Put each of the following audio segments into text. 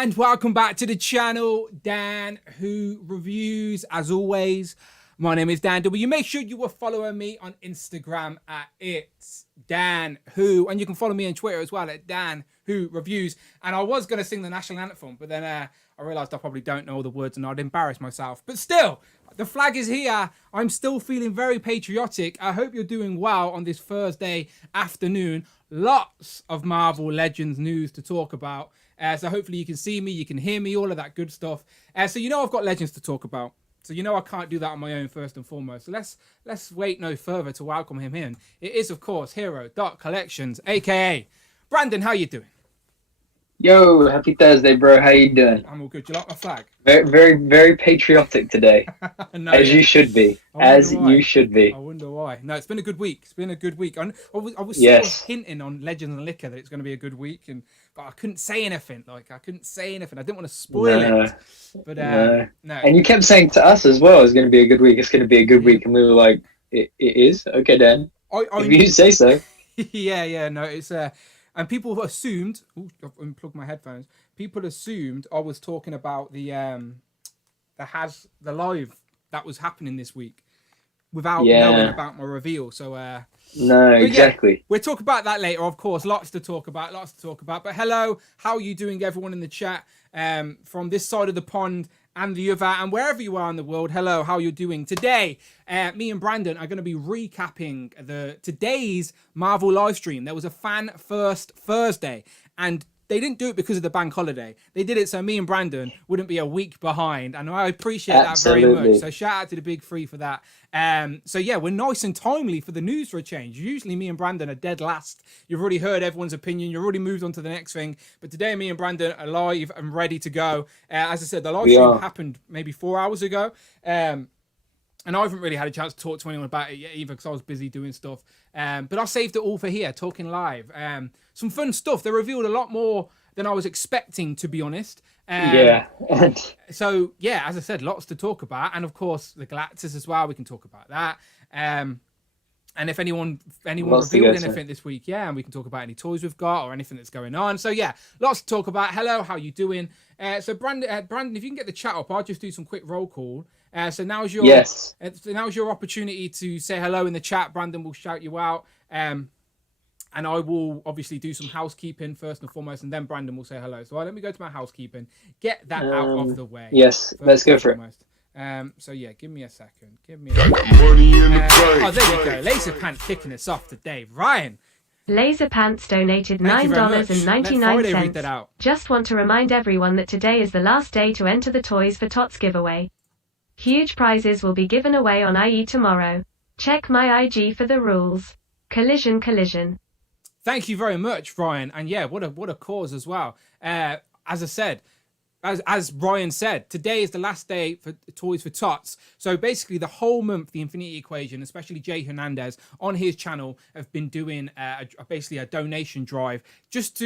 And welcome back to the channel, Dan Who Reviews. As always, my name is Dan W. Make sure you are following me on Instagram at It's Dan Who, and you can follow me on Twitter as well at Dan Who Reviews. And I was going to sing the national anthem, but then I realised I probably don't know all the words and I'd embarrass myself. But still, the flag is here. I'm still feeling very patriotic. I hope you're doing well on this Thursday afternoon. Lots of Marvel Legends news to talk about. So hopefully you can see me, you can hear me, all of that good stuff. So you know I've got Legends to talk about. So you know I can't do that on my own first and foremost. So let's wait no further to welcome him in. It is, of course, Hero.Collections, a.k.a. Brandon. How you doing? Yo, happy Thursday, bro. How you doing? I'm all good. You like my flag? Very patriotic today. No, as you should be. As you should be. I wonder why. No, it's been a good week. It's been a good week. I was Yes. sort of hinting on Legends and Liquor that it's going to be a good week, but I couldn't say anything. I didn't want to spoil it. But no. And you kept saying to us as well, it's going to be a good week. It's going to be a good week, and we were like, it is? Okay, then. If you say so. Yeah. No, it's and people assumed. I've unplugged my headphones. People assumed I was talking about the live that was happening this week without knowing about my reveal. So no, exactly. Yeah, we'll talk about that later, of course. Lots to talk about. But hello, how are you doing, everyone in the chat from this side of the pond and the other, and wherever you are in the world? Hello, how you doing today? Me and Brandon are going to be recapping today's Marvel live stream. There was a fan first Thursday, and they didn't do it because of the bank holiday. They did it so me and Brandon wouldn't be a week behind. And I appreciate that very much. So shout out to the big three for that. So yeah, we're nice and timely for the news for a change. Usually me and Brandon are dead last. You've already heard everyone's opinion. You've already moved on to the next thing. But today me and Brandon are live and ready to go. As I said, the live stream happened maybe 4 hours ago. And I haven't really had a chance to talk to anyone about it yet either because I was busy doing stuff. But I saved it all for here, talking live. Some fun stuff. They revealed a lot more than I was expecting, to be honest. So, yeah, as I said, lots to talk about. And, of course, the Galactus as well. We can talk about that. And if anyone revealed anything this week, and we can talk about any toys we've got or anything that's going on. So, yeah, lots to talk about. Hello, how you doing? So, Brandon, if you can get the chat up, I'll just do some quick roll call. So now's your opportunity to say hello in the chat. Brandon will shout you out. And I will obviously do some housekeeping first and foremost, and then Brandon will say hello. So let me go to my housekeeping, get that out of the way. Yes, let's go for it. So yeah, give me a second. Oh, there you go. Laser Pants kicking us off today. Ryan. Laser Pants donated $9.99. Just want to remind everyone that today is the last day to enter the Toys for Tots giveaway. Huge prizes will be given away on IE tomorrow. Check my IG for the rules. Collision. Thank you very much, Ryan. And yeah, what a cause as well. As I said, as Ryan said, today is the last day for Toys for Tots. So basically the whole month, the Infinity Equation, especially Jay Hernandez on his channel, have been doing basically a donation drive. Just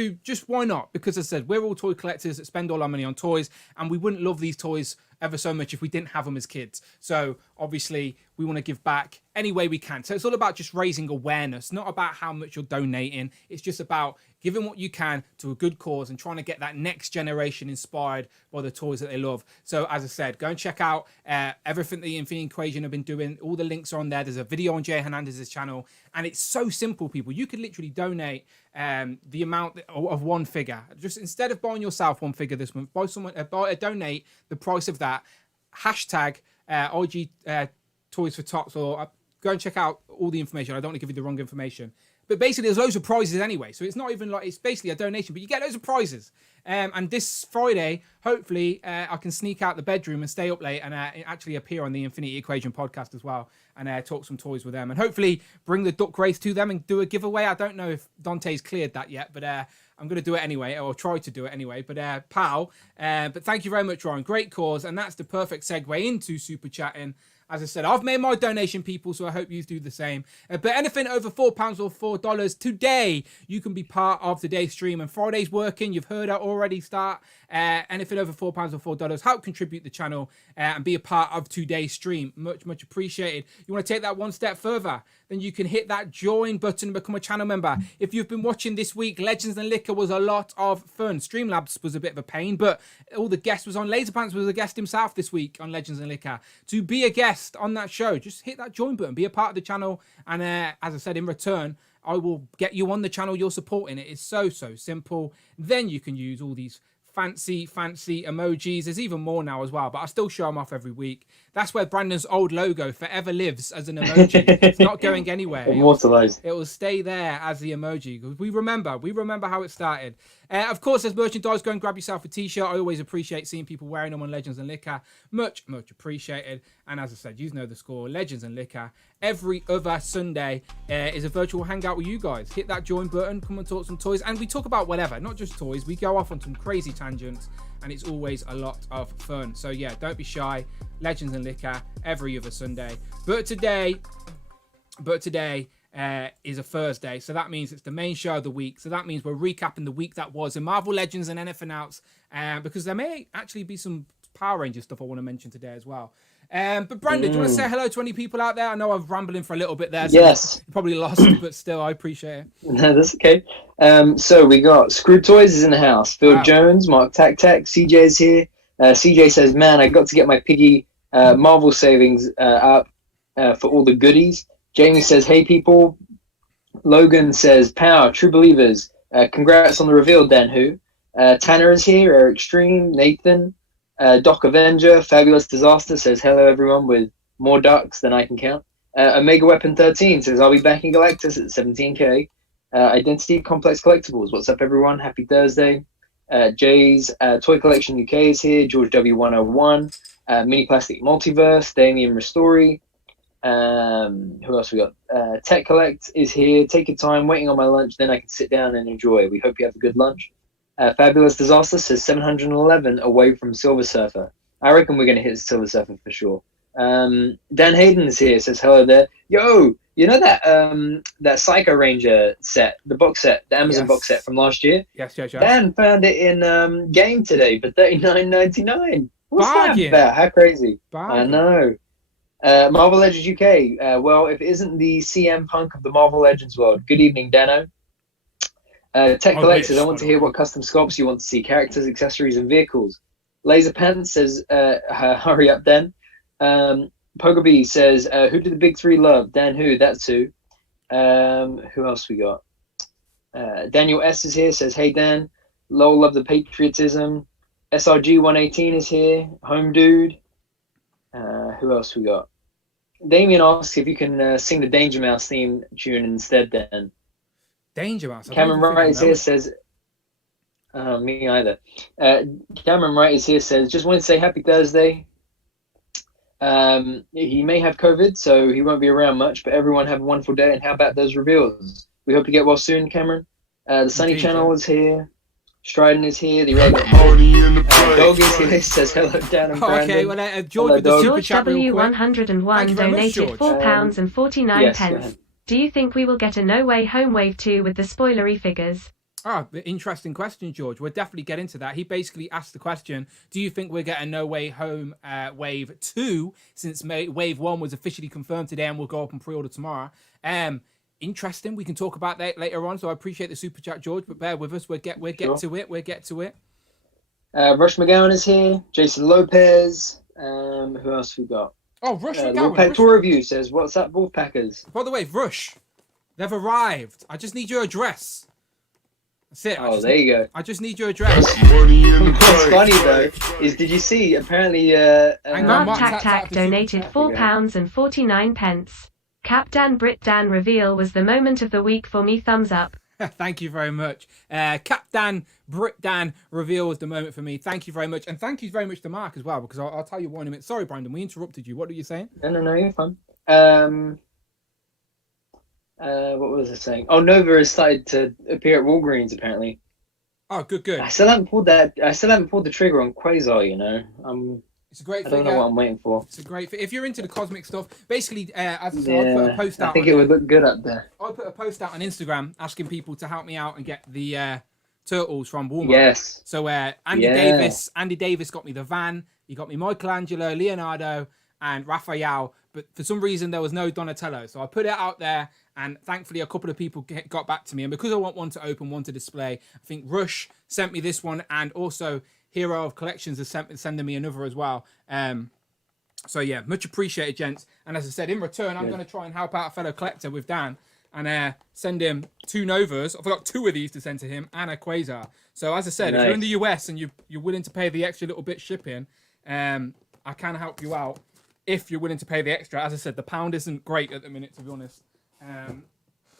why not? Because as I said, we're all toy collectors that spend all our money on toys, and we wouldn't love these toys ever so much if we didn't have them as kids. So obviously we want to give back any way we can. So it's all about just raising awareness, not about how much you're donating. It's just about giving what you can to a good cause and trying to get that next generation inspired by the toys that they love. So as I said, go and check out everything the Infinity Equation have been doing. All the links are on there. There's a video on Jay Hernandez's channel, and it's so simple, people. You could literally donate the amount of one figure. Just instead of buying yourself one figure this month, donate the price of that. Hashtag IG Toys for Tots, or go and check out all the information. I don't want to give you the wrong information. But basically, there's loads of prizes anyway. So it's not even like, it's basically a donation, but you get loads of prizes. And this Friday, hopefully, I can sneak out the bedroom and stay up late and actually appear on the Infinity Equation podcast as well and talk some toys with them. And hopefully bring the duck race to them and do a giveaway. I don't know if Dante's cleared that yet, but I'm going to do it anyway, or try to do it anyway. But but thank you very much, Ryan. Great cause. And that's the perfect segue into Super Chatting. As I said, I've made my donation, people, so I hope you do the same. But anything over £4 or $4 today, you can be part of today's stream. And Friday's working. You've heard it already start. Anything over £4 or $4, help contribute the channel and be a part of today's stream. Much, much appreciated. You want to take that one step further, then you can hit that join button and become a channel member. If you've been watching this week, Legends and Liquor was a lot of fun. Streamlabs was a bit of a pain, but all the guests was on. Laserpants was a guest himself this week on Legends and Liquor. To be a guest on that show, just hit that join button, be a part of the channel, and as I said, in return, I will get you on the channel you're supporting. It is so simple. Then you can use all these fancy emojis. There's even more now as well, but I still show them off every week. That's where Brandon's old logo forever lives as an emoji. It's not going anywhere. Immortalized. It will stay there as the emoji. We remember how it started. Of course, there's merchandise. Go and grab yourself a t-shirt. I always appreciate seeing people wearing them on Legends and Liquor. Much appreciated. And as I said, you know the score. Legends and Liquor every other Sunday is a virtual hangout with you guys. Hit that join button, come and talk some toys, and we talk about whatever, not just toys. We go off on some crazy tangents, and it's always a lot of fun. So yeah, don't be shy. Legends and Liquor every other Sunday. But today is a Thursday, so that means it's the main show of the week. So that means we're recapping the week that was in Marvel Legends and anything else, because there may actually be some Power Rangers stuff I want to mention today as well. But Brandon, do you want to say hello to any people out there? I know I've rambling for a little bit there. So yes. Probably lost, but still, I appreciate it. No, that's okay. So we got Screw Toys is in the house. Phil Jones, Mark Tac, CJ's here. CJ says, man, I got to get my piggy Marvel savings up for all the goodies. Jamie says, hey, people. Logan says, power, true believers. Congrats on the reveal, Dan Who. Tanner is here. Eric Stream, Nathan. Doc Avenger, Fabulous Disaster says, hello, everyone, with more ducks than I can count. Omega Weapon 13 says, I'll be back in Galactus at 17k. Identity Complex Collectibles, what's up, everyone? Happy Thursday. Jay's Toy Collection UK is here. George W101. Mini Plastic Multiverse. Damien Ristori. Who else we got? Tech Collect is here. Take your time, waiting on my lunch, then I can sit down and enjoy. We hope you have a good lunch. Fabulous Disaster says 711 away from Silver Surfer. I reckon we're going to hit Silver Surfer for sure. Dan Hayden's here, says hello there. Yo, you know that Psycho Ranger set, the box set, the Amazon box set from last year? Yes. Dan found it in game today for $39.99. What's Bargain. that about? How crazy. Bargain. I know. Marvel Legends UK. Well, if it isn't the CM Punk of the Marvel Legends world, good evening, Dano. Tech Collect says, I want to hear what custom sculpts you want to see, characters, accessories, and vehicles. Laser Pants says, hurry up, Dan. Pogobee says, who do the big three love? Dan Who, that's who. Who else we got? Daniel S is here, says, hey, Dan. Lol, love the patriotism. SRG 118 is here. Home Dude. Who else we got? Damien asks if you can sing the Danger Mouse theme tune instead, Dan. Danger Mouse. Cameron Wright is here, says, me either. Cameron Wright is here, says, just wanted to say happy Thursday. He may have COVID, so he won't be around much, but everyone have a wonderful day, and how about those reveals? We hope you get well soon, Cameron. The Sunny Channel is here. Stryden is here. The Dog is here, says hello, Dan and Brandon. Okay, well, George with the super chat real quick. W101 donated £4.49. Yes, do you think we will get a No Way Home Wave 2 with the spoilery figures? Interesting question, George. We'll definitely get into that. He basically asked the question, do you think we'll get a No Way Home Wave 2, since Wave 1 was officially confirmed today and will go up and pre-order tomorrow? Interesting. We can talk about that later on, so I appreciate the super chat, George, but bear with us. We'll get to it. Rush McGowan is here. Jason Lopez. Who else we got? Oh, Rush McGowan. Wolfpack Tour Review says, what's up, Wolfpackers? By the way, Rush, they've arrived. I just need your address. That's it. There you go. I just need your address. What's funny, though, is did you see, apparently... Mark Tac donated £4.49. Captain Brit Dan reveal was the moment of the week for me. Thumbs up. Thank you very much. Captain Brit Dan reveal was the moment for me. Thank you very much. And thank you very much to Mark as well, because I'll tell you why in a minute. Sorry, Brandon, we interrupted you. What were you saying? No, you're fine. What was I saying? Oh, Nova has started to appear at Walgreens, apparently. Oh, good. I still haven't pulled the trigger on Quasar, you know. It's a great I figure. don't know what I'm waiting for. It's a great figure. If you're into the cosmic stuff, basically, as I said, I'll put a post out. I think it would look good up there. I'll put a post out on Instagram asking people to help me out and get the turtles from Walmart. Yes. So Andy Davis got me the van. He got me Michelangelo, Leonardo, and Raphael. But for some reason, there was no Donatello. So I put it out there, and thankfully, a couple of people got back to me. And because I want one to open, one to display, I think Rush sent me this one, and also Hero of Collections is sending me another as well. So yeah, much appreciated, gents. And as I said, in return, I'm going to try and help out a fellow collector with Dan and send him 2 Novas. I've got 2 of these to send to him and a Quasar. So as I said, if you're in the US and you're willing to pay the extra little bit shipping, I can help you out if you're willing to pay the extra. As I said, the pound isn't great at the minute, to be honest.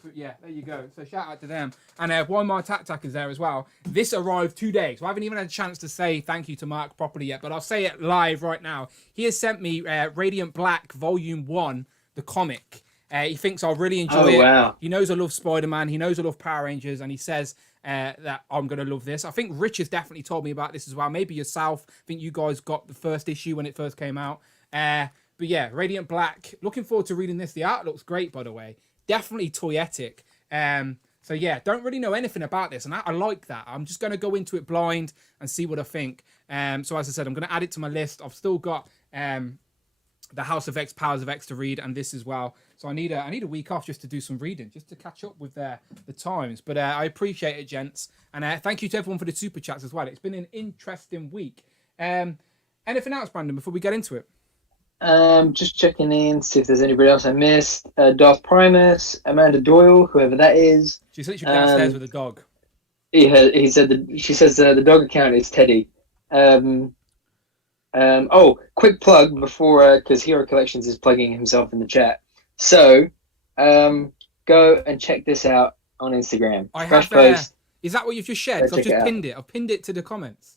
But yeah, there you go. So shout out to them. And one more Tac is there as well. This arrived today, so I haven't even had a chance to say thank you to Mark properly yet, but I'll say it live right now. He has sent me Radiant Black Volume 1, the comic. He thinks I'll really enjoy it. Wow. He knows I love Spider-Man. He knows I love Power Rangers, and he says that I'm going to love this. I think Rich has definitely told me about this as well. Maybe yourself. I think you guys got the first issue when it first came out. But yeah, Radiant Black. Looking forward to reading this. The art looks great, by the way. Definitely toyetic. So yeah, don't really know anything about this, and I like that. I'm just going to go into it blind and see what I think. So as I said, I'm going to add it to my list. I've still got the House of X, Powers of X to read, and this as well. So I need a week off just to do some reading, just to catch up with the times. But I appreciate it, gents, and thank you to everyone for the super chats as well. It's been an interesting week. Anything else, Brandon, before we get into it? Just checking in, see if there's anybody else I missed. Darth Primus, Amanda Doyle, whoever that is. She's literally downstairs with a dog. He said she says the dog account is Teddy. Oh, quick plug before because Hero Collections is plugging himself in the chat. So, go and check this out on Instagram. Fresh post. Is that what you've just shared? I've just pinned it. I've pinned it to the comments.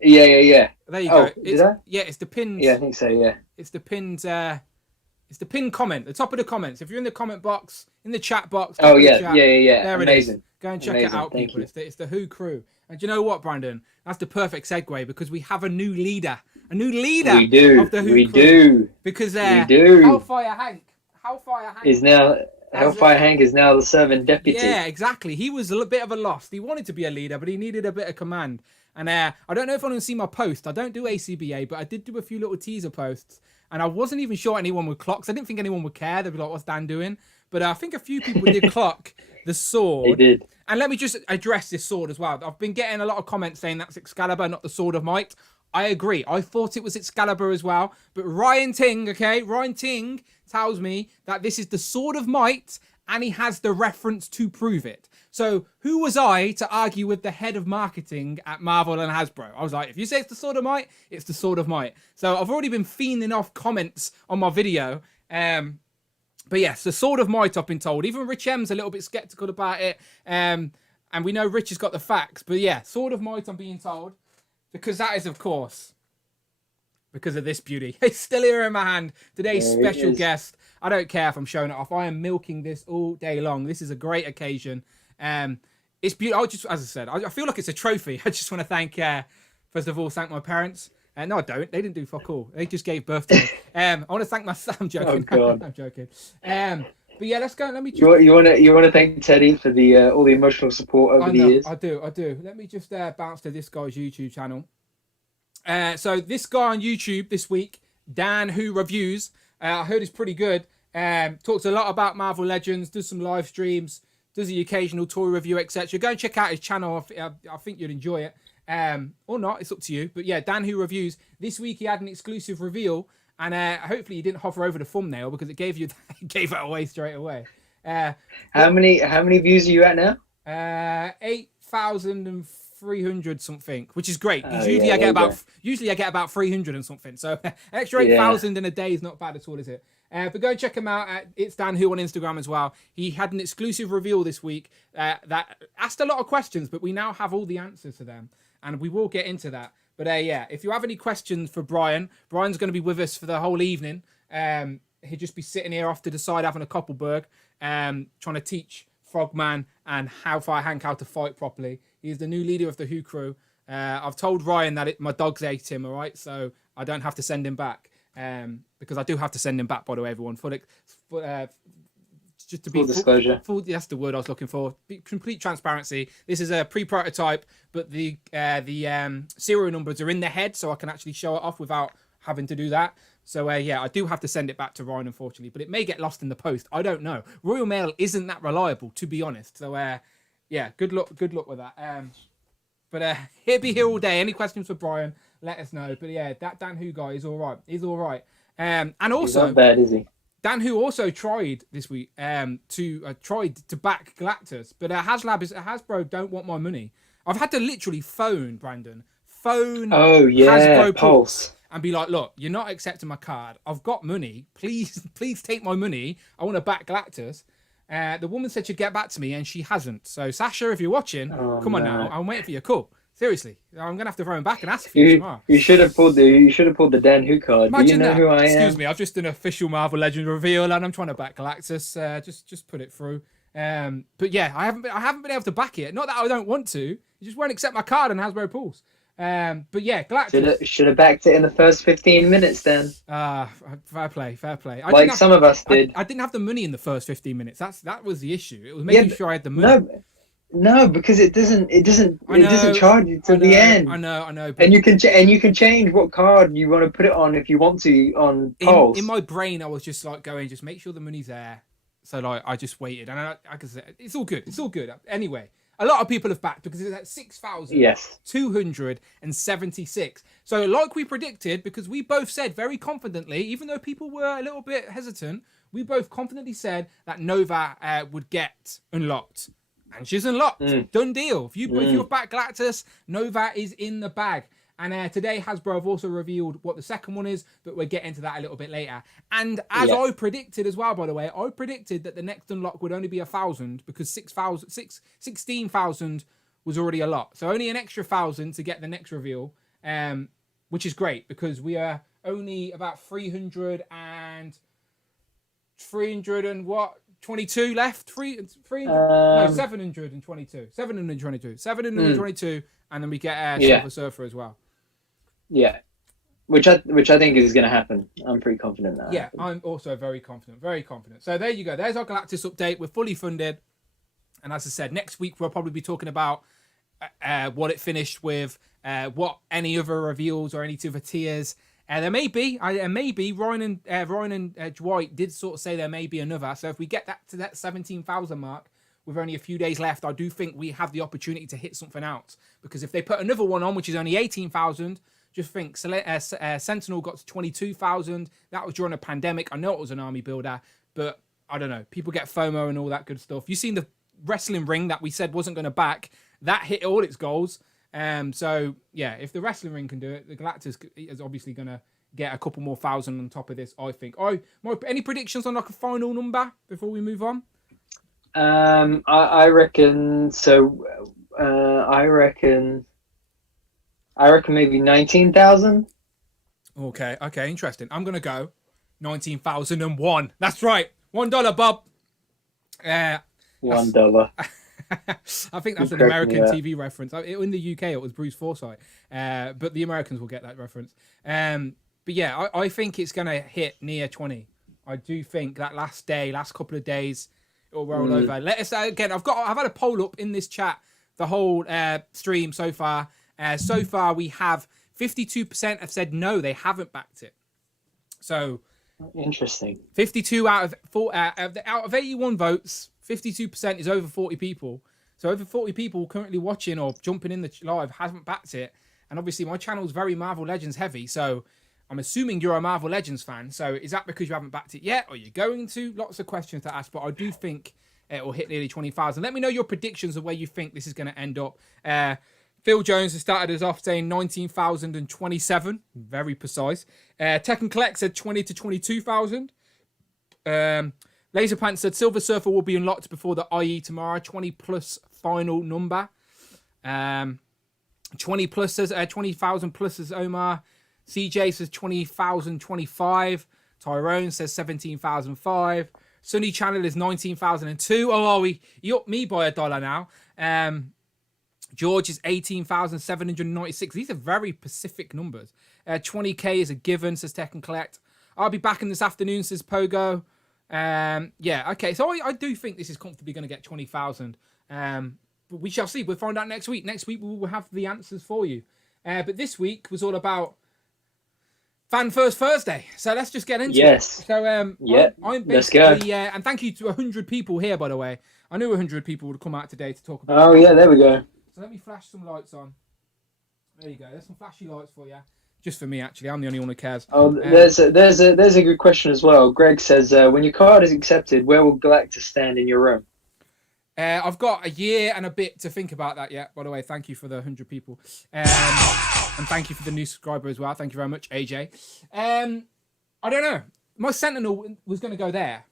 Yeah. There you go. Did I? Yeah, it's the pinned. Yeah, I think so. Yeah. It's the pinned. It's the pinned comment. The top of the comments. If you're in the comment box, in the chat box. Oh yeah. Chat, There Amazing. It is. Go and check it out, people. It's the Who crew. And do you know what, Brandon? That's the perfect segue because we have a new leader. We do. Of the Who crew. Do. Because we do. Hellfire Hank is now. Hellfire Hank is now the servant deputy. Yeah, exactly. He was a bit of a lost. He wanted to be a leader, but he needed a bit of command. And I don't know if anyone's seen my post. I don't do ACBA, but I did do a few little teaser posts. And I wasn't even sure anyone would clock. I didn't think anyone would care. They'd be like, what's Dan doing? But I think a few people did clock the sword. They did. And let me just address this sword as well. I've been getting a lot of comments saying that's Excalibur, not the Sword of Might. I agree. I thought it was Excalibur as well. But Ryan Ting tells me that this is the Sword of Might, and he has the reference to prove it. So who was I to argue with the head of marketing at Marvel and Hasbro? I was like, if you say it's the Sword of Might, it's the Sword of Might. So I've already been fiending off comments on my video. But yes, the Sword of Might, I've been told. Even Rich M's a little bit skeptical about it. And we know Rich has got the facts. But yeah, Sword of Might, I'm being told. Because that is, of course, because of this beauty. It's still here in my hand. Today's special guest. I don't care if I'm showing it off. I am milking this all day long. This is a great occasion. It's beautiful. As I said, I feel like it's a trophy. I just want to thank, first of all, thank my parents. No, I don't. They didn't do fuck all. They just gave birth to me. I want to thank my son. I'm joking. Oh, God. I'm joking. But yeah, let's go. Let me. You want to thank Teddy for the all the emotional support over the years. I do. Let me just bounce to this guy's YouTube channel. So this guy on YouTube this week, Dan Who Reviews. I heard he's pretty good. Talks a lot about Marvel Legends. Does some live streams. Does the occasional toy review, etc. Go and check out his channel. I think you'd enjoy it. Or not. It's up to you. But yeah, Dan Who Reviews. This week he had an exclusive reveal. And hopefully you didn't hover over the thumbnail because it gave it away straight away. How many views are you at now? 8,300 something, which is great. Usually I get about 300 and something. So extra 8,000 in a day is not bad at all, is it? But go and check him out. It's Dan Who on Instagram as well. He had an exclusive reveal this week that asked a lot of questions, but we now have all the answers to them, and we will get into that. But yeah, if you have any questions for Brian's going to be with us for the whole evening. He'll just be sitting here off to the side having a Koppelberg, trying to teach Frogman and Hellfire Hank how to fight properly. He's the new leader of the Who crew. I've told Ryan that my dogs ate him, all right? So I don't have to send him back. Because I do have to send him back, by the way, everyone. Just to be full disclosure. That's the word I was looking for. Complete transparency. This is a pre-prototype, but the serial numbers are in the head, so I can actually show it off without having to do that. So yeah, I do have to send it back to Ryan, unfortunately, but it may get lost in the post. I don't know. Royal Mail isn't that reliable, to be honest. So yeah, good luck with that. But he'll be here all day. Any questions for Brian? Let us know. But yeah, that Dan Who guy is all right. He's all right. And also, he's not bad, is he? Dan Who also tried this week tried to back Galactus, but Hasbro don't want my money. I've had to literally phone Hasbro Pulse and be like, look, you're not accepting my card. I've got money. Please take my money. I want to back Galactus. The woman said she'd get back to me, and she hasn't. So Sasha, if you're watching, come on now. I'm waiting for your call. Seriously, I'm gonna have to phone back and ask for you tomorrow. You should have pulled the Dan Who card. Imagine you know that. Who I am? Excuse me, I've just done an official Marvel Legends reveal, and I'm trying to back Galactus. Just put it through. But yeah, I haven't been able to back it. Not that I don't want to. You just won't accept my card on Hasbro Pulse. But yeah, Galactus should have backed it in the first 15 minutes then. Fair play. Some of us did. I didn't have the money in the first 15 minutes. That was the issue. It was making sure I had the money. No, because it doesn't charge you till the end. I know. And you can change what card you want to put it on if you want to on Pulse. In my brain, I was just like going, just make sure the money's there. So like, I just waited, and I can say it's all good. It's all good. Anyway, a lot of people have backed because it's at 6,276. So like we predicted, because we both said very confidently, even though people were a little bit hesitant, we both confidently said that Nova would get unlocked. And she's unlocked. Done deal. If you're back Galactus, Nova is in the bag. And today Hasbro have also revealed what the second one is, but we'll get into that a little bit later. And as I predicted as well, by the way, I predicted that the next unlock would only be 1,000 because 16,000 was already a lot. So only an extra 1,000 to get the next reveal, which is great because we are only about 300 and what? 22 left, 722, and then we get Silver Surfer as well. Yeah, which I think is going to happen. I'm pretty confident that. Yeah, I'm also very confident. So there you go. There's our Galactus update. We're fully funded, and as I said, next week we'll probably be talking about what it finished with, what any other reveals or any other tiers. There may be, Ryan and Dwight did sort of say there may be another. So if we get that to that 17,000 mark with only a few days left, I do think we have the opportunity to hit something out. Because if they put another one on, which is only 18,000, just think Sentinel got to 22,000. That was during a pandemic. I know it was an army builder, but I don't know. People get FOMO and all that good stuff. You've seen the wrestling ring that we said wasn't going to back. That hit all its goals. So yeah, if the wrestling ring can do it, the Galactus is obviously going to get a couple more thousand on top of this, I think. Any predictions on like a final number before we move on? I reckon so. I reckon maybe 19,000. Okay, interesting. I'm gonna go 19,001. That's right, $1, Bob. $1. I think that's an American TV reference. In the UK, it was Bruce Forsyth, but the Americans will get that reference. But yeah, I think it's going to hit near 20. I do think that last couple of days, it'll roll over. Let us again. I've had a poll up in this chat the whole stream so far. So far, we have 52% have said no, they haven't backed it. So interesting. 52 out of 81 votes. 52% is over 40 people. So over 40 people currently watching or jumping in the live haven't backed it. And obviously my channel is very Marvel Legends heavy. So I'm assuming you're a Marvel Legends fan. So is that because you haven't backed it yet? Or you're going to? Lots of questions to ask. But I do think it will hit nearly 20,000. Let me know your predictions of where you think this is going to end up. Phil Jones has started us off saying 19,027. Very precise. Tekken Collect said 20 to 22,000. Laser Pants said Silver Surfer will be unlocked before the IE tomorrow. 20 plus final number. 20 plus says 20,000 plus says Omar. CJ says 20,025. Tyrone says 17,005. Sunny Channel is 19,002. Oh, he upped me by $1 now. George is 18,796. These are very specific numbers. 20k is a given, says Tech and Collect. I'll be back in this afternoon, says Pogo. Yeah, okay. So I do think this is comfortably going to get 20,000. But we shall see. We'll find out next week. Next week we will have the answers for you. But this week was all about Fan First Thursday. So let's just get into it. So I'm let's go. And thank you to 100 people here, by the way. I knew 100 people would come out today to talk about. Oh yeah, there we go. So let me flash some lights on. There you go. There's some flashy lights for you. Just for me, actually. I'm the only one who cares. Oh, there's a good question as well. Greg says, when your card is accepted, where will Galactus stand in your room? I've got a year and a bit to think about that yet. By the way, thank you for the 100 people. And thank you for the new subscriber as well. Thank you very much, AJ. I don't know. My Sentinel was going to go there.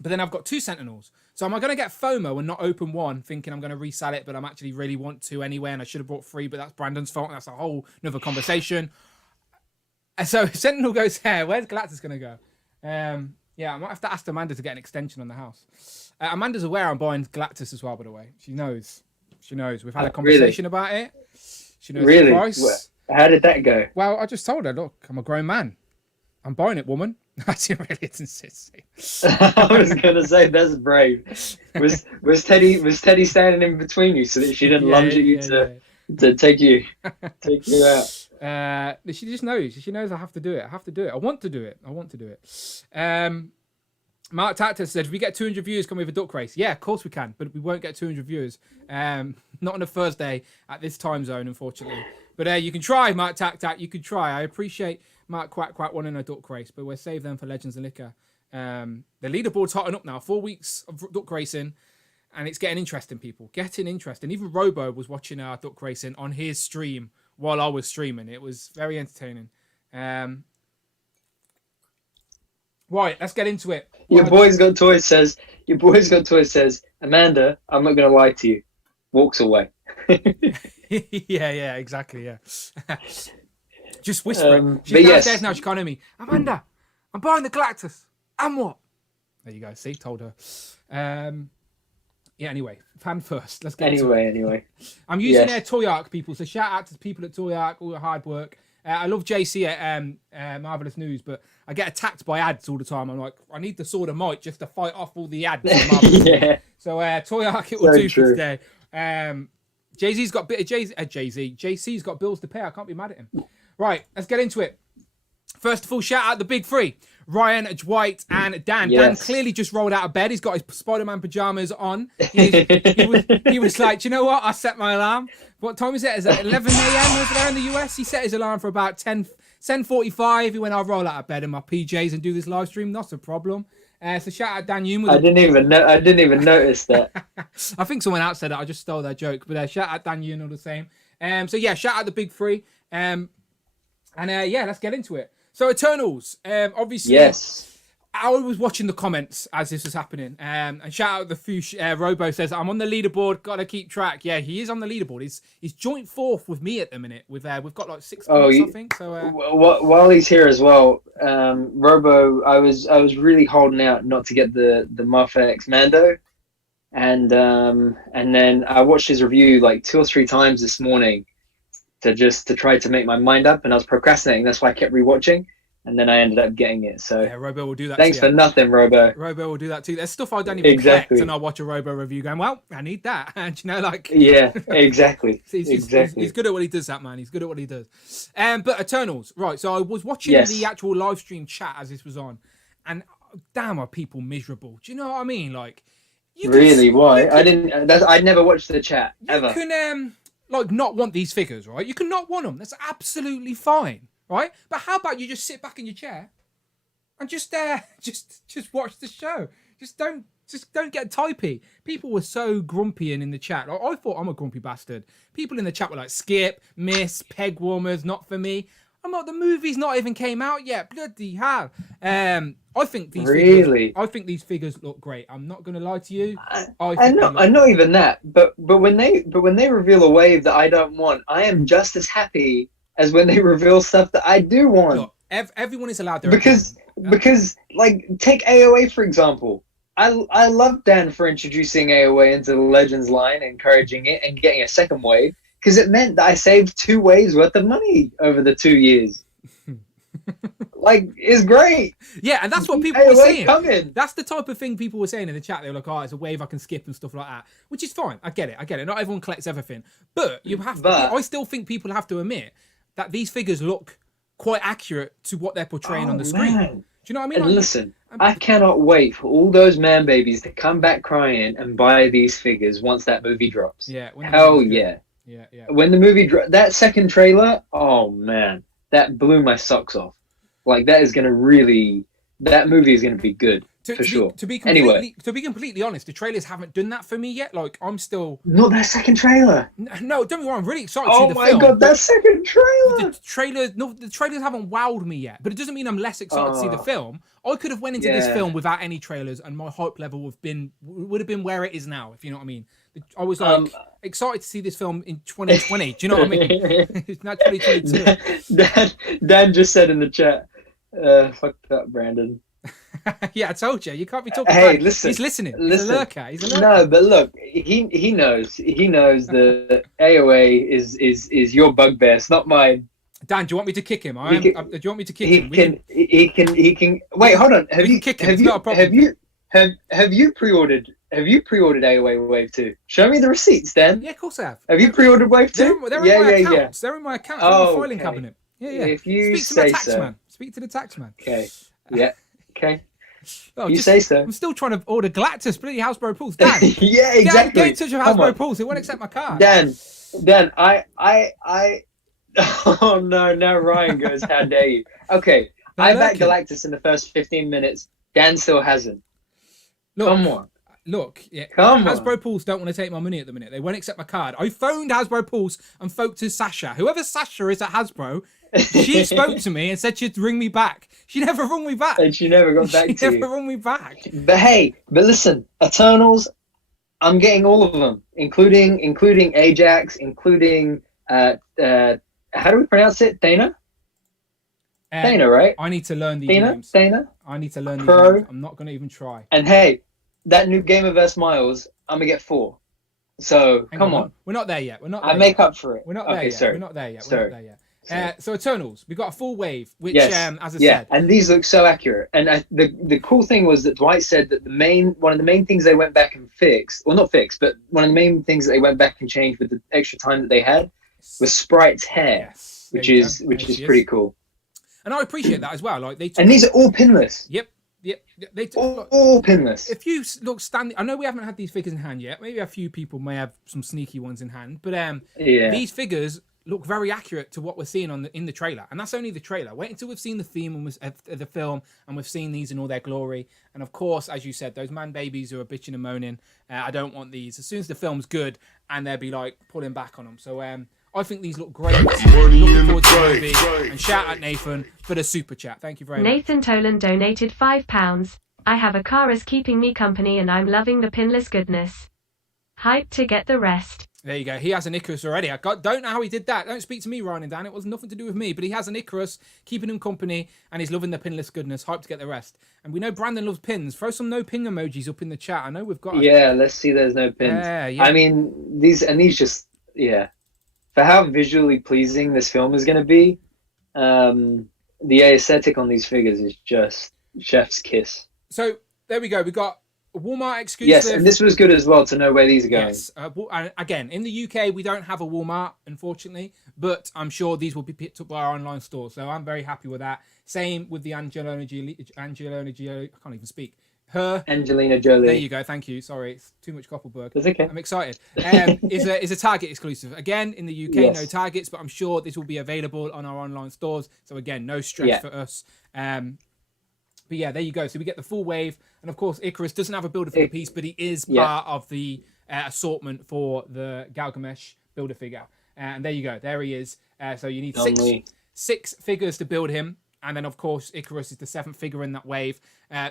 But then I've got 2 Sentinels. So am I going to get FOMO and not open one, thinking I'm going to resell it, but I'm actually really want to anyway, and I should have bought 3, but that's Brandon's fault, and that's a whole another conversation. And so Sentinel goes there. Where's Galactus going to go? Yeah, I might have to ask Amanda to get an extension on the house. Amanda's aware I'm buying Galactus as well, by the way. She knows. She knows. We've had a conversation about it. She knows the price. How did that go? Well, I just told her, look, I'm a grown man. I'm buying it, woman. I didn't really insist. I was gonna say that's brave. Was Teddy standing in between you so that she didn't lunge at you to take you out? She just knows. She knows I have to do it. I want to do it. Mark Tactus said, if we get 200 viewers, can we have a duck race? Yeah, of course we can, but we won't get 200 viewers. Not on a Thursday at this time zone, unfortunately. But you can try, Mark Tac. You can try. I appreciate Mark Quack wanting a duck race, but we'll save them for Legends and Liquor. The leaderboard's hotting up now. 4 weeks of duck racing, and it's getting interesting, people. Getting interesting. Even Robo was watching our duck racing on his stream while I was streaming. It was very entertaining. Right, let's get into it. Your boys got toys says, Amanda, I'm not going to lie to you. Walks away. yeah, exactly, yeah. Just whisper it. She's downstairs now, she can't hear me. Amanda, I'm buying the Galactus. And what? There you go, see, told her. Yeah, anyway, Fan First. Let's get into it. Anyway. I'm using their Toy Arc people, so shout out to the people at Toy Arc, all the hard work. I love JC at Marvelous News, but I get attacked by ads all the time. I'm like, I need the Sword of Might just to fight off all the ads. Yeah. So Toy Arc it will do for today. Jay-Z's got a bit of JC's got bills to pay. I can't be mad at him. Right, let's get into it. First of all, shout out the big 3. Ryan, Dwight, and Dan. Yes. Dan clearly just rolled out of bed. He's got his Spider-Man pajamas on. He was like, do you know what? I set my alarm. What time is it? Is it 11 a.m. over there in the US? He set his alarm for about 10:45. He went, I'll roll out of bed in my PJs and do this live stream. Not a problem. So shout out Dan Yoon. I didn't even notice that. I think someone else said that. I just stole their joke. But shout out Dan Yoon all the same. So yeah, shout out the big 3. Yeah, let's get into it. So Eternals, obviously, yes. I was watching the comments as this was happening, and shout out the Foosh. Robo says, I'm on the leaderboard, gotta keep track. Yeah, he is on the leaderboard. He's joint 4th with me at the minute. We've got like 6 points, I think. So while he's here as well, Robo, I was really holding out not to get the Marfa X Mando, and then I watched his review like 2 or 3 times this morning to try to make my mind up, and I was procrastinating. That's why I kept rewatching. And then I ended up getting it. So yeah, Robo will do that. Thanks for nothing, Robo. Robo will do that too. There's stuff I don't even collect, and I'll watch a Robo review going, well, I need that. And yeah, exactly. He's good at what he does, that man. He's good at what he does. But Eternals, right. So I was watching the actual live stream chat as this was on, and damn, are people miserable? Do you know what I mean? Like, why? I never watched the chat ever. You can not want these figures, right? You can not want them. That's absolutely fine. Right, but how about you just sit back in your chair and just watch the show? Just don't get typey. People were so grumpy in the chat. Like, I thought I'm a grumpy bastard. People in the chat were like, skip, miss, peg warmers, not for me. I'm like, the movie's not even came out yet. Bloody hell. I think these figures look great. I'm not gonna lie to you. I'm not even that. But when they reveal a wave that I don't want, I am just as happy as when they reveal stuff that I do want. Look, everyone is allowed their because like take AOA for example. I love Dan for introducing AOA into the Legends line, encouraging it, and getting a second wave, because it meant that I saved 2 waves worth of money over the 2 years. Like, it's great. Yeah, and that's what people were saying. Coming. That's the type of thing people were saying in the chat. They were like, "Oh, it's a wave I can skip and stuff like that," which is fine. I get it. Not everyone collects everything, but you have to. I still think people have to admit that these figures look quite accurate to what they're portraying on the screen. Man. Do you know what I mean? And listen, I cannot wait for all those man babies to come back crying and buy these figures once that movie drops. Yeah. Hell yeah. Yeah. When the movie that second trailer, oh man, that blew my socks off. Like, that movie is gonna be good for sure. To be completely honest, the trailers haven't done that for me yet. Like, I'm still not that second trailer. No, don't be wrong. I'm really excited to see the film. Oh my god, that second trailer! The trailers haven't wowed me yet, but it doesn't mean I'm less excited to see the film. I could have went into this film without any trailers, and my hype level would have been where it is now. If you know what I mean. I was like excited to see this film in 2020. Do you know what I mean? It's not 2022. Dan just said in the chat, "Fuck that, Brandon." Yeah, I told you. You can't be talking. Hey, about listen. He's listening. He's a lurker. No, but look, he knows. He knows that AOA is your bugbear. It's not mine. Dan, do you want me to kick him? Do you want me to kick him? He can. Wait, hold on. Have you pre-ordered? Have you pre-ordered AOA Wave 2? Show me the receipts, Dan. Yeah, of course I have. Have you pre-ordered Wave 2? They're in my accounts. They're in my account. In my filing cabinet. Yeah. If you Speak to the say taxman. Speak to the taxman. Okay. Yeah. Okay. Oh, you say so. I'm still trying to order Galactus, bloody Hasbro Pulse. Dan. Yeah, exactly. Get in touch with Hasbro Pulse. They won't accept my card. Dan, I. Oh no! Now Ryan goes, "How dare you?" Okay, I backed Galactus in the first 15 minutes. Dan still hasn't. Come on. Look, yeah, Come Hasbro on. Pulse don't want to take my money at the minute. They won't accept my card. I phoned Hasbro Pulse and spoke to Sasha. Whoever Sasha is at Hasbro, she spoke to me and said she'd ring me back. She never rung me back. And she never got back to you. She never rung me back. But listen, Eternals, I'm getting all of them, including Ajax, including how do we pronounce it? Dana? Dana, right? I need to learn these names. Dana? I need to learn these Pro. names. I'm not going to even try. And hey, that new Gamerverse Miles, I'm going to get 4. So, come on. We're not there yet. I make up for it. We're not there yet. Sorry. We're not there yet. Sorry. We're not there yet. So Eternals, we got a full wave, which, yes. as I said, and these look so accurate. And the cool thing was that Dwight said that one of the main things they went back and fixed, well, not fixed, but one of the main things that they went back and changed with the extra time that they had was Sprite's hair, which is pretty cool. And I appreciate that as well. Like and these are all pinless. Yep. They all pinless. If you look standing, I know we haven't had these figures in hand yet. Maybe a few people may have some sneaky ones in hand, but these figures look very accurate to what we're seeing in the trailer, and that's only the trailer. Wait until we've seen the theme and the film, and we've seen these in all their glory. And of course, as you said, those man babies who are bitching and moaning, I don't want these. As soon as the film's good, and they'll be like pulling back on them. So I think these look great. Looking forward to the movie. And shout out Nathan for the super chat. Thank you very much. Nathan Tolan donated £5. I have a car as keeping me company and I'm loving the pinless goodness. Hype to get the rest. There you go. He has an Icarus already. Don't know how he did that. Don't speak to me, Ryan and Dan. It was nothing to do with me. But he has an Icarus, keeping him company, and he's loving the pinless goodness. Hype to get the rest. And we know Brandon loves pins. Throw some no pin emojis up in the chat. I know we've got. Yeah, let's see. There's no pins. Yeah. I mean, these just for how visually pleasing this film is going to be. The aesthetic on these figures is just chef's kiss. So there we go. We got a Walmart exclusive. Yes, and this was good as well to know where these are going. Yes. And again, in the UK, we don't have a Walmart, unfortunately, but I'm sure these will be picked up by our online store. So I'm very happy with that. Same with the Angelina Jolie. I can't even speak. Angelina Jolie. There you go. Thank you. Sorry, it's too much Koppelberg. It's okay. I'm excited. Is a Target exclusive. Again, in the UK, no Targets, but I'm sure this will be available on our online stores. So again, no stress for us. But yeah, there you go. So we get the full wave, and of course, Icarus doesn't have a Build-A-Figure piece, but he is part of the assortment for the Galgamesh Build-A-Figure. And there you go. There he is. So you need six figures to build him. And then, of course, Icarus is the 7th figure in that wave.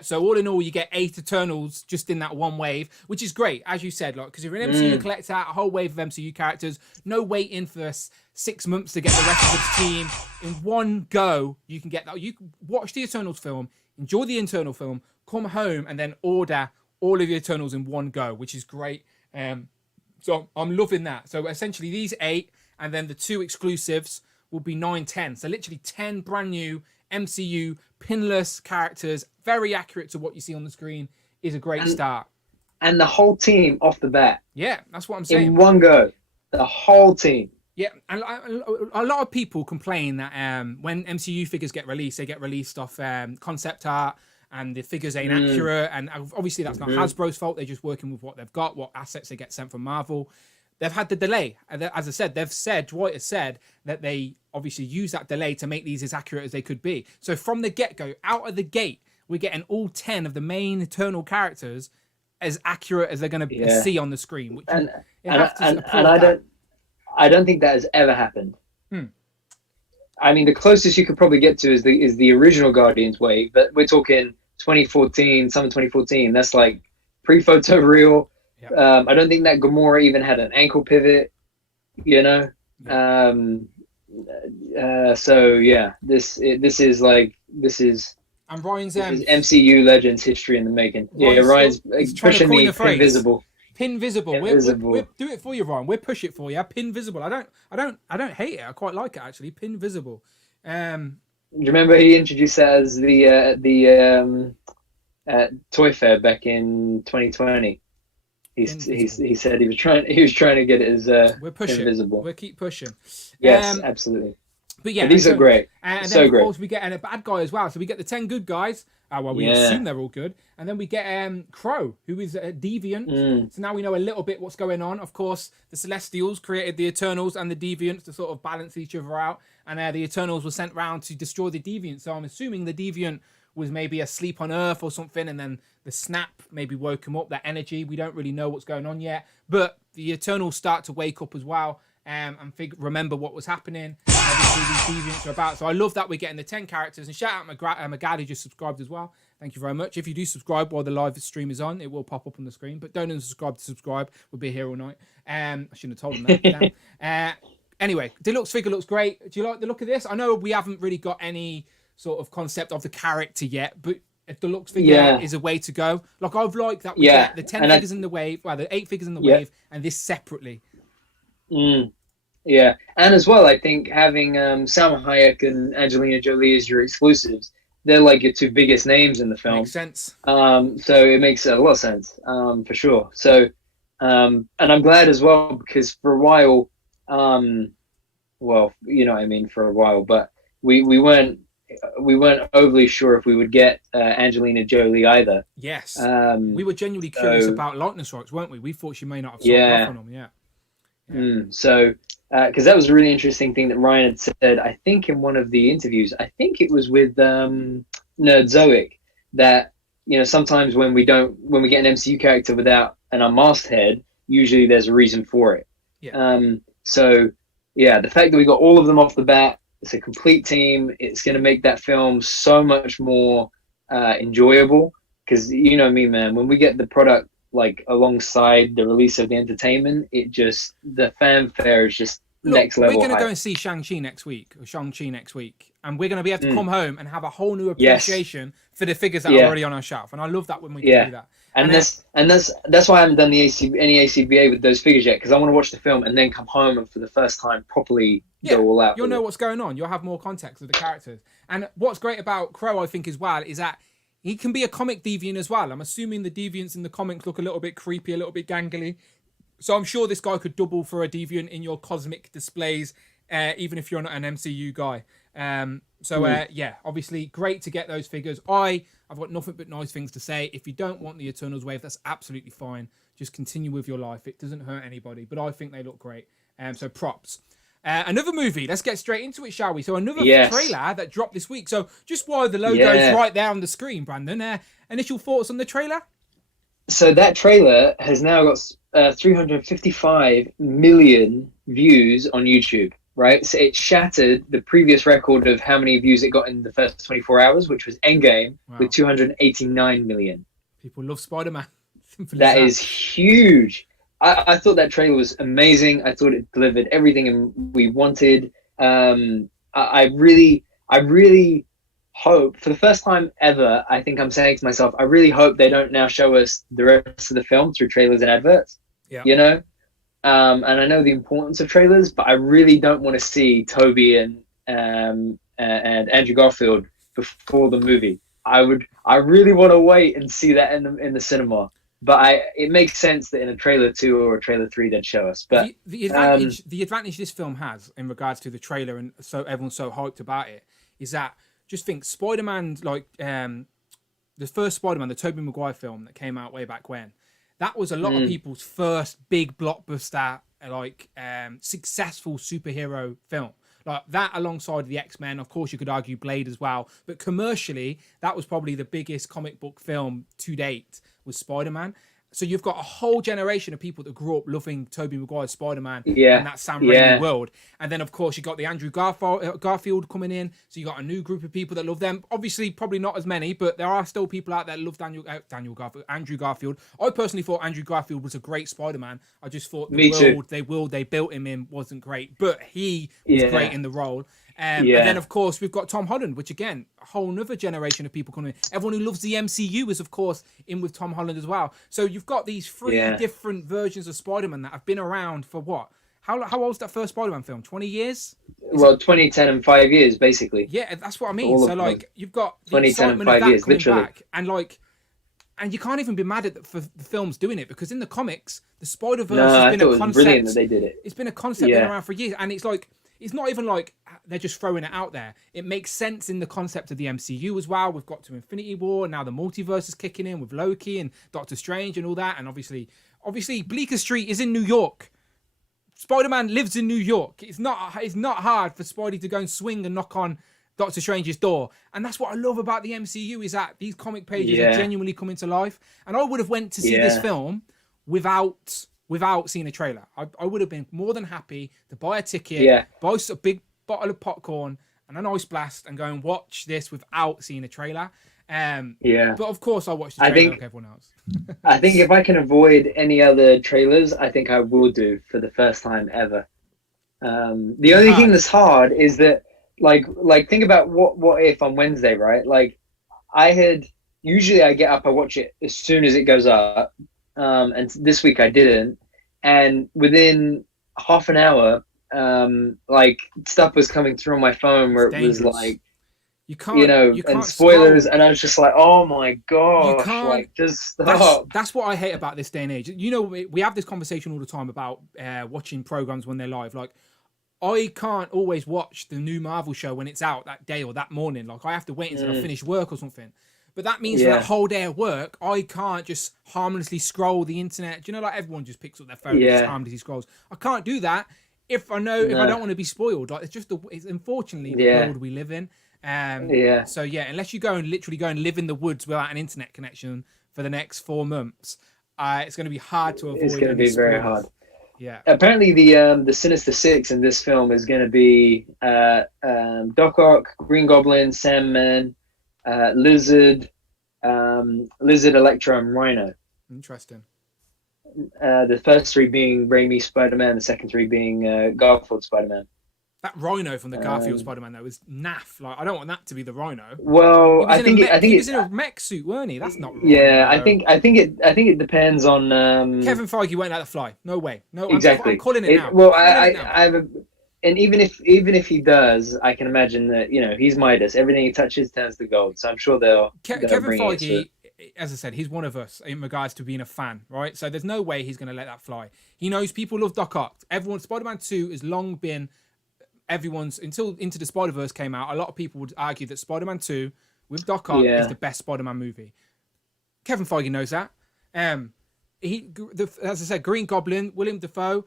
So all in all, you get 8 Eternals just in that one wave, which is great, as you said, like, because you're an MCU collector, a whole wave of MCU characters, no waiting for 6 months to get the rest of the team. In one go, you can get that. You can watch the Eternals film, enjoy the internal film, come home, and then order all of the Eternals in one go, which is great. So I'm loving that. So essentially these 8 and then the 2 exclusives will be 9, 10. So literally 10 brand new MCU pinless characters, very accurate to what you see on the screen, is a great start. And the whole team off the bat. Yeah, that's what I'm saying. In one go. The whole team. Yeah, and a lot of people complain that when MCU figures get released, they get released off concept art and the figures ain't accurate. And obviously that's not Hasbro's fault. They're just working with what they've got, what assets they get sent from Marvel. They've had the delay. As I said, Dwight has said that they obviously use that delay to make these as accurate as they could be. So from the get-go, out of the gate, we're getting all 10 of the main Eternal characters as accurate as they're going to see on the screen. Which I don't think that has ever happened. I mean, the closest you could probably get to is the original Guardians wave, but we're talking 2014, summer 2014. That's like pre-photo real. Yep. I don't think that Gamora even had an ankle pivot, you know. So yeah, this is and Ryan's MCU Legends history in the making. Ryan's pushing me invisible. Pin visible. We'll do it for you, Ryan. We'll push it for you. Pin visible. I don't hate it. I quite like it actually. Pin visible. Do you remember he introduced that as the Toy Fair back in 2020? He said he was trying to get it as we're pushing invisible. We'll keep pushing. Yes, absolutely. But yeah, these are great. And so then of great. course we get a bad guy as well. So we get the 10 good guys. We assume they're all good. And then we get Crow, who is a deviant. So now we know a little bit what's going on. Of course, the Celestials created the Eternals and the Deviants to sort of balance each other out. And the Eternals were sent round to destroy the Deviant. So I'm assuming the Deviant was maybe asleep on Earth or something. And then the snap maybe woke him up, that energy. We don't really know what's going on yet. But the Eternals start to wake up as well. And remember what was happening. Obviously, these deviants are about. So I love that we're getting the 10 characters. And shout out Magad, who just subscribed as well. Thank you very much. If you do subscribe while the live stream is on, it will pop up on the screen. But don't unsubscribe to subscribe. We'll be here all night. I shouldn't have told him that. Anyway, deluxe figure looks great. Do you like the look of this? I know we haven't really got any sort of concept of the character yet, but a deluxe figure is a way to go. Like, I've liked that we get the 10 figures in the wave, the 8 figures in the wave, and this separately. Yeah, and as well, I think having Salma Hayek and Angelina Jolie as your exclusives, they're like your 2 biggest names in the film. Makes sense. So it makes a lot of sense, for sure. So, and I'm glad as well, because for a while, well, you know what I mean, for a while, but we weren't overly sure if we would get Angelina Jolie either. Yes. We were genuinely curious about likeness rights, weren't we? We thought she may not have signed off on them. So, because that was a really interesting thing that Ryan had said, I think in one of the interviews, I think it was with Nerdzoic, that, you know, sometimes when we get an MCU character without an unmasked head, usually there's a reason for it. So yeah, the fact that we got all of them off the bat, it's a complete team. It's going to make that film so much more enjoyable, because, you know me, man, when we get the product like alongside the release of the entertainment, the fanfare is just next level. We're going to go and see Shang-Chi next week, and we're going to be able to come home and have a whole new appreciation for the figures that are already on our shelf. And I love that when we can do that. And that's why I haven't done any ACBA with those figures yet, because I want to watch the film and then come home and for the first time properly go all out. You'll know what's going on. You'll have more context with the characters. And what's great about Crow, I think, as well, is that he can be a comic deviant as well. I'm assuming the deviants in the comics look a little bit creepy, a little bit gangly. So I'm sure this guy could double for a deviant in your cosmic displays, even if you're not an MCU guy. Obviously great to get those figures. I've got nothing but nice things to say. If you don't want the Eternals wave, that's absolutely fine. Just continue with your life. It doesn't hurt anybody, but I think they look great. So props. Another movie. Let's get straight into it, shall we? So another trailer that dropped this week. So just while the logo's right there on the screen, Brandon, initial thoughts on the trailer? So that trailer has now got 355 million views on YouTube, right? So it shattered the previous record of how many views it got in the first 24 hours, which was Endgame, with 289 million. People love Spider-Man. That is huge. I thought that trailer was amazing. I thought it delivered everything we wanted. I really hope, for the first time ever, I think I'm saying to myself, I really hope they don't now show us the rest of the film through trailers and adverts. Yeah. You know? And I know the importance of trailers, but I really don't want to see Toby and Andrew Garfield before the movie. I really want to wait and see that in the cinema. But it makes sense that in a trailer 2 or a trailer 3 they'd show us. But the advantage this film has in regards to the trailer, and so everyone's so hyped about it, is that just think Spider-Man, like the first Spider-Man, the Tobey Maguire film that came out way back when, that was a lot of people's first big blockbuster, like successful superhero film. Like that alongside the X-Men, of course you could argue Blade as well, but commercially that was probably the biggest comic book film to date was Spider-Man. So you've got a whole generation of people that grew up loving Tobey Maguire's Spider-Man and that Sam Raimi world. And then, of course, you got the Andrew Garfield coming in. So you got a new group of people that love them. Obviously, probably not as many, but there are still people out there that love Andrew Garfield. I personally thought Andrew Garfield was a great Spider-Man. I just thought the world they built him in wasn't great. But he was great in the role. And then, of course, we've got Tom Holland, which, again, a whole other generation of people coming in. Everyone who loves the MCU is, of course, in with Tom Holland as well. So you've got these 3 different versions of Spider-Man that have been around for what? How old's that first Spider-Man film? 20 years? Well, 2010 and 5 years, basically. Yeah, that's what I mean. So, like, you've got the 2010 and 5 years, literally. Back, and, like... And you can't even be mad at for the films doing it, because in the comics, the Spider-Verse has been a concept. Brilliant that they did it. It's been a concept been around for years, and it's like... It's not even like they're just throwing it out there. It makes sense in the concept of the MCU as well. We've got to Infinity War, and now the multiverse is kicking in with Loki and Doctor Strange and all that. And obviously, Bleecker Street is in New York. Spider-Man lives in New York. It's not hard for Spidey to go and swing and knock on Doctor Strange's door. And that's what I love about the MCU, is that these comic pages are genuinely coming to life. And I would have went to see this film without seeing a trailer. I would have been more than happy to buy a ticket, buy a big bottle of popcorn and an ice blast and go and watch this without seeing a trailer. But of course I watched the trailer like everyone else. I think if I can avoid any other trailers, I think I will do for the first time ever. The only thing that's hard is that like think about what if on Wednesday, right? Like usually I get up, I watch it as soon as it goes up. And this week I didn't, and within half an hour, like stuff was coming through on my phone where it was like, you can't and spoilers, and I was just like, oh my gosh, like just stop. That's what I hate about this day and age. You know, we have this conversation all the time about watching programs when they're live. Like, I can't always watch the new Marvel show when it's out that day or that morning. Like, I have to wait until I finish work or something. But that means for that whole day at work, I can't just harmlessly scroll the internet. Do you know, like everyone just picks up their phone and just harmlessly scrolls. I can't do that if I don't want to be spoiled. Like, it's unfortunately the world we live in. So unless you literally go and live in the woods without an internet connection for the next 4 months, it's going to be hard to avoid. It's going to be very hard. Yeah. Apparently, the Sinister Six in this film is going to be Doc Ock, Green Goblin, Sandman, Lizard, Electro, and Rhino. Interesting. The first 3 being Raimi Spider-Man, the second 3 being Garfield Spider-Man. That Rhino from the Garfield Spider-Man though was naff. Like, I don't want that to be the Rhino. Well, I think he was in a mech suit, weren't he? That's not. Yeah, I think it depends on. Kevin Feige won't let that fly. No way. No, exactly. I'm calling it now. Well, I have a. And even if he does, I can imagine that, he's Midas. Everything he touches turns to gold. So I'm sure they'll Kevin bring Feige, as I said, he's one of us in regards to being a fan, right? So there's no way he's going to let that fly. He knows people love Doc Ock. Spider-Man 2 has long been everyone's, until Into the Spider-Verse came out. A lot of people would argue that Spider-Man 2 with Doc Ock is the best Spider-Man movie. Kevin Feige knows that. As I said, Green Goblin, Willem Dafoe.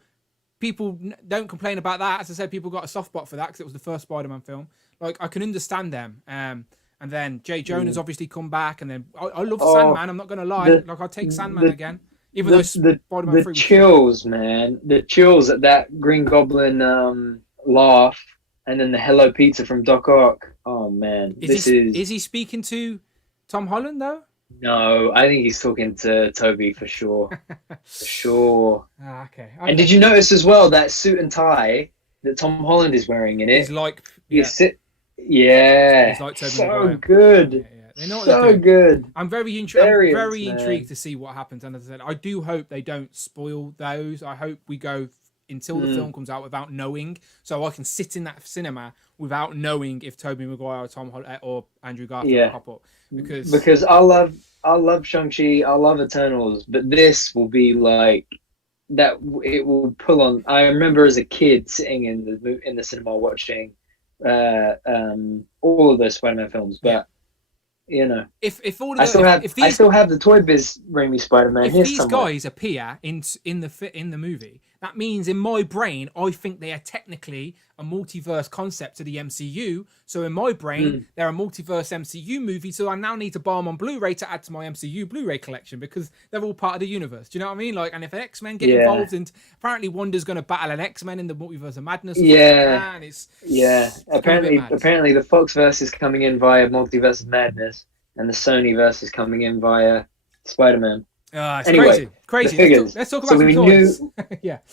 People don't complain about that. As I said, people got a soft spot for that because it was the first Spider-Man film. Like, I can understand them. And then J. Jonah's obviously come back. And then I love Sandman. I'm not going to lie. I'll take Sandman again. Even though Spider-Man 3 was chills, man. The chills at that Green Goblin laugh. And then the Hello Pizza from Doc Ock. Oh, man. Is he speaking to Tom Holland, though? No, I think he's talking to Toby for sure. For sure. Okay. And did you notice as well that suit and tie that Tom Holland is wearing in it? He's like, Yeah. He's like Tobey So Maguire. good. Yeah. They know what So they're doing. good. I'm very intrigued to see what happens. And as I said, I do hope they don't spoil those. I hope we go until the film comes out without knowing, so I can sit in that cinema without knowing if Tobey Maguire or Tom Holland or Andrew Garfield will pop up. Because I love Shang-Chi, I love Eternals, but this will be like that. It will pull on. I remember as a kid sitting in the cinema watching all of those Spider-Man films, but. You know, if all of I still have the Toy Biz Raimi Spider-Man. If these guys appear in the movie, that means in my brain I think they are technically a multiverse concept to the MCU. So in my brain, they're a multiverse MCU movie. So I now need to buy them on Blu-ray to add to my MCU Blu-ray collection because they're all part of the universe. Do you know what I mean? Like, and if X-Men get involved, and apparently Wanda's going to battle an X-Men in the Multiverse of Madness. Apparently the Foxverse is coming in via Multiverse of Madness, and the Sonyverse is coming in via Spider-Man. It's anyway, crazy. Let's talk about some toys.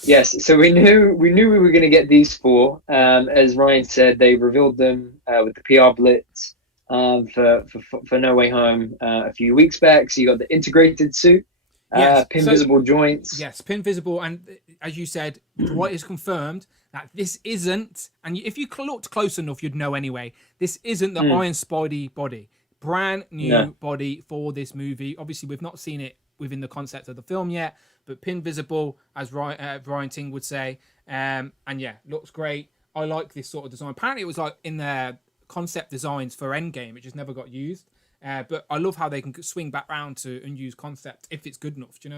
Yes, so we knew we were going to get these four. As Ryan said, they revealed them with the PR blitz for No Way Home a few weeks back. So you got the integrated suit, pin visible joints. Yes, pin visible, and as you said, Dwight is confirmed that this isn't. And if you looked close enough, you'd know anyway. This isn't the Iron Spidey body. Brand new body for this movie. Obviously, we've not seen it within the concept of the film yet, but pin visible, as Ryan Ting would say. And yeah, looks great. I like this sort of design. Apparently, it was like in the concept designs for Endgame. It just never got used. But I love how they can swing back round to unused concept if it's good enough, do you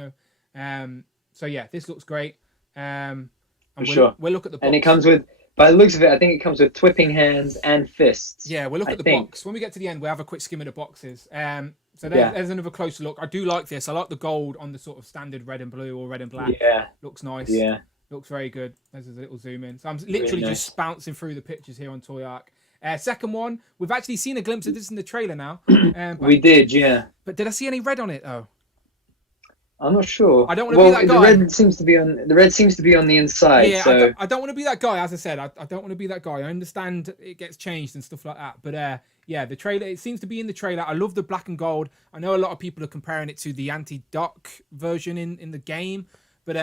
know? So yeah, this looks great. And we'll look at the box. And it comes with, by the looks of it, I think it comes with whipping hands and fists. Yeah, we'll look at the box. When we get to the end, we'll have a quick skim of the boxes. So there's another closer look. I do like this. I like the gold on the sort of standard red and blue or red and black. Yeah. Looks nice. Yeah. Looks very good. There's a little zoom in. So I'm literally just bouncing through the pictures here on Toy Arc. Second one, we've actually seen a glimpse of this in the trailer now. We did, yeah. But did I see any red on it though? I'm not sure. I don't want to be that guy. The red seems to be on the inside. Yeah, so. I don't want to be that guy. As I said, I don't want to be that guy. I understand it gets changed and stuff like that. But yeah, the trailer, it seems to be in the trailer. I love the black and gold. I know a lot of people are comparing it to the anti-Doc version in the game. But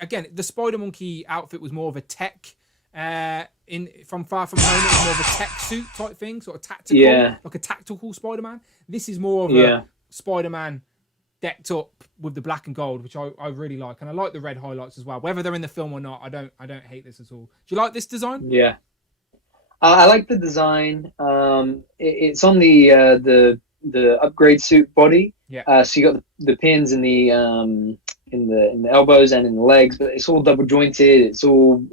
again, the Spider Monkey outfit was more of a tech. From Far From Home, it was more of a tech suit type thing, sort of tactical, like a tactical Spider-Man. This is more of a Spider-Man decked up with the black and gold, which I really like, and I like the red highlights as well. Whether they're in the film or not, I don't hate this at all. Do you like this design? Yeah, I like the design. It's on the upgrade suit body. Yeah. So you got the pins in the elbows and in the legs, but it's all double jointed. It's all,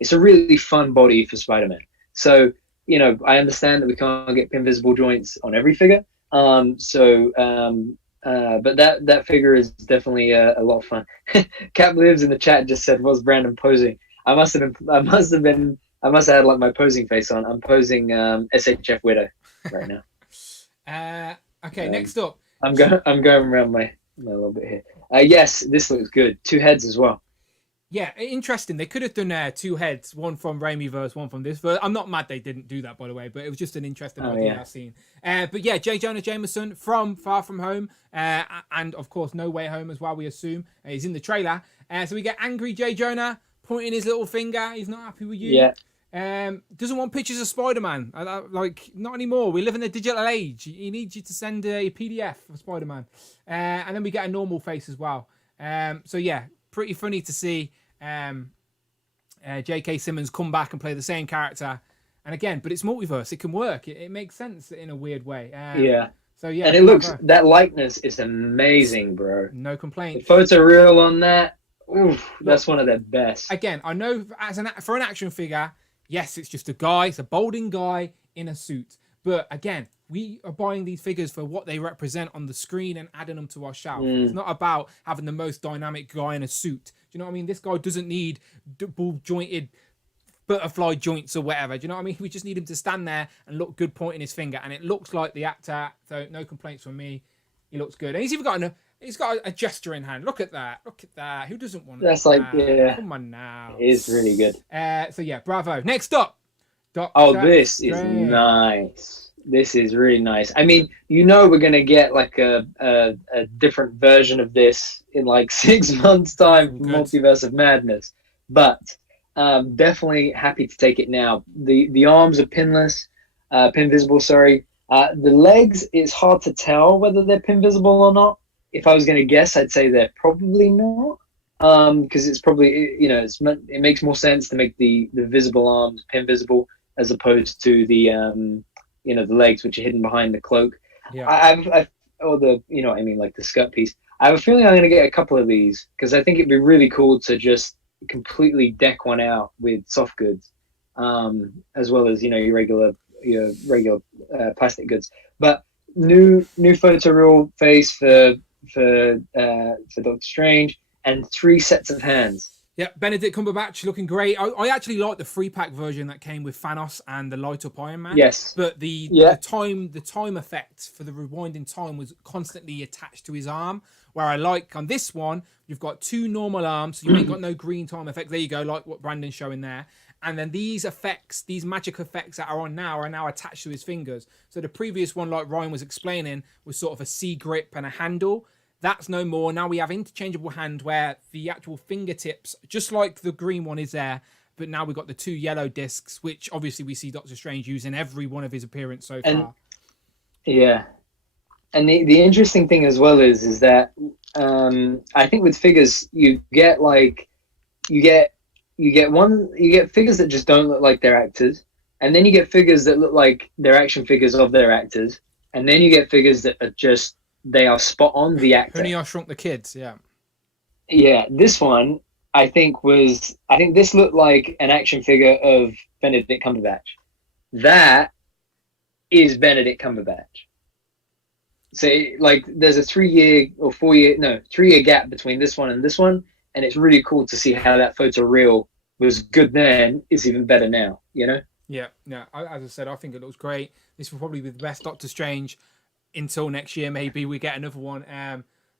it's a really fun body for Spider-Man. So, I understand that we can't get pin visible joints on every figure. But that figure is definitely a lot of fun. Cap Lives in the chat just said, "Was Brandon posing?" I must have had like my posing face on. I'm posing SHF Widow right now. Okay, next up. I'm going around my little bit here. Yes, this looks good. Two heads as well. Yeah, interesting. They could have done two heads, one from Raimiverse, one from this verse. I'm not mad they didn't do that, by the way, but it was just an interesting idea I've seen. But yeah, J. Jonah Jameson from Far From Home, and of course No Way Home as well, we assume. He's in the trailer. So we get angry J. Jonah pointing his little finger. He's not happy with you. Yeah. Doesn't want pictures of Spider-Man. Like, not anymore. We live in a digital age. He needs you to send a PDF of Spider-Man. And then we get a normal face as well. So yeah, pretty funny to see J.K. Simmons come back and play the same character. And again, but it's multiverse. It can work. It makes sense in a weird way. So yeah. And it looks, that likeness is amazing, bro. No complaint. The photoreal on that, oof, that's one of the best. Again, I know for an action figure, yes, it's just a guy. It's a balding guy in a suit. But again, we are buying these figures for what they represent on the screen and adding them to our shelf. It's not about having the most dynamic guy in a suit. Do you know what I mean? This guy doesn't need double jointed butterfly joints or whatever. Do you know what I mean? We just need him to stand there and look good pointing his finger. And it looks like the actor. So no complaints from me. He looks good. And he's even got a gesture in hand. Look at that. Look at that. Who doesn't want that? That's like, yeah. Come on now. It is really good. So yeah, bravo. Next up, This is nice. This is really nice. I mean, we're gonna get like a different version of this in like 6 months' time from Multiverse of Madness, but definitely happy to take it now. The arms are pinless, pin visible. Sorry. The legs, it's hard to tell whether they're pin visible or not. If I was going to guess, I'd say they're probably not, because it's probably it makes more sense to make the visible arms pin visible as opposed to the the legs, which are hidden behind the cloak. Yeah. Or the like the skirt piece. I have a feeling I'm going to get a couple of these because I think it'd be really cool to just completely deck one out with soft goods, as well as your regular plastic goods. But new photoreal face for Doctor Strange, and 3 sets of hands. Yeah, Benedict Cumberbatch looking great. I actually like the 3-pack version that came with Thanos and the light up Iron Man. Yes. But the time effect for the rewinding time was constantly attached to his arm. Where I like on this one, you've got 2 normal arms, so you ain't got no green time effect. There you go, like what Brandon's showing there. And then these effects, these magic effects that are now attached to his fingers. So the previous one, like Ryan was explaining, was sort of a C grip and a handle. That's no more. Now we have interchangeable hand where the actual fingertips, just like the green one is there, but now we've got the 2 yellow discs, which obviously we see Doctor Strange use in every one of his appearances so far. Yeah. And the interesting thing as well is that I think with figures you get figures that just don't look like they're actors, and then you get figures that look like they're action figures of their actors, and then you get figures that are just they are spot on the actor. Honey, I Shrunk the Kids, yeah. Yeah, this one I think this looked like an action figure of Benedict Cumberbatch. That is Benedict Cumberbatch. So like there's a 3-year gap between this one and this one, and it's really cool to see how that photo reel was good then is even better now, Yeah. As I said, I think it looks great. This will probably be the best Doctor Strange until next year. Maybe we get another one.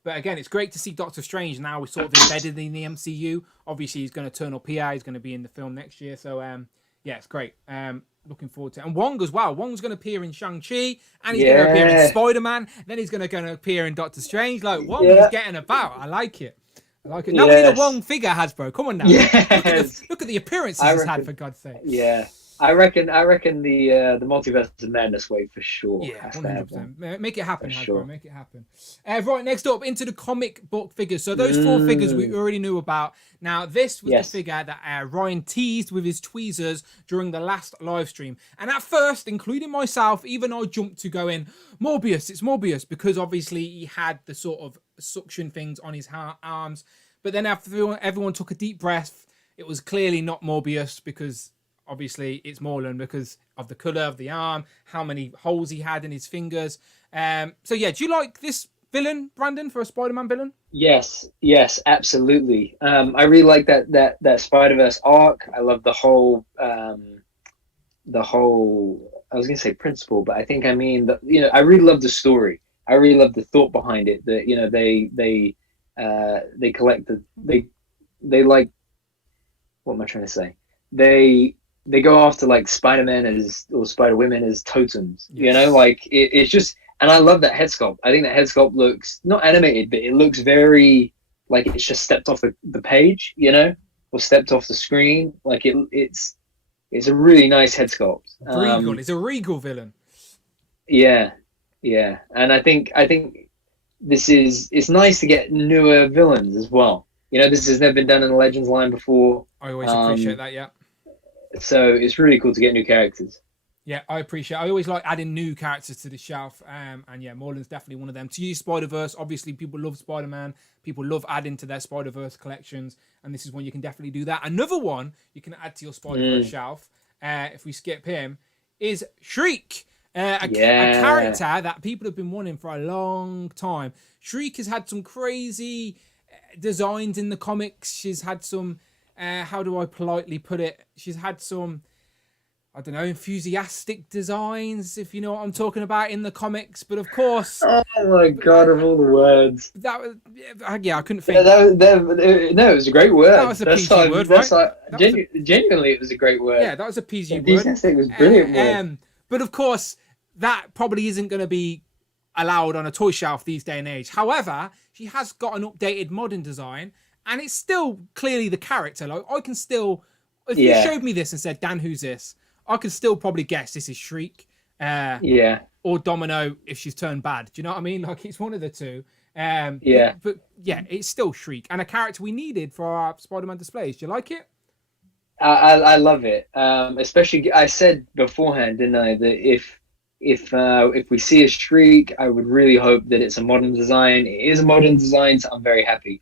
But again, it's great to see Doctor Strange now. We're sort of embedded in the MCU. Obviously, he's going to turn up here. He's going to be in the film next year. So, it's great. Looking forward to it. And Wong as well. Wong's going to appear in Shang-Chi, and he's going to appear in Spider-Man. Then he's going to appear in Doctor Strange. Like, Wong is getting about. I like it. Now we need a Wong figure, Hasbro. Come on now. Yes. Look at the appearances he's had, for God's sake. Yeah. I reckon the Multiverse of Madness wave for sure. Yeah, 100%. Make it happen, Hasbro. Sure. Make it happen. Right, next up, into the comic book figures. So those 4 figures we already knew about. Now, this was the figure that Ryan teased with his tweezers during the last live stream. And at first, including myself, even I jumped to going, Morbius, it's Morbius, because obviously he had the sort of suction things on his arms. But then after everyone took a deep breath, it was clearly not Morbius, because obviously it's Morlun because of the colour of the arm, how many holes he had in his fingers. So yeah, do you like this villain, Brandon, for a Spider-Man villain? Yes, absolutely. I really like that Spider-Verse arc. I love the whole I was going to say principle, but I think I mean I really love the story. I really love the thought behind it. That they collect they like, what am I trying to say? They go after like Spider-Man or Spider-Women as totems, it's just, and I love that head sculpt. I think that head sculpt looks not animated, but it looks very like it's just stepped off the page, or stepped off the screen. Like it's a really nice head sculpt. Regal. It's a regal villain. Yeah. And I think it's nice to get newer villains as well. This has never been done in the Legends line before. I always appreciate that, yeah. So it's really cool to get new characters. Yeah, I always like adding new characters to the shelf. And yeah, Morlun's definitely one of them. To use Spider-Verse, obviously people love Spider-Man. People love adding to their Spider-Verse collections. And this is one you can definitely do that. Another one you can add to your Spider-Verse shelf, if we skip him, is Shriek. A character that people have been wanting for a long time. Shriek has had some crazy designs in the comics. She's had some... how do I politely put it? She's had some... I don't know, enthusiastic designs, if you know what I'm talking about, in the comics. But of course, oh my god, of all the words, that was I couldn't think. No, it was a great word. That was a PG word, right? Genuinely, it was a great word. Yeah, that was a PG word. Enthusiastic was a brilliant word. But of course, that probably isn't going to be allowed on a toy shelf these day and age. However, she has got an updated modern design, and it's still clearly the character. Like, I can still, if you showed me this and said, Dan, who's this? I could still probably guess this is Shriek. Or Domino if she's turned bad. Do you know what I mean? Like, it's one of the two. But yeah, it's still Shriek, and a character we needed for our Spider-Man displays. Do you like it? I love it. Especially, I said beforehand, didn't I, that if we see a Shriek, I would really hope that it's a modern design. It is a modern design, so I'm very happy.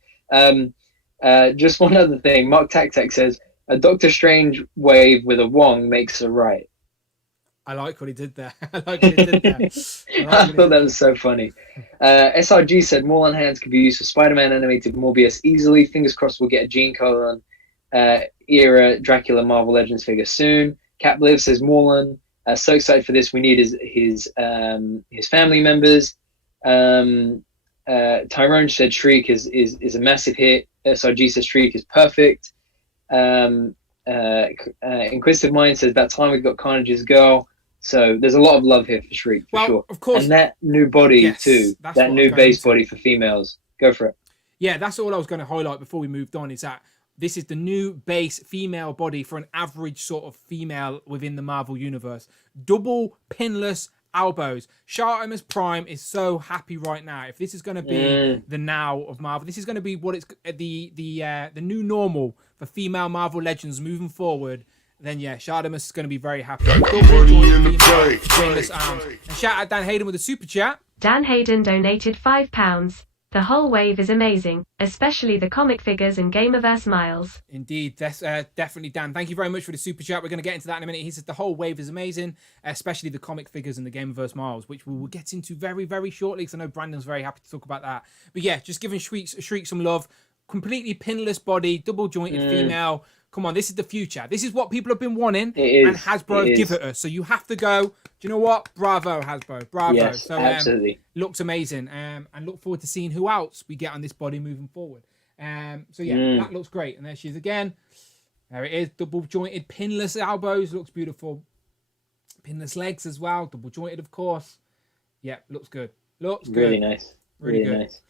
Just one other thing. Mark Tac says, a Doctor Strange wave with a Wong makes a right. I like what he did there. I thought that was so funny. SRG said, more on hands could be used for Spider-Man animated Morbius easily. Fingers crossed we'll get a Gene Colan era Dracula Marvel Legends figure soon. Cap Live says, Morlan, so excited for this. We need his family members. Tyrone said Shriek is a massive hit. SRG says Shriek is perfect. Inquisitive Mind says, that time we got Carnage's girl. So there's a lot of love here for Shriek, for sure. Of course. And that new body too, that new base body for females. Go for it. Yeah, that's all I was going to highlight before we moved on, is that this is the new base female body for an average sort of female within the Marvel Universe. Double pinless elbows. Artemis Prime is so happy right now. If this is going to be the now of Marvel, this is going to be what it's the new normal for female Marvel Legends moving forward. Then yeah, Artemis is going to be very happy. Pinless arms. And shout out Dan Hayden with a super chat. Dan Hayden donated £5. The whole wave is amazing, especially the comic figures and Gamerverse miles. Indeed, that's definitely Dan. Thank you very much for the super chat. We're going to get into that in a minute. He says the whole wave is amazing, especially the comic figures and the Gamerverse miles, which we will get into very, very shortly, because I know Brandon's very happy to talk about that. But yeah, just giving Shriek some love. Completely pinless body, double jointed female. Come on, this is the future. This is what people have been wanting, and Hasbro give it us. So you have to go, do you know what? Bravo, Hasbro. Bravo. Yes, so, absolutely. Looks amazing. And look forward to seeing who else we get on this body moving forward. So yeah, that looks great. And there she is again. There it is. Double jointed, pinless elbows. Looks beautiful. Pinless legs as well. Double jointed, of course. Yeah, looks good. Looks good. Really nice. Really good. Nice.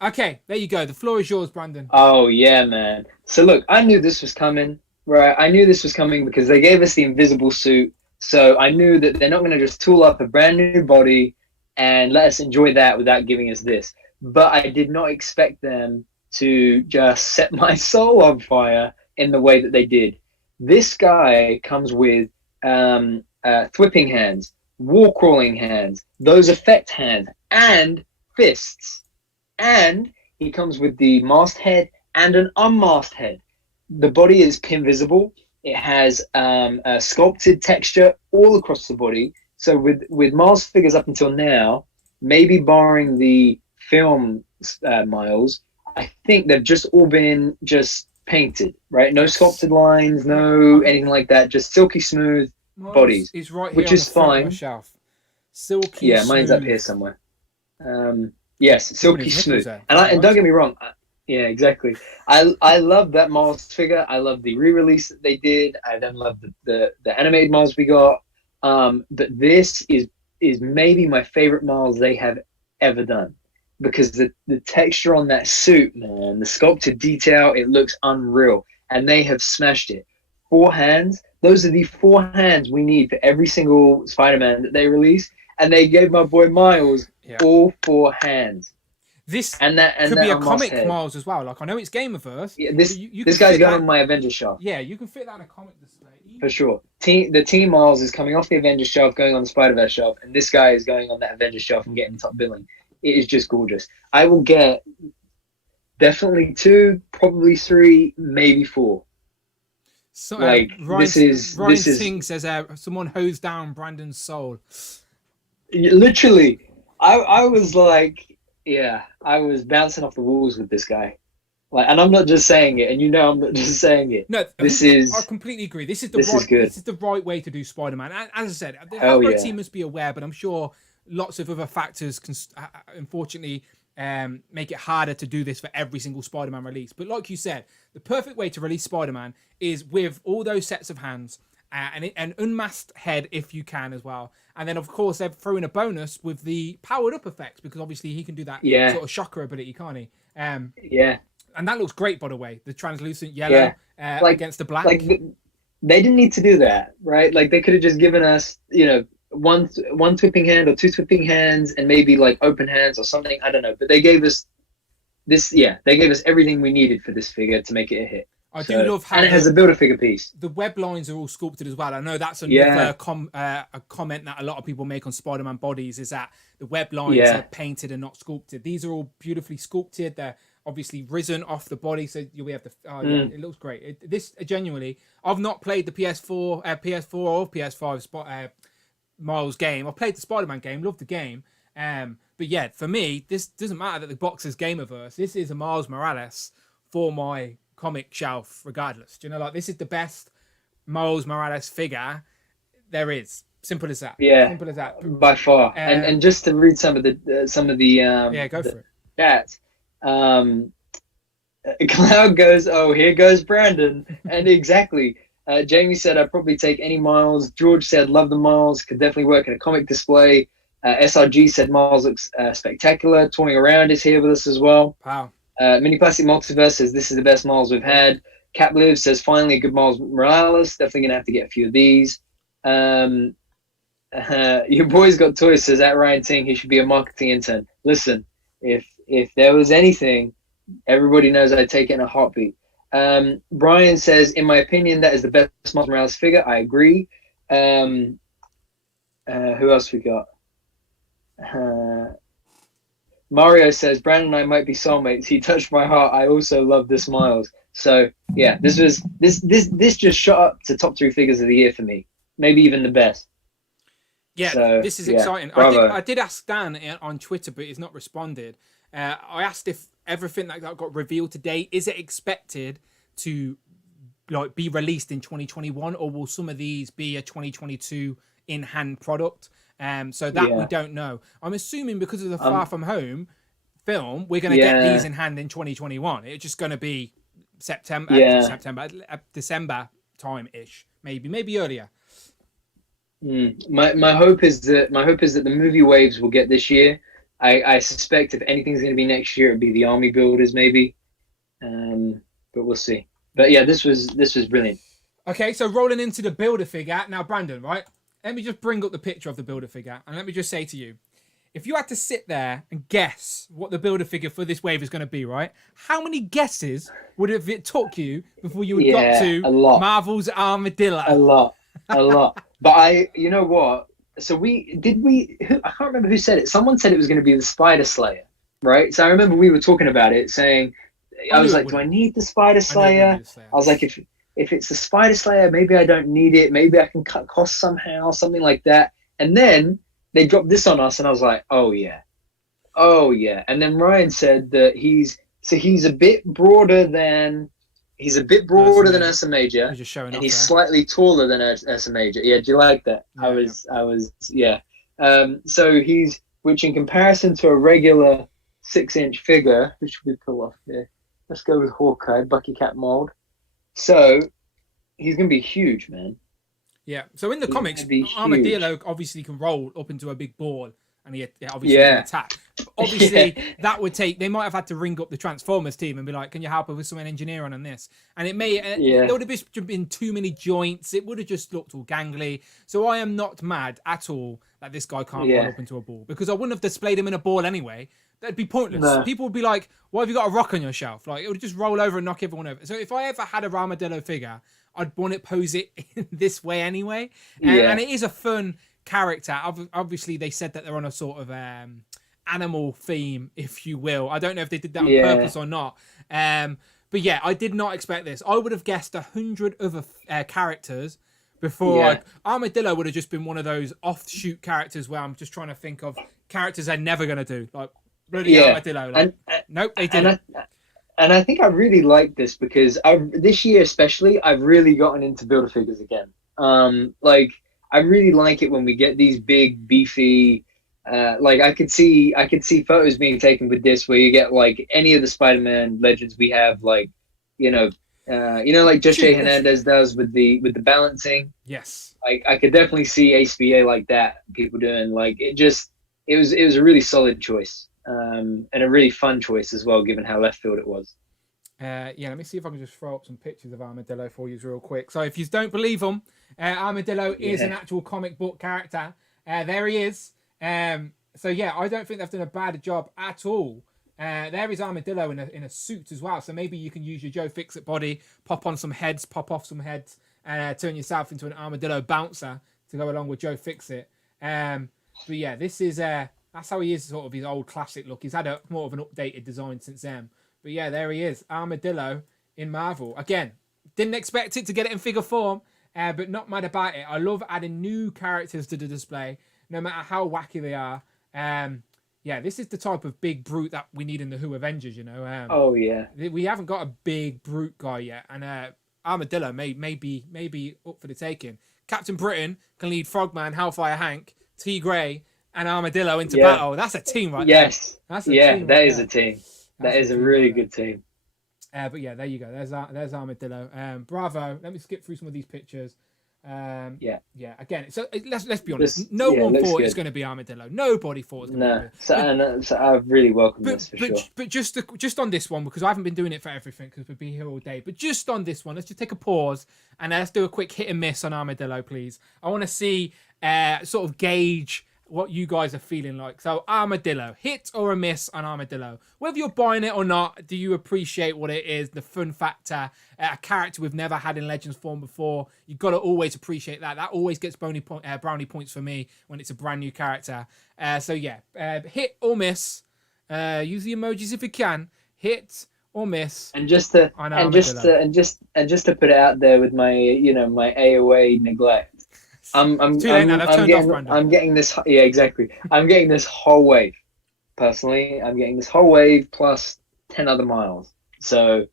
Okay, there you go. The floor is yours, Brandon. Oh, yeah, man. So, look, I knew this was coming, right? I knew this was coming because they gave us the invisible suit. So I knew that they're not going to just tool up a brand new body and let us enjoy that without giving us this. But I did not expect them to just set my soul on fire in the way that they did. This guy comes with thwipping hands, wall-crawling hands, those effect hands, and fists. And he comes with the masked head and an unmasked head. The body is pin visible. It has a sculpted texture all across the body. So with masked figures up until now, maybe barring the film miles, I think they've just all been just painted, right? No sculpted lines, no anything like that. Just silky smooth bodies, is right here which on is the front fine. of the shelf. Silky. Yeah, smooth. mine's up here somewhere. Yes, silky smooth. And don't get me wrong. Yeah, exactly. I love that Miles figure. I love the re-release that they did. I then love the animated Miles we got. But this is maybe my favorite Miles they have ever done, because the texture on that suit, man, the sculpted detail, it looks unreal, and they have smashed it. 4 hands. Those are the 4 hands we need for every single Spider-Man that they release, and they gave my boy Miles all 4 hands. This could be a comic Miles as well. Like, I know it's Gamerverse. Yeah, this guy's going on my Avengers shelf. Yeah, you can fit that in a comic display. For sure. The Team Miles is coming off the Avengers shelf, going on the Spider-Verse shelf, and this guy is going on that Avengers shelf and getting top billing. It is just gorgeous. I will get definitely 2, probably 3, maybe 4. So, Ryan Singh says someone hosed down Brandon's soul. Literally, I was like, yeah, I was bouncing off the walls with this guy. Like, and I'm not just saying it, and I'm not just saying it. No, I completely agree. This is the right way to do Spider-Man. And as I said, the Hasbro team must be aware, but I'm sure lots of other factors can unfortunately make it harder to do this for every single Spider-Man release. But like you said, the perfect way to release Spider-Man is with all those sets of hands and an unmasked head if you can as well. And then of course they're throwing a bonus with the powered up effects, because obviously he can do that sort of shocker ability, can't he? And that looks great, by the way. The translucent yellow against the black. Like they didn't need to do that, right? Like they could have just given us, one whipping hand or two whipping hands, and maybe like open hands or something. I don't know, but they gave us this. Yeah, they gave us everything we needed for this figure to make it a hit. I do love how it has a Build-A-Figure piece. The web lines are all sculpted as well. I know that's another a comment that a lot of people make on Spider-Man bodies, is that the web lines are painted and not sculpted. These are all beautifully sculpted. They're obviously risen off the body, so we have the. It looks great. This genuinely, I've not played the PS4 or PS5 Miles game. I've played the Spider-Man game, loved the game. But yeah, for me, this doesn't matter that the box is Gamerverse. This is a Miles Morales for my comic shelf, regardless. Do you know, like, this is the best Miles Morales figure there is. Simple as that. Yeah, simple as that by far. And just to read some of the go for it. Chat. Cloud goes, oh, here goes Brandon, and exactly. Jamie said, I'd probably take any Miles. George said, love the Miles, could definitely work in a comic display. SRG said, Miles looks spectacular. Touring Around is here with us as well. Wow. Mini Plastic Multiverse says, this is the best Miles we've had. Cap Live says, finally a good Miles Morales. Definitely going to have to get a few of these. Your boy's got toys says, at Ryan Ting, he should be a marketing intern. Listen, if there was anything, everybody knows I'd take it in a heartbeat. Brian says, in my opinion, that is the best Miles Morales figure. I agree. Who else we got? Mario says, Brandon and I might be soulmates. He touched my heart. I also love this Miles. So yeah, this just shot up to top 3 figures of the year for me. Maybe even the best. Yeah, so, this is exciting. I did ask Dan on Twitter, but he's not responded. I asked if everything that got revealed today, is it expected to be released in 2021, or will some of these be a 2022 in-hand product? So that we don't know. I'm assuming because of the Far From Home film, we're going to get these in hand in 2021. It's just going to be December time-ish, maybe earlier. My hope is that the movie waves will get this year. I suspect if anything's going to be next year, it'd be the Army Builders maybe, but we'll see. But yeah, this was brilliant. Okay, so rolling into the Build-A-Figure now, Brandon. Right, let me just bring up the picture of the Build-A-Figure, and let me just say to you, if you had to sit there and guess what the Build-A-Figure for this wave is going to be, right? How many guesses would it took you before you got to Marvel's Armadillo? A lot. But you know what? So I can't remember who said it. Someone said it was going to be the Spider Slayer, right? So I remember we were talking about it, saying, I was like, do I need the Spider Slayer? I was like, if it's the Spider Slayer, maybe I don't need it. Maybe I can cut costs somehow, something like that. And then they dropped this on us, and I was like, oh yeah. And then Ryan said that he's a bit broader than Ursa Major, and he's slightly taller than Ursa Major. Yeah, do you like that? Yeah, so he's, which in comparison to a regular 6-inch figure, which should we pull off here? Let's go with Hawkeye, Bucky Cat mold. So he's going to be huge, man. Yeah, so in the comics, Armadillo obviously can roll up into a big ball, and he obviously can attack. Obviously, that would take. They might have had to ring up the Transformers team and be like, "Can you help us with some engineering on this?" And it may there would have been too many joints. It would have just looked all gangly. So I am not mad at all that this guy can't roll up into a ball, because I wouldn't have displayed him in a ball anyway. That'd be pointless. No. People would be like, "Why have you got a rock on your shelf?" Like, it would just roll over and knock everyone over. So if I ever had a Armadillo figure, I'd want to pose it in this way anyway. And it is a fun character. Obviously, they said that they're on a sort of animal theme, if you will. I don't know if they did that on purpose or not. But yeah, I did not expect this. I would have guessed 100 other characters before. Armadillo would have just been one of those offshoot characters where I'm just trying to think of characters they're never going to do. Like, bloody Armadillo. Like, nope, they didn't. I think I really like this because this year especially, I've really gotten into Build-A-Figures again. Like I really like it when we get these big, beefy. Like I could see photos being taken with this where you get like any of the Spider-Man legends we have, like like Josh Hernandez does with the balancing. Yes. Like I could definitely see HBA like that people doing. Like it was a really solid choice, and a really fun choice as well, given how left field it was. Let me see if I can just throw up some pictures of Armadillo for you real quick. So if you don't believe him, Armadillo is an actual comic book character. There he is. I don't think they've done a bad job at all. There is Armadillo in a suit as well. So maybe you can use your Joe Fix-It body, pop on some heads, pop off some heads, and turn yourself into an Armadillo bouncer to go along with Joe Fix-It. This is that's how he is, sort of his old classic look. He's had more of an updated design since then. But yeah, there he is, Armadillo in Marvel. Again, didn't expect it to get it in figure form, but not mad about it. I love adding new characters to the display, no matter how wacky they are. This is the type of big brute that we need in the Who Avengers, you know. We haven't got a big brute guy yet, and Armadillo may be up for the taking. Captain Britain can lead Frogman, Hellfire Hank, T. Grey, and Armadillo into battle. That's a team right there. That's a team that is a team. That is a really good team. There you go. There's Armadillo. Bravo. Let me skip through some of these pictures. Again, so let's be honest. No one thought it was going to be Armadillo. Nobody thought it was going to be. So I really welcome this for sure. But just on this one, because I haven't been doing it for everything, because we'd be here all day. But just on this one, let's just take a pause and let's do a quick hit and miss on Armadillo, please. I want to see sort of gauge what you guys are feeling like. So Armadillo, hit or a miss on Armadillo? Whether you're buying it or not, do you appreciate what it is, the fun factor, a character we've never had in Legends form before? You've got to always appreciate that. That always gets brownie points for me when it's a brand new character. Hit or miss. Use the emojis if you can. Hit or miss. And just to put it out there with my my AOA neglect. I'm getting this. Yeah, exactly. I'm getting this whole wave. Personally, I'm getting this whole wave plus 10 other miles. So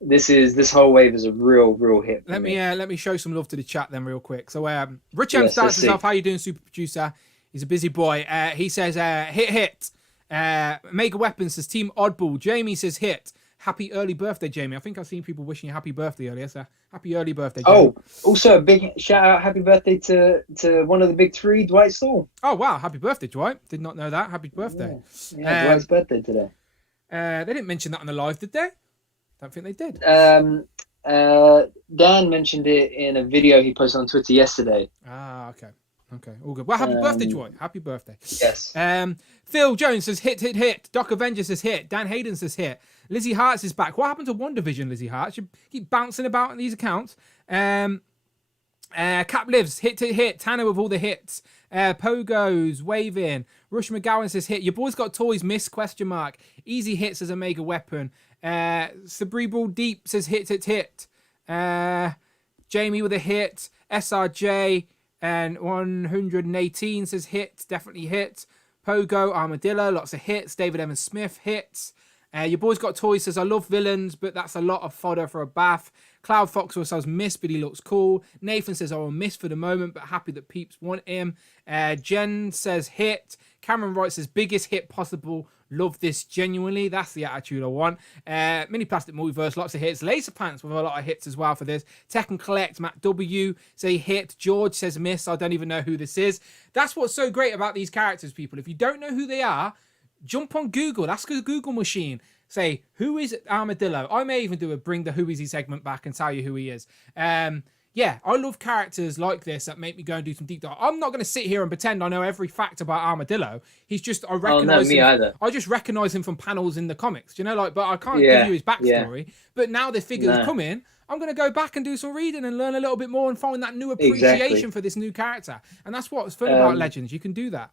this whole wave is a real hit. Let me show some love to the chat then real quick. So Rich M starts us off. How you doing, super producer? He's a busy boy. He says hit. Mega Weapons says Team Oddball. Jamie says hit. Happy early birthday, Jamie. I think I've seen people wishing you happy birthday earlier. So happy early birthday, Jamie. Oh, also a big shout out, happy birthday to one of the big three, Dwight Stall. Oh, wow. Happy birthday, Dwight. Did not know that. Happy birthday. Yeah, Dwight's birthday today. They didn't mention that on the live, did they? Don't think they did. Dan mentioned it in a video he posted on Twitter yesterday. Ah, okay. Okay, all good. Well, happy birthday, Dwight. Happy birthday. Yes. Phil Jones says hit. Doc Avenger says hit. Dan Hayden says hit. Lizzie Hart's is back. What happened to One Division, Lizzie Hart? You keep bouncing about in these accounts. Cap Lives, hit. Tanner with all the hits. Pogo's waving. Rush McGowan says hit. Your boy's got toys, miss, ? Easy hits as a mega weapon. Cerebral Deep says hit. Jamie with a hit. SRJ and 118 says hit. Definitely hit. Pogo, Armadillo, lots of hits. David Evans Smith, hits. Your boy's got toys says, I love villains, but that's a lot of fodder for a bath. Cloud Fox says miss, but he looks cool. Nathan says, I will miss for the moment, but happy that peeps want him. Jen says hit. Cameron Wright says biggest hit possible. Love this genuinely. That's the attitude I want. Mini Plastic Multiverse, lots of hits. Laser Pants with a lot of hits as well for this. Tech and Collect, Matt W say hit. George says miss. I don't even know who this is. That's what's so great about these characters, people. If you don't know who they are, jump on Google. Ask a Google machine. Say, who is Armadillo? I may even do a bring the Who Is He segment back and tell you who he is. I love characters like this that make me go and do some deep dive. I'm not going to sit here and pretend I know every fact about Armadillo. He's just, I recognize him. Either. I just recognize him from panels in the comics. Do you know, but I can't give you his backstory. But now the figures come in, I'm going to go back and do some reading and learn a little bit more and find that new appreciation for this new character. And that's what's fun about Legends. You can do that.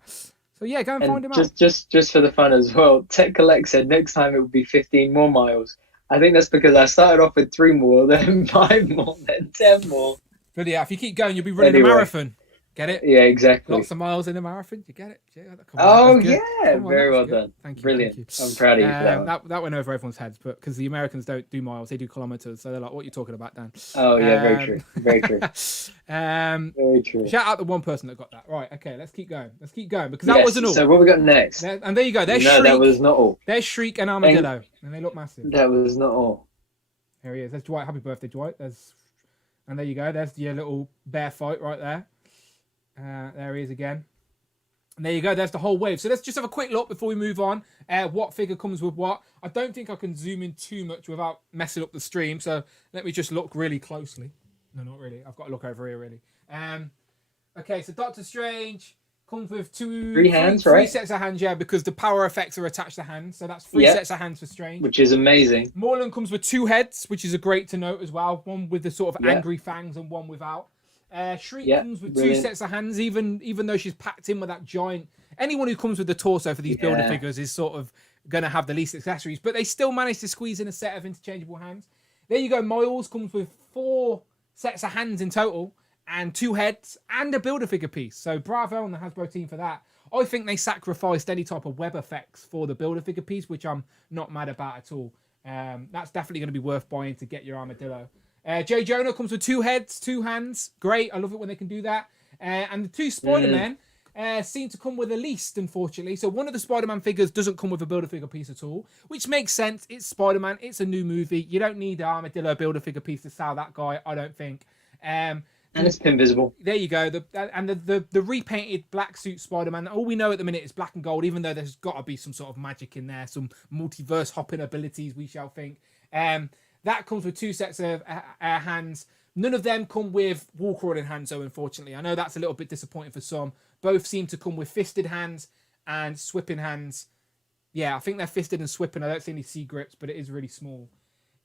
So yeah, go and find him out. Just for the fun as well, Tech Collect said next time it would be 15 more miles. I think that's because I started off with 3 more, then 5 more, then 10 more. But yeah, if you keep going, you'll be running a marathon. Get it? Yeah, exactly. Lots of miles in a marathon. You get it? Yeah, Very well done. Thank you. Brilliant. Thank you. I'm proud of you for that. That went over everyone's heads, but because the Americans don't do miles, they do kilometers. So they're like, "What are you talking about, Dan?" Oh yeah, very true. Very true. Very true. Shout out the one person that got that. Right. Okay. Let's keep going because that wasn't all. So what we got next? And there you go. There's no, Shriek. that was not all. There's Shriek and Armadillo, and they look massive. That was not all. Here he is. There's Dwight. Happy birthday, Dwight. And there you go. There's your little bear fight right there. There he is again. And there you go. There's the whole wave. So let's just have a quick look before we move on. What figure comes with what? I don't think I can zoom in too much without messing up the stream. So let me just look really closely. No, not really. I've got to look over here, really. Okay, so Doctor Strange comes with three sets of hands, yeah, because the power effects are attached to hands. So that's three sets of hands for Strange. Which is amazing. Morlun comes with 2 heads, which is a great to note as well. One with the sort of angry fangs and one without. Shriek comes with 2 sets of hands, even though she's packed in with that giant. Anyone who comes with the torso for these builder figures is sort of going to have the least accessories, but they still manage to squeeze in a set of interchangeable hands. There you go. Miles comes with 4 sets of hands in total and 2 heads and a builder figure piece. So bravo on the Hasbro team for that. I think they sacrificed any type of web effects for the builder figure piece, which I'm not mad about at all. That's definitely going to be worth buying to get your Armadillo. J. Jonah comes with 2 heads, 2 hands. Great. I love it when they can do that. And the 2 Spider-Men seem to come with the least, unfortunately. So one of the Spider-Man figures doesn't come with a Build-A-Figure piece at all, which makes sense. It's Spider-Man. It's a new movie. You don't need an Armadillo Build-A-Figure piece to sell that guy, I don't think. And it's invisible. There you go. The repainted black suit Spider-Man. All we know at the minute is black and gold, even though there's got to be some sort of magic in there, some multiverse hopping abilities, we shall think. That comes with 2 sets of hands. None of them come with wall-crawling hands, though, unfortunately. I know that's a little bit disappointing for some. Both seem to come with fisted hands and swipping hands. Yeah, I think they're fisted and swipping. I don't see any C-grips, but it is really small.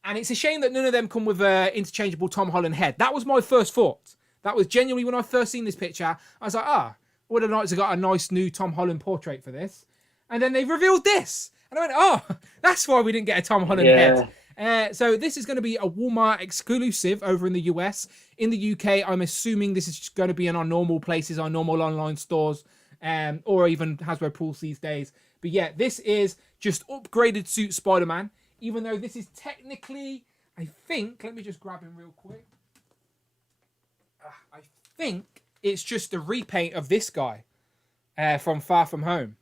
And it's a shame that none of them come with an interchangeable Tom Holland head. That was my first thought. That was genuinely when I first seen this picture. I was like, would have liked to got a nice new Tom Holland portrait for this. And then they revealed this. And I went, that's why we didn't get a Tom Holland head. So this is going to be a Walmart exclusive over in the US. In the UK, I'm assuming this is just going to be in our normal places, our normal online stores, or even Hasbro Pulse these days. But yeah, this is just upgraded suit Spider-Man. Even though this is technically, I think, let me just grab him real quick. I think it's just a repaint of this guy from Far From Home.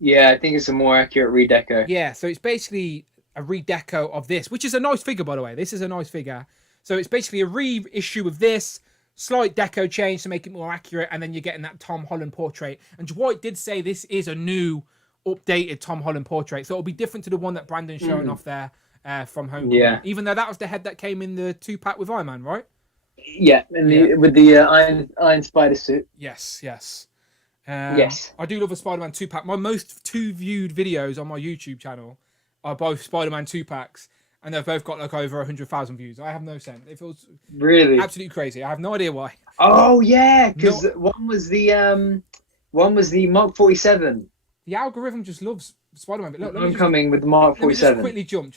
Yeah, I think it's a more accurate redeco. Yeah, so it's basically a redeco of this, which is a nice figure, by the way. This is a nice figure. So it's basically a reissue of this, slight deco change to make it more accurate, and then you're getting that Tom Holland portrait. And Dwight did say this is a new, updated Tom Holland portrait, so it'll be different to the one that Brandon's showing off there from home. Yeah. Even though that was the head that came in the 2-pack with Iron Man, right? Yeah, and with the Iron Spider suit. Yes. Yes. I do love a Spider-Man 2-pack. My most 2 viewed videos on my YouTube channel are both Spider-Man 2-packs, and they've both got like over 100,000 views. I have no sense. It feels really absolutely crazy. I have no idea why. Oh yeah, because one was the Mark 47. The algorithm just loves Spider-Man. Look, I'm coming with the Mark 47. Let me just quickly jump,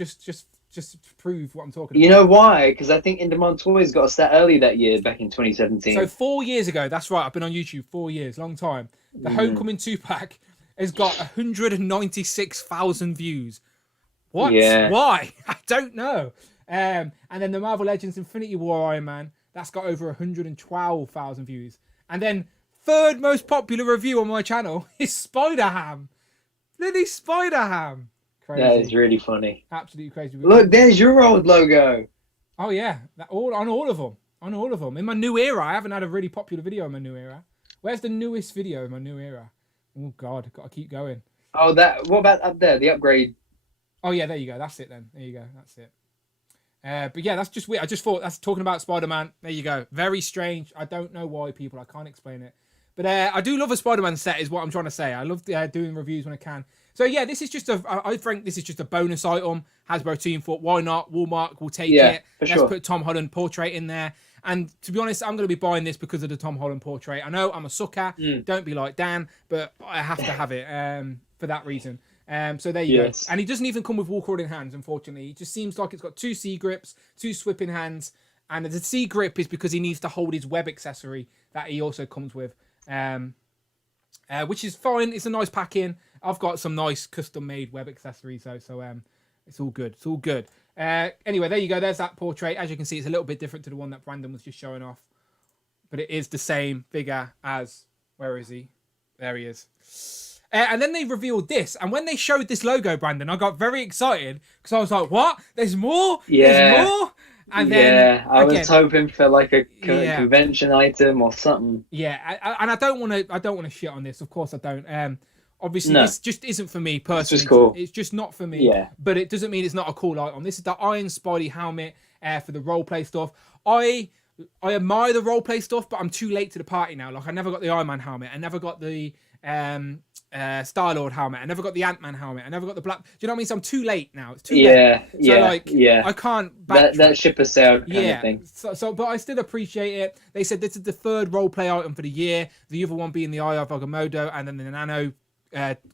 just to prove what I'm talking about. You know why? Because I think In Demand Toys got a stat early that year, back in 2017. So 4 years ago, that's right. I've been on YouTube 4 years, long time. The Homecoming 2-pack has got 196,000 views. What? Yeah. Why? I don't know. And then the Marvel Legends Infinity War Iron Man, that's got over 112,000 views. And then third most popular review on my channel is Spider-Ham. Bloody Spider-Ham. Crazy. That is really funny. Absolutely crazy. Look, there's your old logo. Oh yeah, on all of them. On all of them. In my new era, I haven't had a really popular video in my new era. Where's the newest video in my new era? Oh God, I've got to keep going. Oh, what about up there? The upgrade. Oh yeah, there you go. That's it then. There you go. That's it. But yeah, that's just weird. I just thought that's talking about Spider-Man. There you go. Very strange. I don't know why people. I can't explain it. But I do love a Spider-Man set is what I'm trying to say. I love doing reviews when I can. So yeah, this is just I think this is just a bonus item. Hasbro team thought, why not? Walmart will take it. Let's put Tom Holland portrait in there. And to be honest, I'm going to be buying this because of the Tom Holland portrait. I know I'm a sucker. Don't be like Dan, but I have to have it for that reason. So there you go. And he doesn't even come with wall crawling hands, unfortunately. It just seems like it's got 2 C grips, 2 swipping hands, And the C grip is because he needs to hold his web accessory that he also comes with, which is fine. It's a nice pack in. I've got some nice custom made web accessories, so it's all good. It's all good. Anyway, there you go. There's that portrait. As you can see, it's a little bit different to the one that Brandon was just showing off, but it is the same figure as. Where is he? There he is. And then they revealed this, and when they showed this logo, Brandon, I got very excited because I was like, "What? There's more? There's more!" And then I was hoping for like a convention item or something. Yeah, and I don't want to shit on this. Of course, I don't. Obviously, this just isn't for me personally. It's just cool. It's just not for me. Yeah. But it doesn't mean it's not a cool item. This is the Iron Spidey helmet for the roleplay stuff. I admire the roleplay stuff, but I'm too late to the party now. Like, I never got the Iron Man helmet. I never got the Star-Lord helmet. I never got the Ant-Man helmet. I never got the Black... Do you know what I mean? So I'm too late now. It's too late. So, I can't... That ship has sailed kind of thing. But I still appreciate it. They said this is the third roleplay item for the year. The other one being the Eye of Agamotto and then the Nano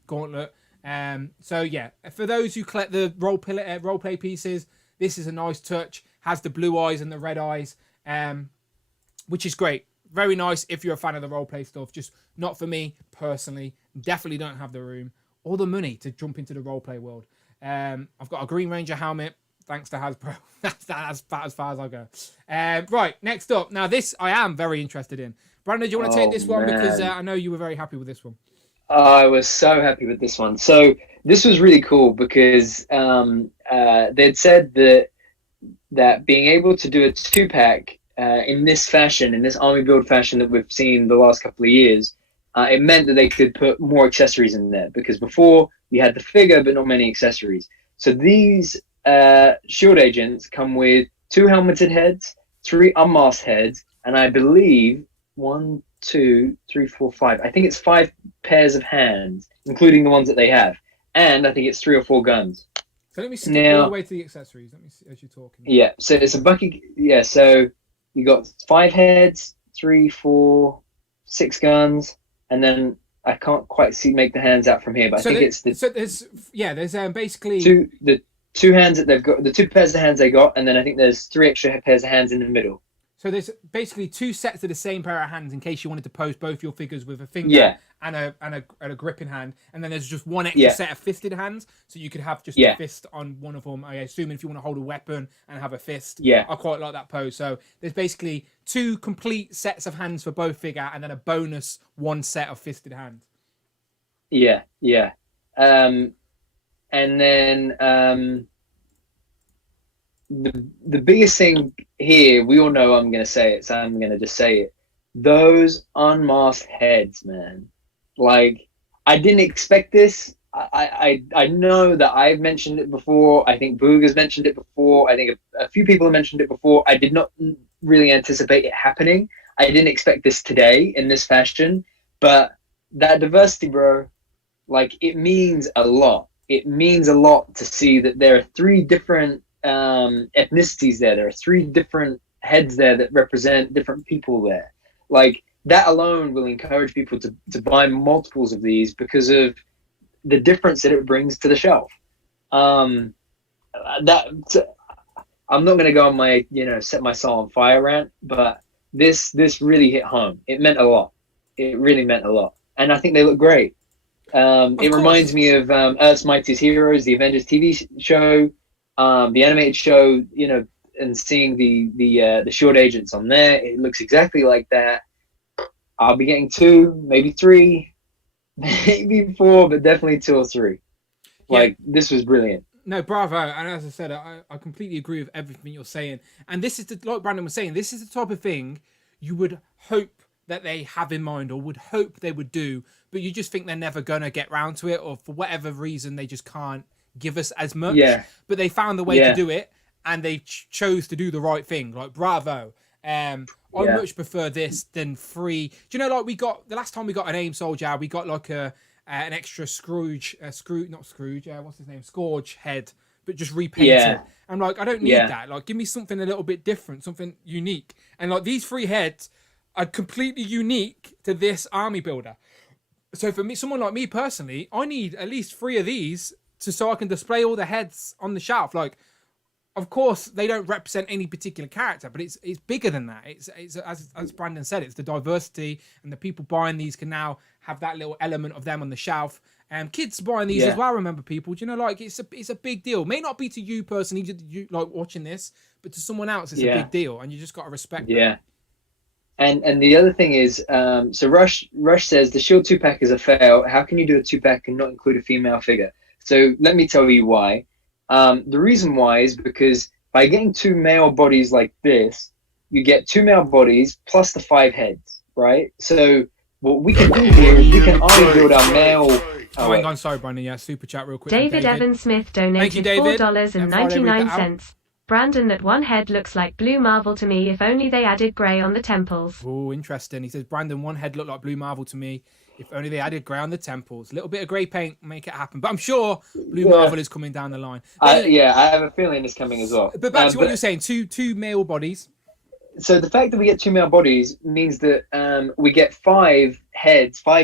Gauntlet. For those who collect the roleplay pieces, this is a nice touch. Has the blue eyes and the red eyes, which is great. Very nice if you're a fan of the roleplay stuff. Just not for me personally. Definitely don't have the room or the money to jump into the roleplay world. I've got a Green Ranger helmet, thanks to Hasbro. That's as far as I go. Right, next up. Now this I am very interested in. Brandon, do you want to take this one? Because I know you were very happy with this one. I was so happy with this one. So this was really cool because they'd said that being able to do a 2-pack in this fashion, in this army build fashion that we've seen the last couple of years, it meant that they could put more accessories in there, because before you had the figure but not many accessories. So these shield agents come with 2 helmeted heads, 3 unmasked heads, and I believe 1, 2, 3, 4, 5. I think it's 5 pairs of hands, including the ones that they have, and I think it's 3 or 4 guns. So let me skip all the way to the accessories. Let me see as you're talking. Yeah, so it's a bucket. Yeah, so you got 5 heads, 3, 4, 6 guns, and then I can't quite make the hands out from here, but I think it's the. So there's basically the 2 hands that they've got, the 2 pairs of hands they got, and then I think there's 3 extra pairs of hands in the middle. So there's basically 2 sets of the same pair of hands in case you wanted to pose both your figures with a finger and a gripping hand, and then there's just 1 extra set of fisted hands, so you could have just a fist on one of them. I assume if you want to hold a weapon and have a fist, I quite like that pose. So there's basically 2 complete sets of hands for both figure, and then a bonus 1 set of fisted hands. Yeah. And then the biggest thing here, we all know I'm going to say it, so I'm going to just say it. Those unmasked heads, man. Like, I didn't expect this. I know that I've mentioned it before. I think Booga's mentioned it before. I think a few people have mentioned it before. I did not really anticipate it happening. I didn't expect this today in this fashion. But that diversity, bro, like, it means a lot. It means a lot to see that there are 3 different ethnicities there. There are 3 different heads there that represent different people there. Like, that alone will encourage people to buy multiples of these because of the difference that it brings to the shelf. I'm not going to go on my set my soul on fire rant, but this really hit home. It meant a lot. It really meant a lot, and I think they look great. It reminds me of Earth's Mightiest Heroes, the Avengers TV show. The animated show, and seeing the shield agents on there, it looks exactly like that. I'll be getting 2, maybe 3, maybe 4, but definitely 2 or 3. Like, this was brilliant. No, bravo. And as I said, I completely agree with everything you're saying. And this is like Brandon was saying, this is the type of thing you would hope that they have in mind or would hope they would do, but you just think they're never going to get round to it, or for whatever reason, they just can't give us as much. But they found the way to do it, and they chose to do the right thing. Like, bravo. I much prefer this than 3. Do you know, like, we got the last time we got an AIM soldier, we got like an extra Scourge head, but just repainted. I'm like, I don't need that. Like, give me something a little bit different, something unique. And like, these 3 heads are completely unique to this army builder. So for me, someone like me personally, I need at least 3 of these so I can display all the heads on the shelf. Like, of course, they don't represent any particular character, but it's bigger than that. It's as Brandon said, it's the diversity, and the people buying these can now have that little element of them on the shelf. Kids buying these as well. Remember, people, do you know, like it's a big deal. May not be to you personally, you like watching this, but to someone else, it's a big deal, and you just got to respect. Yeah. And the other thing is, so Rush says the Shield 2-pack is a fail. How can you do a 2-pack and not include a female figure? So let me tell you why. The reason why is because by getting 2 male bodies like this, you get 2 male bodies plus the 5 heads, right? So what we can do here is we can either build our male. Hang on, sorry, Brandon. Yeah, super chat real quick. David Evan Smith donated $4.99. Brandon, that one head looks like Blue Marvel to me. If only they added grey on the temples. Oh, interesting. He says, Brandon, one head looked like Blue Marvel to me. If only they added grey on the temples. A little bit of grey paint, make it happen. But I'm sure Blue Marvel is coming down the line. I have a feeling it's coming as well. But back to what you were saying, two male bodies. So the fact that we get 2 male bodies means that we get 5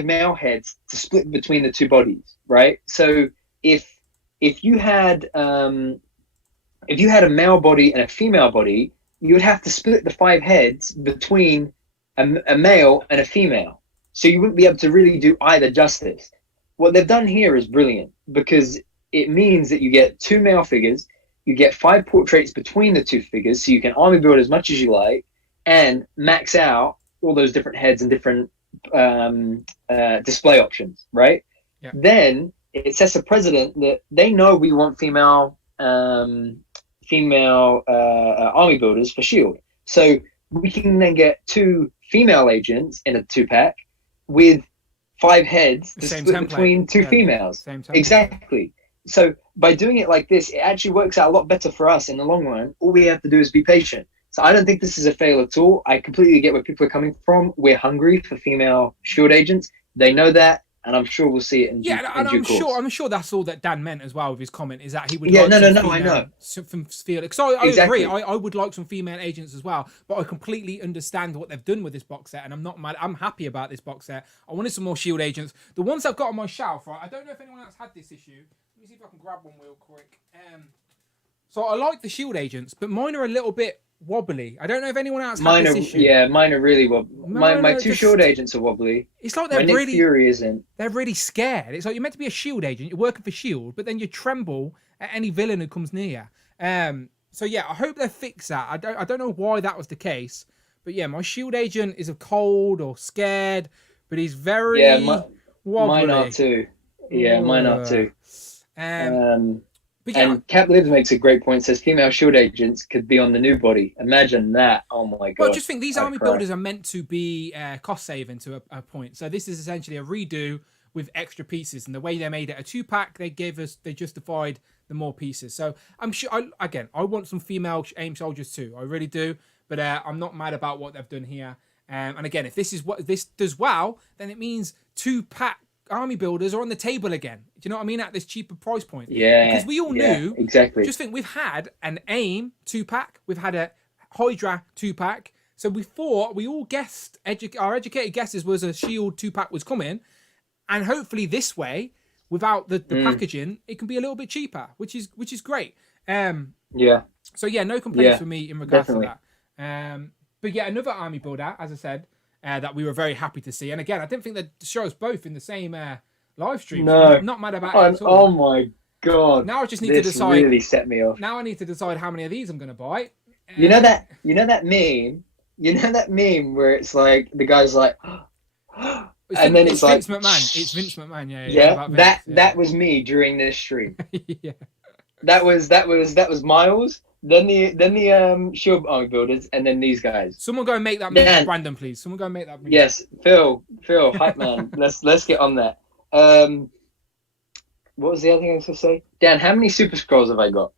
male heads to split between the 2 bodies, right? So if you had a male body and a female body, you would have to split the 5 heads between a male and a female. So you wouldn't be able to really do either justice. What they've done here is brilliant because it means that you get 2 male figures, you get 5 portraits between the 2 figures, so you can army build as much as you like and max out all those different heads and different display options, right? Yeah. Then it sets a precedent that they know we want female army builders for Shield. So we can then get 2 female agents in a 2-pack with 5 heads to split between 2 females. Exactly. So by doing it like this, it actually works out a lot better for us in the long run. All we have to do is be patient. So I don't think this is a fail at all. I completely get where people are coming from. We're hungry for female Shield agents. They know that. And I'm sure we'll see it in due course. I'm sure that's all that Dan meant as well with his comment, is that he would I know. From Felix. So I agree. I would like some female agents as well, but I completely understand what they've done with this box set, and I'm not mad. I'm happy about this box set. I wanted some more Shield agents. The ones I've got on my shelf, right? I don't know if anyone else had this issue. Let me see if I can grab one real quick. So I like the Shield agents, but mine are a little bit wobbly. I don't know if anyone else had this issue. Yeah, mine are really wobbly. My 2 Shield agents are wobbly. It's like they're Nick Fury isn't. They're really scared. It's like you're meant to be a Shield agent. You're working for Shield, but then you tremble at any villain who comes near. So yeah, I hope they fix that. I don't know why that was the case, but yeah, my Shield agent is cold or scared, but he's very wobbly. Mine are too. Yeah, mine are too. But yeah, and Cap Lives makes a great point. Says female Shield agents could be on the new body. Imagine that. Oh my god. Well, just think these army builders are meant to be cost saving to a point. So this is essentially a redo with extra pieces, and the way they made it a 2-pack, they justified the more pieces. So I'm sure. I want some female AIM soldiers too. I really do. But I'm not mad about what they've done here. And again, if this is what this does well, then it means 2-pack army builders are on the table again. Do you know what I mean? At this cheaper price point. Yeah. Because we all knew. Exactly. Just think, we've had an AIM 2-pack. We've had a Hydra 2-pack. So we thought, we all guessed, our educated guesses was a Shield 2-pack was coming. And hopefully this way, without the packaging, it can be a little bit cheaper, which is great. Yeah. So yeah, no complaints for me in regards to that. But yeah, another army builder, as I said, that we were very happy to see. And again, I didn't think they'd show us both in the same live stream. No. So I'm not mad about it at all. Oh my god. Now I just need to decide. This really set me off. Now I need to decide how many of these I'm going to buy. You know that meme? You know that meme where it's like, the guy's like, and then it's like... Vince McMahon. It's Vince McMahon, yeah. That was me during this stream. Yeah. That was Miles. Then the Shield army builders, and then these guys. Someone go and make that meme, Brandon, please. Someone go and make that meme. Yes, Phil, hype man. let's get on that. What was the other thing I was going to say? Dan, how many Super Skrulls have I got?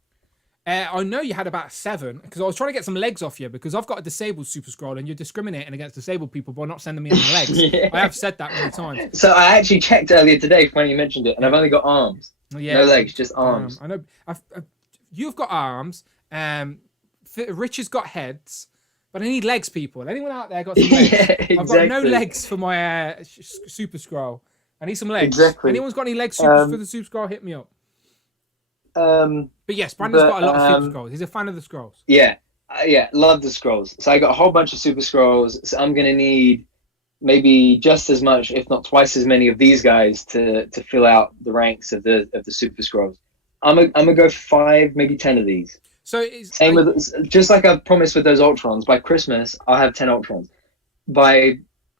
I know you had about 7, because I was trying to get some legs off you, because I've got a disabled Super Skrull, and you're discriminating against disabled people by not sending me any legs. Yeah. I have said that many times. So I actually checked earlier today when you mentioned it, and I've only got arms. Yeah. No legs, just arms. I know. You've got arms. Rich has got heads, but I need legs, people. Anyone out there got some legs? Yeah, exactly. I've got no legs for my Super Skrull. I need some legs. Exactly. Anyone's got any legs for the Super Skrull, hit me up. But yes, Brandon's got a lot of Super Skrulls. He's a fan of the Skrulls. Yeah, love the Skrulls. So I got a whole bunch of Super Skrulls. So I'm gonna need maybe just as much, if not twice as many of these guys to fill out the ranks of the Super Skrulls. I'm gonna go 5, maybe 10 of these. So it's same with, just like I promised with those Ultrons. By Christmas, I'll have 10 Ultrons.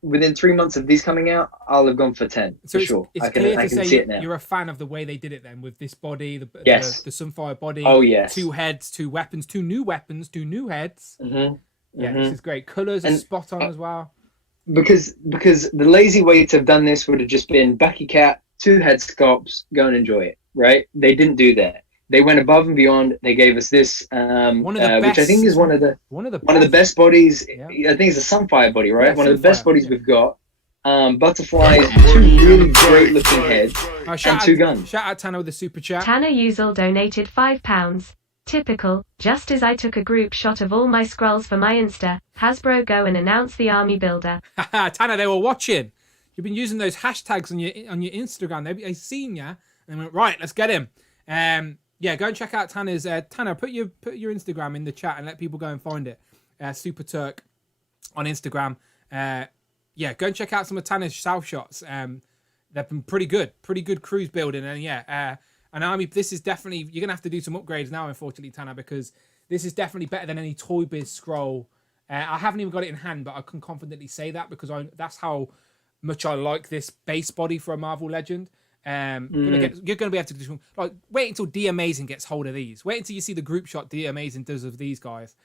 Within 3 months of these coming out, I'll have gone for 10 so for sure. It's I can clear to see say it now. you're a fan of the way they did it then, with this body, the Sunfire body. Oh yes. 2 heads, 2 weapons, 2 new weapons, 2 new heads. Mm-hmm. Yeah, this is great. Colors are spot on as well. Because the lazy way to have done this would have just been Bucky Cat, 2 head sculpts, go and enjoy it. Right? They didn't do that. They went above and beyond. They gave us this, one of the best, which I think is one of the best bodies. Yeah. I think it's a Sunfire body, right? One of the best bodies we've got. Butterflies, 2 really great looking heads, and 2 guns. Shout out Tanner with the super chat. Tanner Uzel donated £5. Typical. Just as I took a group shot of all my Skrulls for my Insta, Hasbro go and announce the army builder. Tanner, they were watching. You've been using those hashtags on your Instagram. They seen ya and went, right, let's get him. Yeah, go and check out Tanner's. Tanner, put your Instagram in the chat and let people go and find it. Super Turk on Instagram. Yeah, go and check out some of Tanner's south shots. They've been pretty good cruise building, and an army. This is definitely, you're gonna have to do some upgrades now, unfortunately, Tanner, because this is definitely better than any Toy Biz Skrull. I haven't even got it in hand, but I can confidently say that because that's how much I like this base body for a Marvel Legend. You're gonna be able to do, like, wait until D Amazing gets hold of these. Wait until you see the group shot D Amazing does of these guys.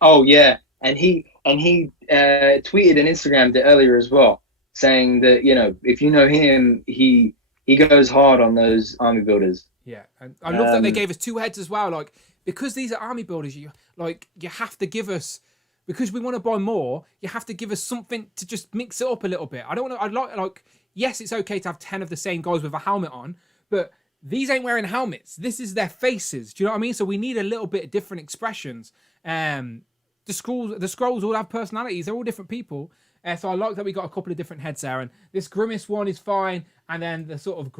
Oh yeah. And he tweeted and Instagrammed it earlier as well, saying that, you know, if you know him, he goes hard on those army builders. Yeah, and I love that they gave us 2 heads as well. Like, because these are army builders, you have to give us, because we want to buy more, you have to give us something to just mix it up a little bit. I don't want to. I like yes, it's okay to have 10 of the same guys with a helmet on, but these ain't wearing helmets. This is their faces. Do you know what I mean? So we need a little bit of different expressions. The Skrulls all have personalities. They're all different people. So I like that we got a couple of different heads there. And this Grimace one is fine. And then the sort of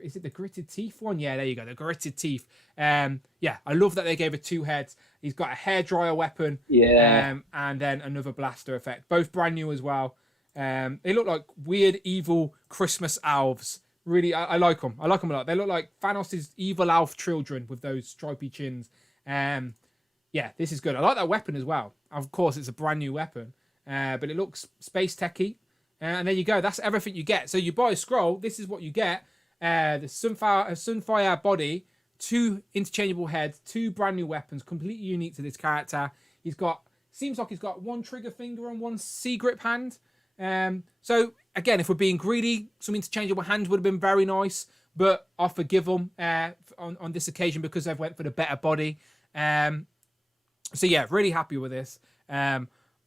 is it the gritted teeth one? Yeah, there you go. The gritted teeth. Yeah, I love that they gave it 2 heads. He's got a hairdryer weapon. Yeah. And then another blaster effect. Both brand new as well. They look like weird, evil Christmas elves. Really, I like them. I like them a lot. They look like Thanos' evil elf children with those stripy chins. Yeah, this is good. I like that weapon as well. Of course, it's a brand new weapon, but it looks space techy. And there you go. That's everything you get. So you buy a Skrull. This is what you get. The Sunfire body, 2 interchangeable heads, 2 brand new weapons, completely unique to this character. Seems like he's got 1 trigger finger and 1 C grip hand. So again, if we're being greedy, some interchangeable hands would have been very nice, but I'll forgive them on this occasion because they've went for the better body. So yeah, really happy with this.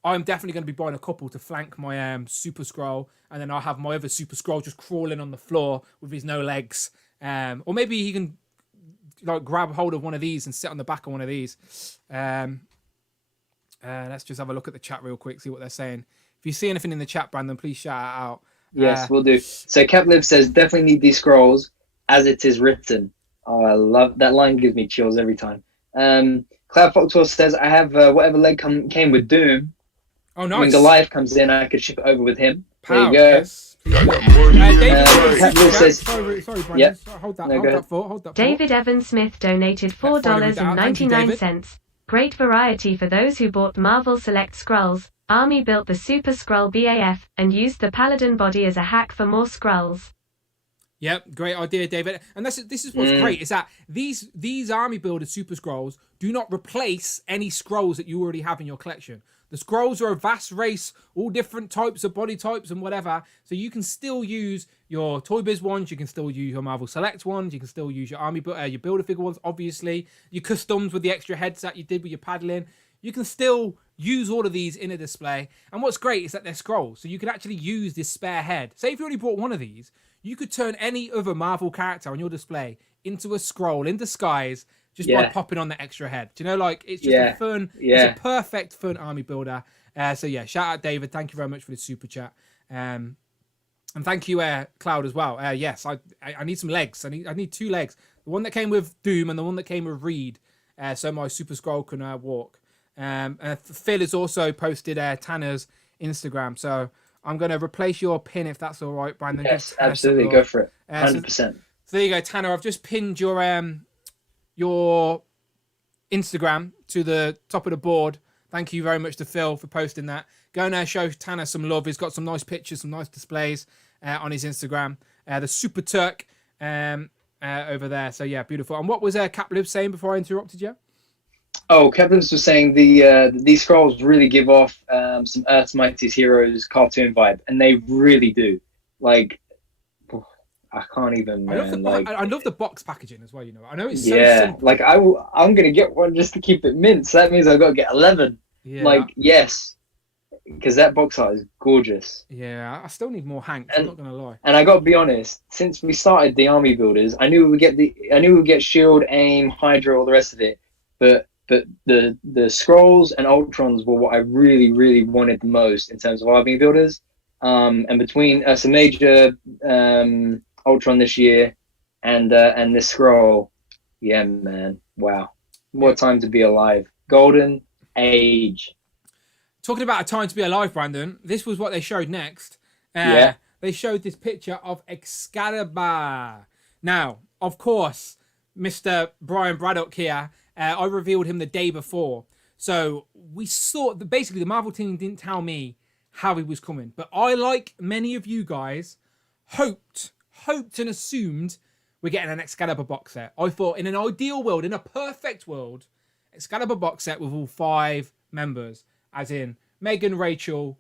I'm definitely going to be buying a couple to flank my Super Skrull, and then I'll have my other Super Skrull just crawling on the floor with his no legs. Or maybe he can like grab hold of one of these and sit on the back of one of these. Let's just have a look at the chat real quick, see what they're saying. If you see anything in the chat, Brandon, please shout it out. Yes, we'll do. So Capliv says, definitely need these Skrulls as it is written. Oh, I love that line. Gives me chills every time. Cloud Foxwell says, I have whatever leg came with Doom. Oh, nice. When Goliath comes in, I could ship it over with him. Pow, there you go. David says, sorry, Brandon. Yep. Hold that No, thought. David Evan Smith donated $4.99. Great variety for those who bought Marvel Select Skrulls. Army built the Super Skrull BAF and used the Paladin body as a hack for more Skrulls. Yep, great idea, David. And this is what's great, is that these army builded Super Skrulls do not replace any Skrulls that you already have in your collection. The Skrulls are a vast race, all different types of body types and whatever. So you can still use your Toy Biz ones, you can still use your Marvel Select ones, you can still use your your Build-A-Figure ones, obviously. Your customs with the extra heads that you did with your paddling. You can still use all of these in a display. And what's great is that they're Skrulls. So you can actually use this spare head. Say if you already bought one of these, you could turn any other Marvel character on your display into a Skrull in disguise just by popping on the extra head. Do you know, like, it's just a fun, it's a perfect fun army builder. So yeah, shout out David. Thank you very much for the super chat. And And thank you, Cloud, as well. Yes, I need some legs. I need 2 legs. The one that came with Doom and the one that came with Reed, so my Super Skrull can walk. Phil has also posted Tanner's Instagram, so I'm going to replace your pin if that's all right, Brandon. Yes, absolutely. Go for it. 100%. So there you go, Tanner. I've just pinned your Instagram to the top of the board. Thank you very much to Phil for posting that. Go and show Tanner some love. He's got some nice pictures, some nice displays on his Instagram. The Super Turk over there. So yeah, beautiful. And what was Caplib saying before I interrupted you? Oh, Kevin's was saying these scrolls really give off some Earth's Mightiest Heroes cartoon vibe, and they really do. Like, I can't even. Man, I love the box packaging as well. You know, I know it's so simple. Like I'm gonna get one just to keep it mint. So that means I've got to get 11. Yeah. Like, yes, because that box art is gorgeous. Yeah, I still need more Hanks. I'm not gonna lie. And I got to be honest, since we started the army builders, I knew we would get Shield, AIM, Hydra, all the rest of it, but the Skrulls and Ultrons were what I really, really wanted the most in terms of army builders. And between us, a major Ultron this year and this Skrull, yeah, man, wow, what time to be alive! Golden age. Talking about a time to be alive, Brandon. This was what they showed next. They showed this picture of Excalibur. Now, of course, Mr. Brian Braddock here. I revealed him the day before. So we saw, basically the Marvel team didn't tell me how he was coming. But I, like many of you guys, hoped and assumed we're getting an Excalibur box set. I thought in an ideal world, in a perfect world, Excalibur box set with all 5 members. As in Megan, Rachel,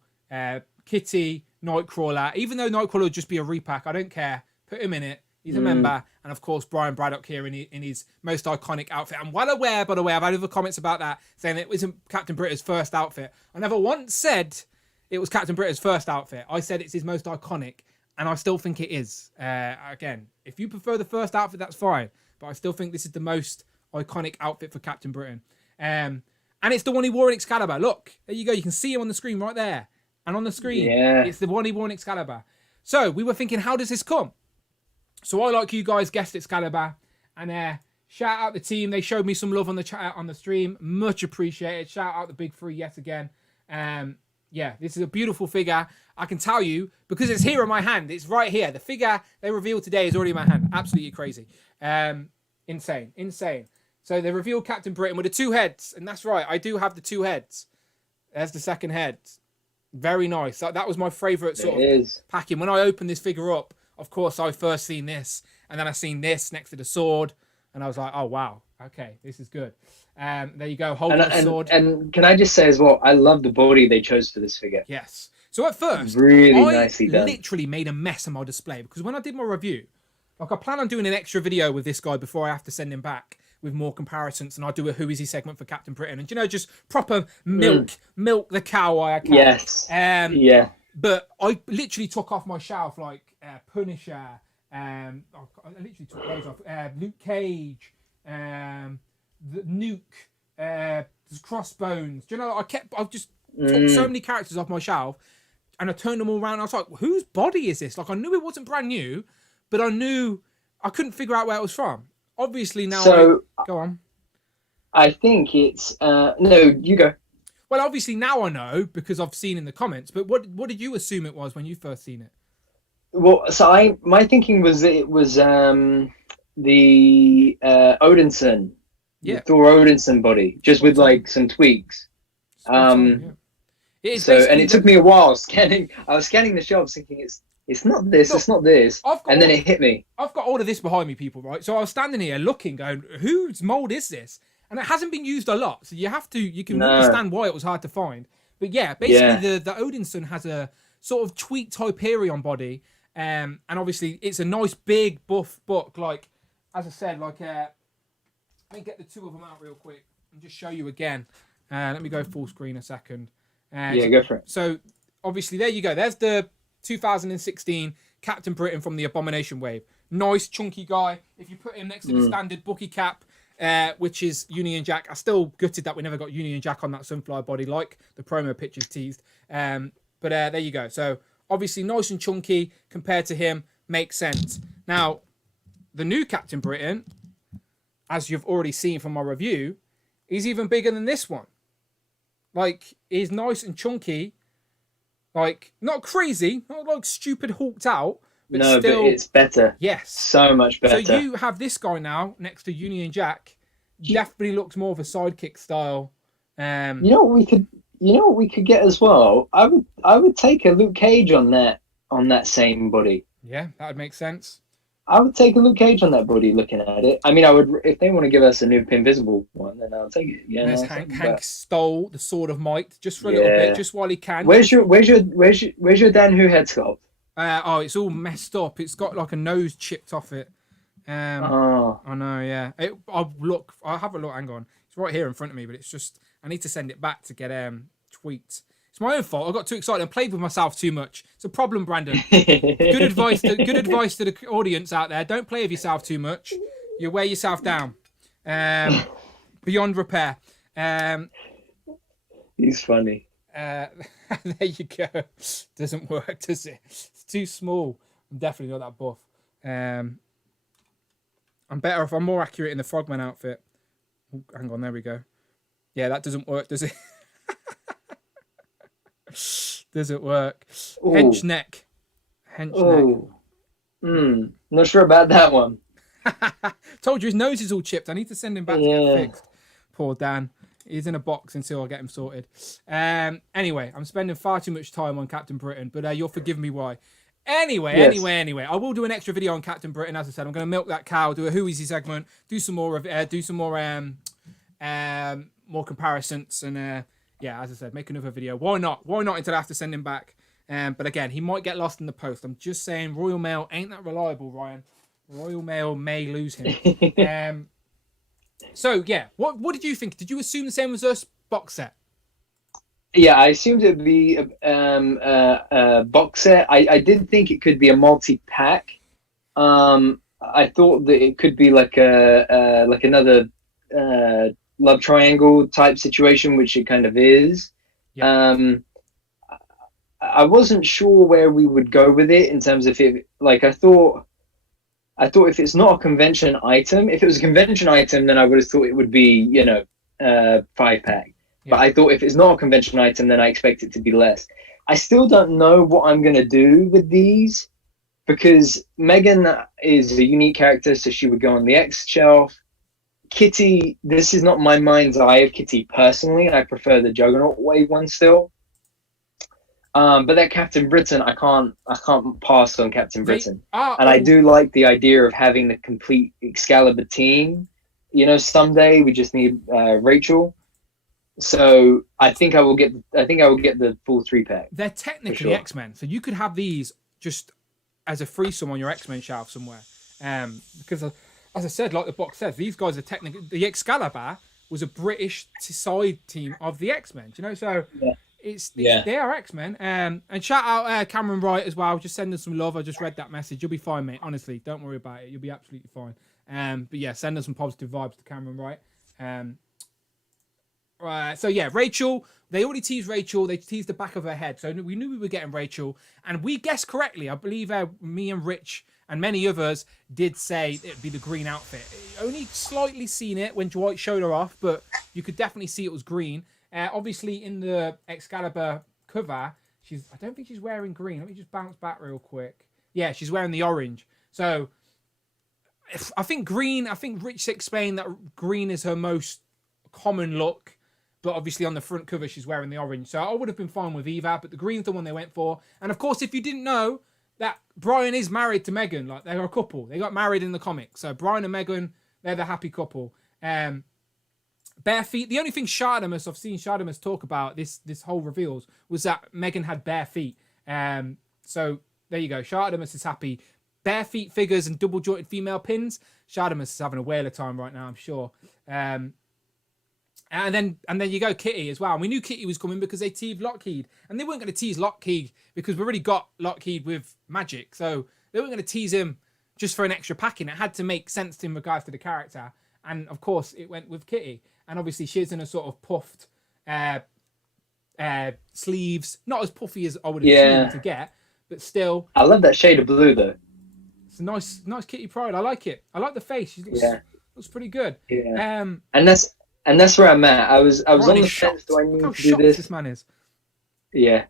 Kitty, Nightcrawler. Even though Nightcrawler would just be a repack, I don't care. Put him in it. He's a member. And of course, Brian Braddock here in his most iconic outfit. I'm well aware, by the way, I've had other comments about that, saying it wasn't Captain Brita's first outfit. I never once said it was Captain Brita's first outfit. I said it's his most iconic, and I still think it is. Again, if you prefer the first outfit, that's fine. But I still think this is the most iconic outfit for Captain Britain. And it's the one he wore in Excalibur. Look, there you go. You can see him on the screen right there. And on the screen, it's the one he wore in Excalibur. So we were thinking, how does this come? So I, like you guys, guessed Excalibur, and shout out the team. They showed me some love on the chat on the stream. Much appreciated. Shout out the big 3 yet again. Yeah, this is a beautiful figure. I can tell you because it's here in my hand. It's right here. The figure they revealed today is already in my hand. Absolutely crazy. Insane. So they revealed Captain Britain with the 2 heads, and that's right. I do have the 2 heads. There's the second head. Very nice. That was my favourite sort of packing. When I opened this figure up, of course, I first seen this, and then I seen this next to the sword, and I was like, oh, wow, okay, this is good. There you go, holding the sword. And can I just say as well, I love the body they chose for this figure. Yes. So at first, really nicely done. Literally made a mess of my display, because when I did my review, like I plan on doing an extra video with this guy before I have to send him back with more comparisons, and I'll do a Who Is He segment for Captain Britain, and, you know, just proper milk the cow while I can. Yes. Yeah. But I literally took off my shelf, like, Punisher, I literally took those off. Luke Cage, the Nuke, Crossbones. Do you know? I just took so many characters off my shelf, and I turned them all around. I was like, whose body is this? Like, I knew it wasn't brand new, but I knew I couldn't figure out where it was from. Obviously now. So go on. I think it's no. You go. Well, obviously now I know because I've seen in the comments. But what did you assume it was when you first seen it? Well, so my thinking was that it was the Odinson, Thor Odinson body, just with like some tweaks. It took me a while scanning. I was scanning the shelves, thinking it's not this, it's not this, and then it hit me. I've got all of this behind me, people, right? So I was standing here looking, going, whose mold is this? And it hasn't been used a lot, so you can understand why it was hard to find. But yeah, basically the Odinson has a sort of tweaked Hyperion body. And obviously it's a nice big buff book, like as I said, like let me get the 2 of them out real quick and just show you again. Let me go full screen a second. Go for it. So obviously there you go. There's the 2016 Captain Britain from the Abomination Wave. Nice chunky guy. If you put him next to the standard Bucky cap, which is Union Jack, I still gutted that we never got Union Jack on that Sunflower body, like the promo pictures teased. But there you go. So obviously nice and chunky compared to him, makes sense. Now, the new Captain Britain, as you've already seen from my review, is even bigger than this one. Like, he's nice and chunky. Like, not crazy, not like stupid hulked out. But no, still, but it's better. Yes. So much better. So you have this guy now next to Union Jack. Definitely looks more of a sidekick style. You know what we could get as well? I would take a Luke Cage on that same body. Yeah, that would make sense. I would take a Luke Cage on that body looking at it. I mean, I would, if they want to give us a new Invisible one, then I'll take it. Yeah. And Hank stole the Sword of Might just for a little bit, just while he can. Where's your Dan Who head sculpt? It's all messed up. It's got like a nose chipped off it. I know, yeah. I'll have a look. Hang on, it's right here in front of me, but it's just I need to send it back to get tweaked. It's my own fault. I got too excited and played with myself too much. It's a problem, Brandon. Good advice to the audience out there. Don't play with yourself too much. You wear yourself down. Beyond repair. He's funny. There you go. Doesn't work, does it? It's too small. I'm definitely not that buff. I'm better if I'm more accurate in the Frogman outfit. Oh, hang on, there we go. Yeah, that doesn't work, does it? Doesn't work. Ooh. Hench neck. Not sure about that one. Told you his nose is all chipped. I need to send him back to get fixed. Poor Dan. He's in a box until I get him sorted. Anyway, I'm spending far too much time on Captain Britain, but you'll forgive me why. Anyway, I will do an extra video on Captain Britain. As I said, I'm going to milk that cow, do a Who Is He segment, do some more more comparisons, and as I said, make another video. Why not? Why not until I have to send him back? But again, he might get lost in the post. I'm just saying, Royal Mail ain't that reliable, Ryan. Royal Mail may lose him. So yeah, what did you think? Did you assume the same as us? Box set. Yeah, I assumed it'd be a box set. I did think it could be a multi-pack. I thought that it could be like another love triangle type situation, which it kind of is. Yeah. I wasn't sure where we would go with it in terms of it. Like I thought if it's not a convention item, if it was a convention item, then I would have thought it would be 5-pack. Yeah. But I thought if it's not a convention item, then I expect it to be less. I still don't know what I'm going to do with these because Megan is a unique character, so she would go on the X shelf. Kitty, this is not my mind's eye of Kitty personally. I prefer the Juggernaut Wave one still. But that Captain Britain, I can't pass on Captain Britain. I do like the idea of having the complete Excalibur team. Someday we just need Rachel. So I think I will get the full 3-pack. They're technically X-Men, so you could have these just as a threesome on your X-Men shelf somewhere. Because as I said, like the box says, these guys are technically the Excalibur was a British side team of the X-Men. So they are X-Men. And shout out Cameron Wright as well. Just send us some love. I just read that message. You'll be fine, mate. Honestly, don't worry about it. You'll be absolutely fine. But yeah, send us some positive vibes to Cameron Wright. So yeah, Rachel, they already teased Rachel. They teased the back of her head. So we knew we were getting Rachel. And we guessed correctly. I believe me and Rich and many others did say it'd be the green outfit. Only slightly seen it when Dwight showed her off, but you could definitely see it was green. Obviously in the Excalibur cover, I don't think she's wearing green. Let me just bounce back real quick. Yeah, she's wearing the orange. So I think Rich explained that green is her most common look. But obviously on the front cover, she's wearing the orange. So I would have been fine with either. But the green's the one they went for. And of course, if you didn't know, that Brian is married to Megan. Like, they're a couple. They got married in the comics. So Brian and Megan, they're the happy couple. Bare feet. The only thing I've seen Shardamus talk about this whole reveals was that Megan had bare feet. So there you go. Shardamus is happy. Bare feet figures and double jointed female pins. Shardamus is having a whale of time right now, I'm sure. And then you go Kitty as well. And we knew Kitty was coming because they teased Lockheed. And they weren't going to tease Lockheed because we already got Lockheed with magic. So they weren't going to tease him just for an extra packing. It had to make sense in regards to the character. And of course, it went with Kitty. And obviously, she's in a sort of puffed sleeves. Not as puffy as I would have assumed to get. but still. I love that shade of blue though. It's a nice Kitty Pryde. I like it. I like the face. She looks pretty good. Yeah. And that's where I'm at. I was on the fence. Do I need to do this? Man is. Yeah,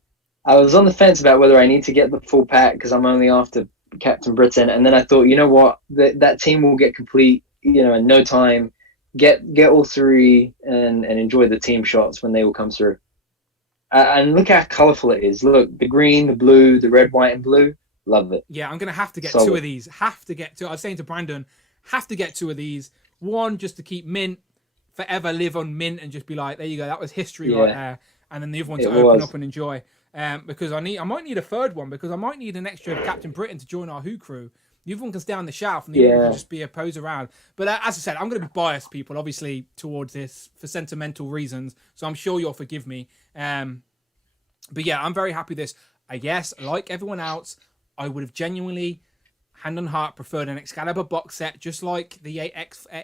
I was on the fence about whether I need to get the full pack because I'm only after Captain Britain, and then I thought, you know what, that team will get complete, in no time. Get all three and enjoy the team shots when they all come through. And look how colourful it is. Look, the green, the blue, the red, white, and blue. Love it. Yeah, I'm gonna have to get two of these. I was saying to Brandon, have to get two of these. One just to keep mint forever, live on mint, and just be like, there you go, that was history right there. And then the other one to open up and enjoy. Because I might need a third one because I might need an extra Captain Britain to join our Who crew. The other one can stay on the shelf and the other one can just be a pose around. But as I said, I'm going to be biased, people, obviously, towards this for sentimental reasons. So I'm sure you'll forgive me. But yeah, I'm very happy with this. I guess, like everyone else, I would have genuinely, hand on heart, preferred an Excalibur box set, just like the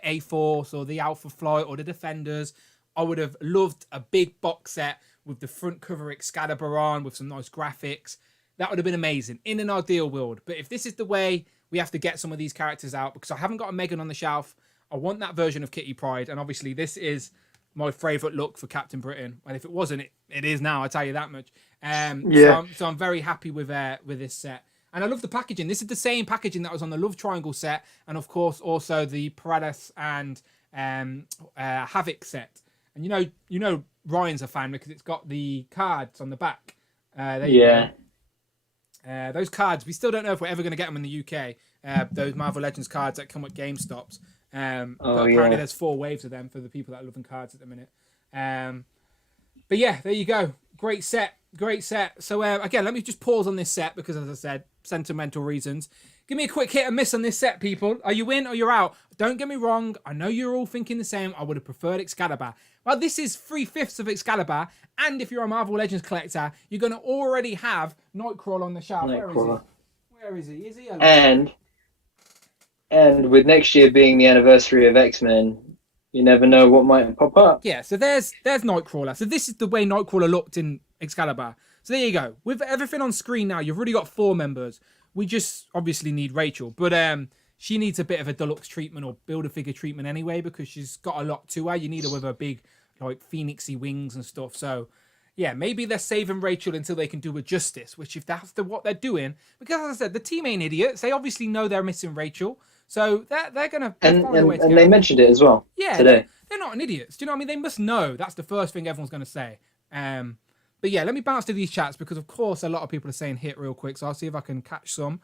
A-Force or the Alpha Flight or the Defenders. I would have loved a big box set with the front cover Excalibur on, with some nice graphics. That would have been amazing in an ideal world. But if this is the way we have to get some of these characters out, because I haven't got a Megan on the shelf, I want that version of Kitty Pryde. And obviously this is my favourite look for Captain Britain. And if it wasn't, it is now, I tell you that much. So I'm very happy with this set. And I love the packaging. This is the same packaging that was on the Love Triangle set. And of course, also the Paradis and Havoc set. And you know Ryan's a fan because it's got the cards on the back. There you go. Those cards, we still don't know if we're ever going to get them in the UK. Those Marvel Legends cards that come at GameStops. But apparently there's 4 waves of them for the people that are loving cards at the minute. But yeah, there you go. Great set. So again, let me just pause on this set because, as I said, sentimental reasons. Give me a quick hit and miss on this set, people. Are you in or you're out? Don't get me wrong. I know you're all thinking the same. I would have preferred Excalibur. Well, this is 3/5 of Excalibur. And if you're a Marvel Legends collector, you're going to already have Nightcrawler on the shelf. Where is he? Is he alive? And with next year being the anniversary of X-Men, you never know what might pop up. Yeah, so there's Nightcrawler. So this is the way Nightcrawler looked in Excalibur. So there you go. With everything on screen now, you've already got 4 members. We just obviously need Rachel. But she needs a bit of a deluxe treatment or Build-A-Figure treatment anyway because she's got a lot to her. You need her with her big, like, phoenixy wings and stuff. So, yeah, maybe they're saving Rachel until they can do her justice, which if that's what they're doing. Because, as I said, the team ain't idiots. They obviously know they're missing Rachel. So they're going to find a way to and they mentioned it as well today. They're not an idiots. Do you know what I mean? They must know. That's the first thing everyone's going to say. But yeah, let me bounce to these chats because, of course, a lot of people are saying hit real quick. So I'll see if I can catch some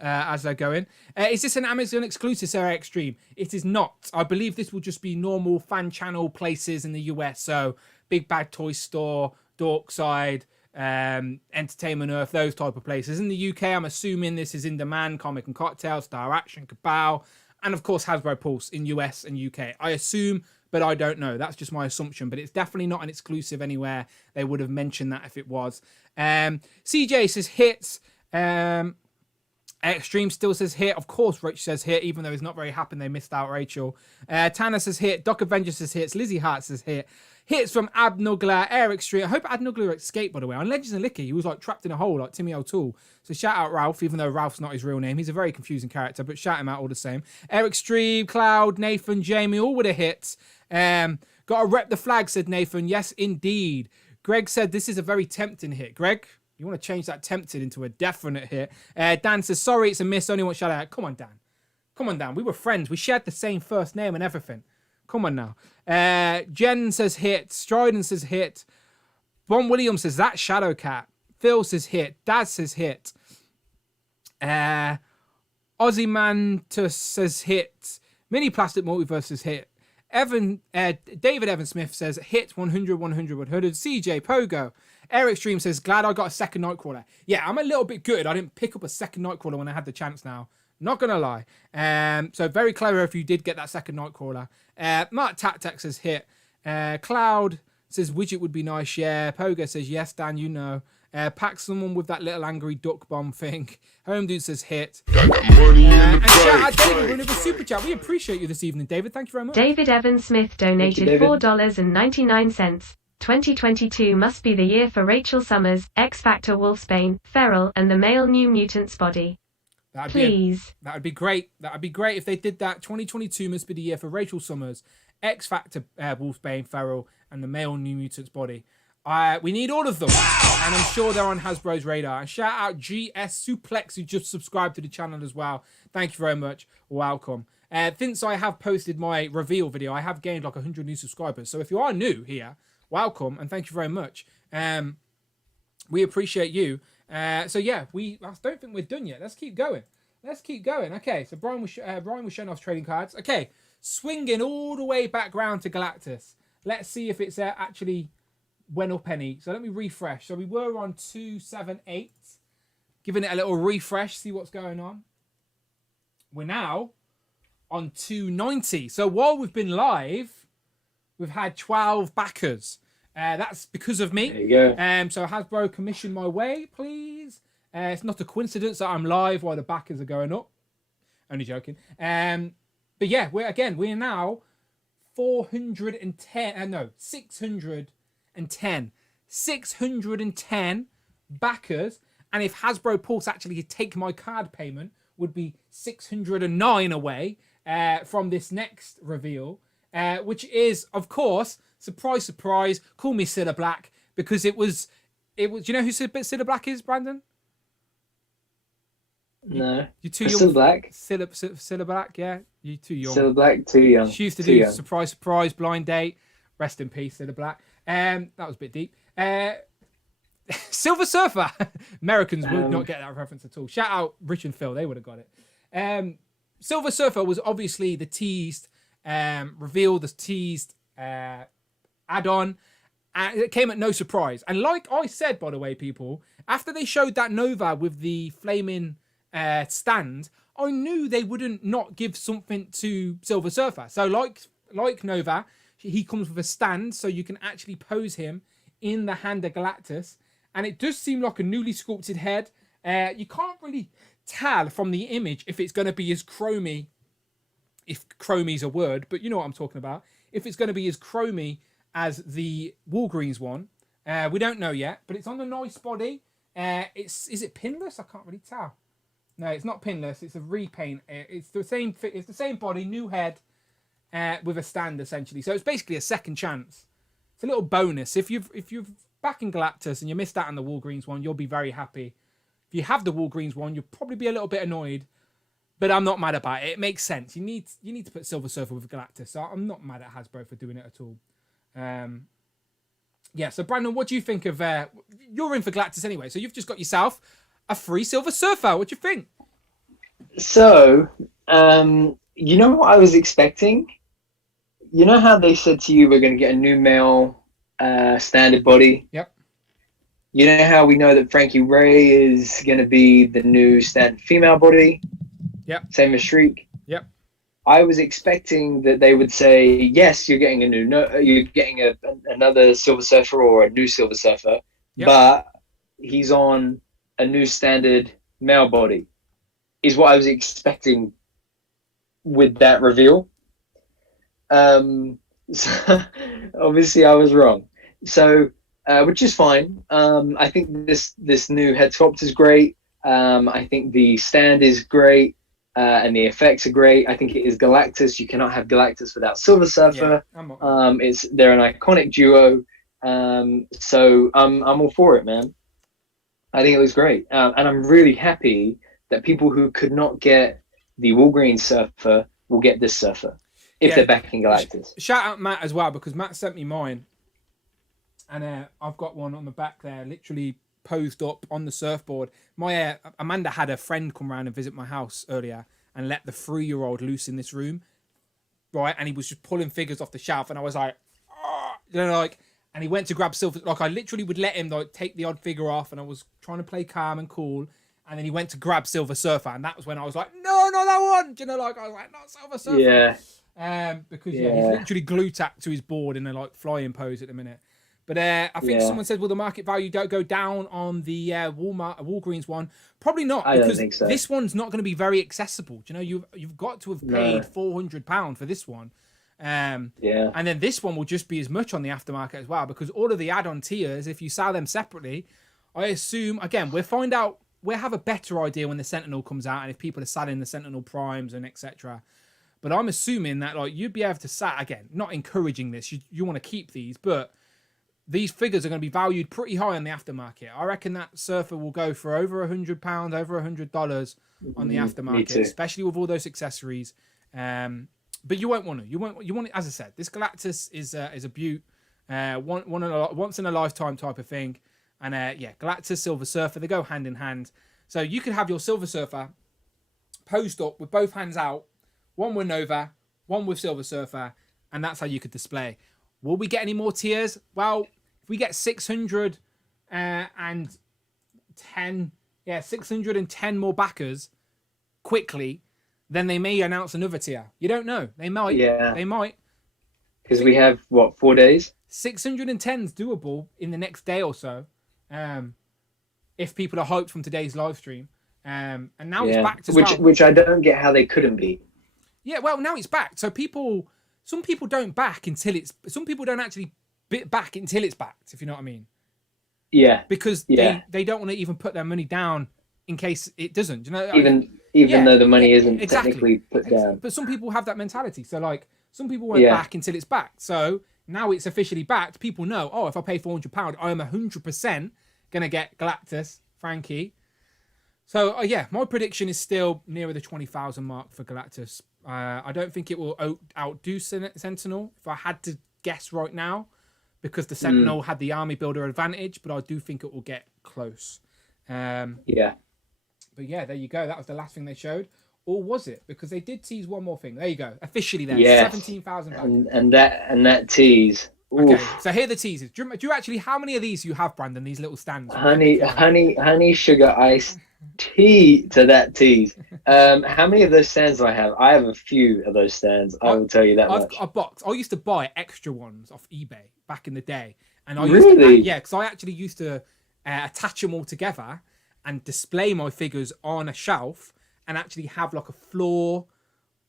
as they're going. Is this an Amazon exclusive, Sarah Extreme? It is not. I believe this will just be normal fan channel places in the US. So Big Bad Toy Store, Dorkside, Entertainment Earth, those type of places. In the UK, I'm assuming this is In Demand, Comic and Cocktail, Star Action, Cabal, and of course Hasbro Pulse in US and UK. I assume, but I don't know. That's just my assumption. But it's definitely not an exclusive anywhere. They would have mentioned that if it was. CJ says hits. Extreme still says hit. Of course, Rich says hit, even though he's not very happy they missed out Rachel. Tanner says hit. Doc Avenger says hits. Lizzie Hart says hit. Hits from Abnugler, Eric Street. I hope Abnugler escaped, by the way. On Legends and Licky, he was like trapped in a hole like Timmy O'Toole. So shout out Ralph, even though Ralph's not his real name. He's a very confusing character, but shout him out all the same. Eric Street, Cloud, Nathan, Jamie, all with a hit. Got to rep the flag, said Nathan. Yes, indeed. Greg said this is a very tempting hit. Greg, you want to change that tempted into a definite hit. Dan says, sorry, it's a miss. Only one shout out. Come on, Dan. We were friends. We shared the same first name and everything. Come on now. Jen says hit. Stryden says hit. Bon Williams says that Shadowcat. Phil says hit. Dad says hit. Ozymantus says hit. Mini Plastic Multiverse says hit. David Evan Smith says hit 100, 100, 100. CJ Pogo. Eric Stream says, glad I got a second Nightcrawler. Yeah, I'm a little bit good. I didn't pick up a second Nightcrawler when I had the chance now. Not going to lie. So very clever if you did get that second Nightcrawler. Mark Tactac says hit. Cloud says widget would be nice. Yeah. Pogo says yes, Dan, you know. Pack someone with that little angry duck bomb thing. Home Dude says hit. And shout out David running with Super Chat. We appreciate you this evening, David. Thank you very much. David Evan Smith donated $4.99. 2022 must be the year for Rachel Summers, X-Factor Wolfsbane, Feral, and the male New Mutants body. Please. That would be great. That would be great if they did that. 2022 must be the year for Rachel Summers, X-Factor Wolfsbane, Feral, and the male New Mutants body. We need all of them. And I'm sure they're on Hasbro's radar. And shout out GS Suplex, who just subscribed to the channel as well. Thank you very much. Welcome. Since I have posted my reveal video, I have gained like 100 new subscribers. So if you are new here, welcome and thank you very much. We appreciate you. So yeah, I don't think we're done yet. Let's keep going. Okay, so Brian was showing off trading cards. Okay, swinging all the way back round to Galactus. Let's see if it's actually went up any. So let me refresh. So we were on 278. Giving it a little refresh, see what's going on. We're now on 290. So while we've been live, we've had 12 backers. That's because of me. There you go. So Hasbro commissioned my way, please. It's not a coincidence that I'm live while the backers are going up. Only joking. But yeah, we're now 610 backers. And if Hasbro Pulse actually take my card payment, would be 609 away from this next reveal, which is, of course, surprise, call me Cilla Black, because it was. Do you know who Cilla Black is, Brandon? No. You're too young. Cilla Black? Cilla Black, yeah. You're too young. Cilla Black, too young. She used to do surprise, blind date. Rest in peace, Cilla Black. That was a bit deep. Silver Surfer. Americans would not get that reference at all. Shout out Rich and Phil, they would have got it. Silver Surfer was obviously the teased reveal, the teased add-on, and it came at no surprise. And like I said, by the way, people, after they showed that Nova with the flaming stand, I knew they wouldn't not give something to Silver Surfer. So like Nova, he comes with a stand, so you can actually pose him in the hand of Galactus. And it does seem like a newly sculpted head. You can't really tell from the image if it's going to be as chromy, if chromy's a word, but you know what I'm talking about. If it's going to be as chromy as the Walgreens one. We don't know yet, but it's on a nice body. Is it pinless? I can't really tell. No, it's not pinless. It's a repaint. It's the same body, new head, with a stand essentially. So it's basically a second chance. It's a little bonus. If you're back in Galactus and you missed out on the Walgreens one, you'll be very happy. If you have the Walgreens one, you'll probably be a little bit annoyed, but I'm not mad about it. It makes sense. You need to put Silver Surfer with Galactus. So I'm not mad at Hasbro for doing it at all. Yeah. So Brandon, what do you think of? You're in for Galactus anyway, so you've just got yourself a free Silver Surfer. What do you think? So, you know what I was expecting? You know how they said to you we're going to get a new male standard body? Yep. You know how we know that Frankie Ray is going to be the new standard female body? Yep. Same as Shriek? Yep. I was expecting that they would say, yes, you're getting another Silver Surfer or a new Silver Surfer, but he's on a new standard male body, is what I was expecting with that reveal. So obviously I was wrong. So, which is fine. I think this new head sculpt is great. I think the stand is great. And the effects are great. I think it is Galactus. You cannot have Galactus without Silver Surfer. Yeah, they're an iconic duo. So I'm all for it, man. I think it was great. And I'm really happy that people who could not get the Walgreens Surfer will get this Surfer if they're backing Galactus. Shout out Matt as well, because Matt sent me mine. And I've got one on the back there, literally posed up on the surfboard. My Amanda had a friend come around and visit my house earlier and let the 3-year-old loose in this room, right? And he was just pulling figures off the shelf, and I was like, oh, and he went to grab Silver. Like, I literally would let him take the odd figure off, and I was trying to play calm and cool, and then he went to grab Silver Surfer, and that was when I was like, no, not that one. I was like, not Silver Surfer. Yeah. Because he's literally glue tacked to his board in a flying pose at the minute. But I think someone said, will the market value don't go down on the Walgreens one? Probably not, I because don't think so. This one's not going to be very accessible. You know, you've got to have paid £400 for this one. Yeah. And then this one will just be as much on the aftermarket as well, because all of the add-on tiers, if you sell them separately, I assume, again, we'll have a better idea when the Sentinel comes out and if people are selling the Sentinel Primes and etc. But I'm assuming that like you'd be able to sell, again, not encouraging this, you want to keep these, but these figures are going to be valued pretty high on the aftermarket. I reckon that Surfer will go for over £100, over $100 on the aftermarket, especially with all those accessories. But you won't want to. You want it, as I said, this Galactus is a beaut, once in a lifetime type of thing. And yeah, Galactus, Silver Surfer, they go hand in hand. So you could have your Silver Surfer posed up with both hands out, one with Nova, one with Silver Surfer, and that's how you could display. Will we get any more tiers? Well, if we get 610 more backers quickly, then they may announce another tier. You don't know. They might. Yeah. They might. Because we have, 4 days? 610 is doable in the next day or so. If people are hyped from today's live stream. And now it's back to which I don't get how they couldn't be. Yeah, well, now it's back. So some people don't back until some people don't actually back until it's backed, if you know what I mean. Yeah. Because they don't want to even put their money down in case it doesn't. You know, even though the money isn't technically put down. But some people have that mentality. So like some people won't back until it's backed. So now it's officially backed. People know, oh, if I pay £400, I am 100% gonna get Galactus, Frankie. So yeah, my prediction is still nearer the 20,000 mark for Galactus. I don't think it will outdo Sentinel if I had to guess right now, because the Sentinel had the army builder advantage, but I do think it will get close. Yeah. But yeah, there you go. That was the last thing they showed. Or was it? Because they did tease one more thing. There you go. Officially there. Yeah. 17,000. And that tease. Okay, Oof. so here are the teasers. Do you actually, how many of these you have, Brandon, these little stands? Honey, sugar, ice, tea to that tease. How many of those stands do I have? I have a few of those stands. I will tell you that much. A box. I used to buy extra ones off eBay back in the day. And because I actually used to attach them all together and display my figures on a shelf and actually have like a floor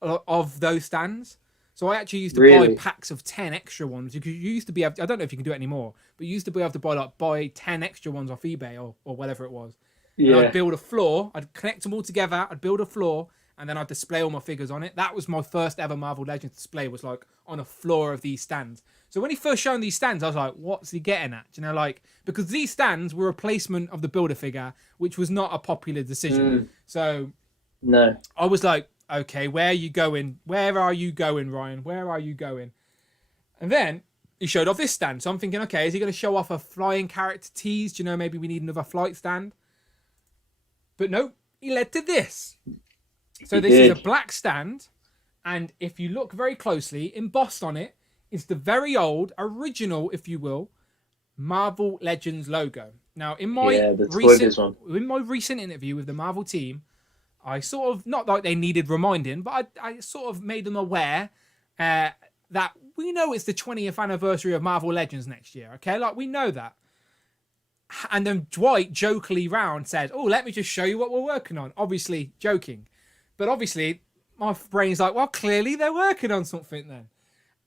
of those stands. So I actually used to buy packs of 10 extra ones. You used to be able to, I don't know if you can do it anymore, but you used to be able to buy 10 extra ones off eBay or whatever it was. Yeah. And I'd build a floor, I'd connect them all together, I'd build a floor, and then I'd display all my figures on it. That was my first ever Marvel Legends display, was like on a floor of these stands. So when he first showed these stands, I was like, what's he getting at? You know, like, because these stands were a replacement of the Build-A-Figure, which was not a popular decision. So no, I was like, okay, where are you going? Where are you going, Ryan? Where are you going? And then he showed off this stand. So I'm thinking, okay, is he going to show off a flying character tease? Do you know, maybe we need another flight stand? But no, he led to this. So this is a black stand. And if you look very closely, embossed on it is the very old, original, if you will, Marvel Legends logo. Now, in my recent interview with the Marvel team, I sort of, not like they needed reminding, but I sort of made them aware that we know it's the 20th anniversary of Marvel Legends next year, okay? Like, we know that. And then Dwight jokingly round said, oh, let me just show you what we're working on. Obviously, joking. But obviously, my brain's like, well, clearly they're working on something then.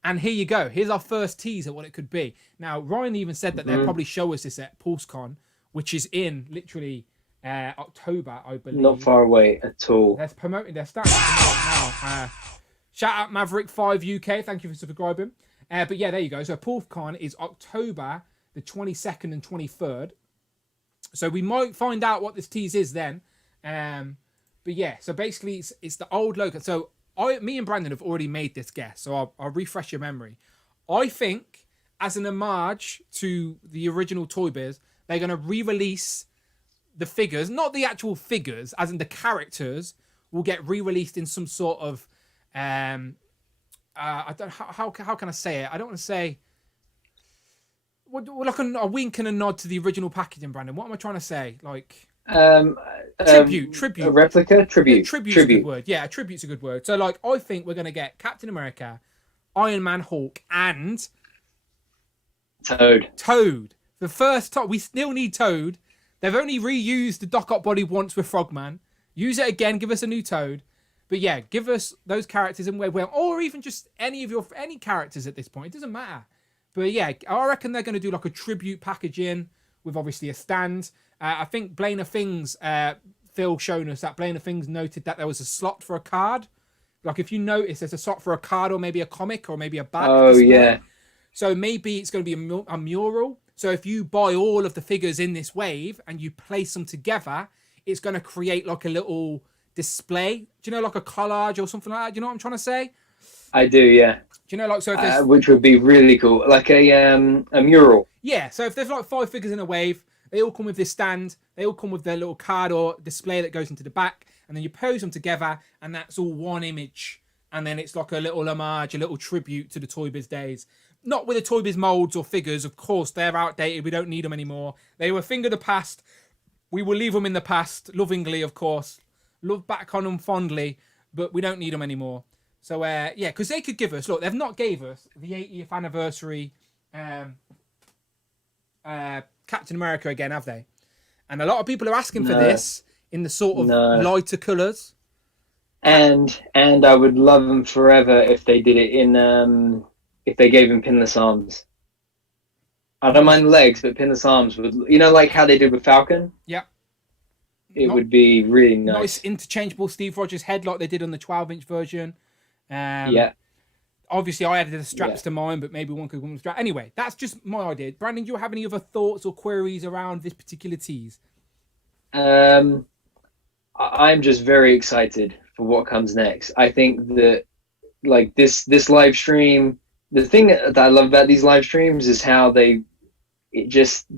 And here you go. Here's our first tease of what it could be. Now, Ryan even said that they'll probably show us this at PulseCon, which is in literally October, I believe. Not far away at all. They're promoting their starting now. Shout out Maverick5 UK. Thank you for subscribing. But yeah, there you go. So PulseCon is October the 22nd and 23rd. So we might find out what this tease is then. But yeah, so basically it's the old logo. So me and Brandon have already made this guess. So I'll refresh your memory. I think as an homage to the original Toy Biz, they're going to re-release the figures, not the actual figures, as in the characters will get re-released in some sort of I don't how can I say it? I don't want to say like a wink and a nod to the original packaging, Brandon. What am I trying to say? Like tribute, a replica, tribute. Tribute's a good word. Yeah, a tribute's a good word. So like, I think we're gonna get Captain America, Iron Man, Hulk, and Toad. The first time we still need Toad. They've only reused the Doc Ock body once with Frogman. Use it again. Give us a new Toad. But yeah, give us those characters in or even just any characters at this point. It doesn't matter. But yeah, I reckon they're going to do like a tribute packaging with obviously a stand. I think Blaine of Things, Phil shown us that Blaine of Things noted that there was a slot for a card. Like if you notice, there's a slot for a card or maybe a comic or maybe a back. Oh yeah. So maybe it's going to be a mural. So if you buy all of the figures in this wave and you place them together, it's going to create like a little display. Do you know, like a collage or something like that? Do you know what I'm trying to say? I do, yeah. Do you know, like, so if there's... which would be really cool, like a mural. Yeah, so if there's like 5 figures in a wave, they all come with this stand, they all come with their little card or display that goes into the back, and then you pose them together, and that's all one image. And then it's like a little homage, a little tribute to the Toy Biz days. Not with the Toy Biz molds or figures, of course, they're outdated, we don't need them anymore. They were a thing of the past. We will leave them in the past, lovingly, of course. Look back on them fondly, but we don't need them anymore. So, yeah, because they could give us... Look, they've not gave us the 80th anniversary Captain America again, have they? And a lot of people are asking for this in the sort of lighter colours. And I would love them forever if they did it in... if they gave him pinless arms. I don't mind legs, but pinless arms would... You know, like how they did with Falcon? Yeah. It would be really nice. Nice interchangeable Steve Rogers head like they did on the 12-inch version. Yeah. Obviously, I added the straps to mine, but maybe one could come with strap. Anyway, that's just my idea. Brandon, do you have any other thoughts or queries around this particular tease? I'm just very excited for what comes next. I think that, like, this live stream, the thing that I love about these live streams is how the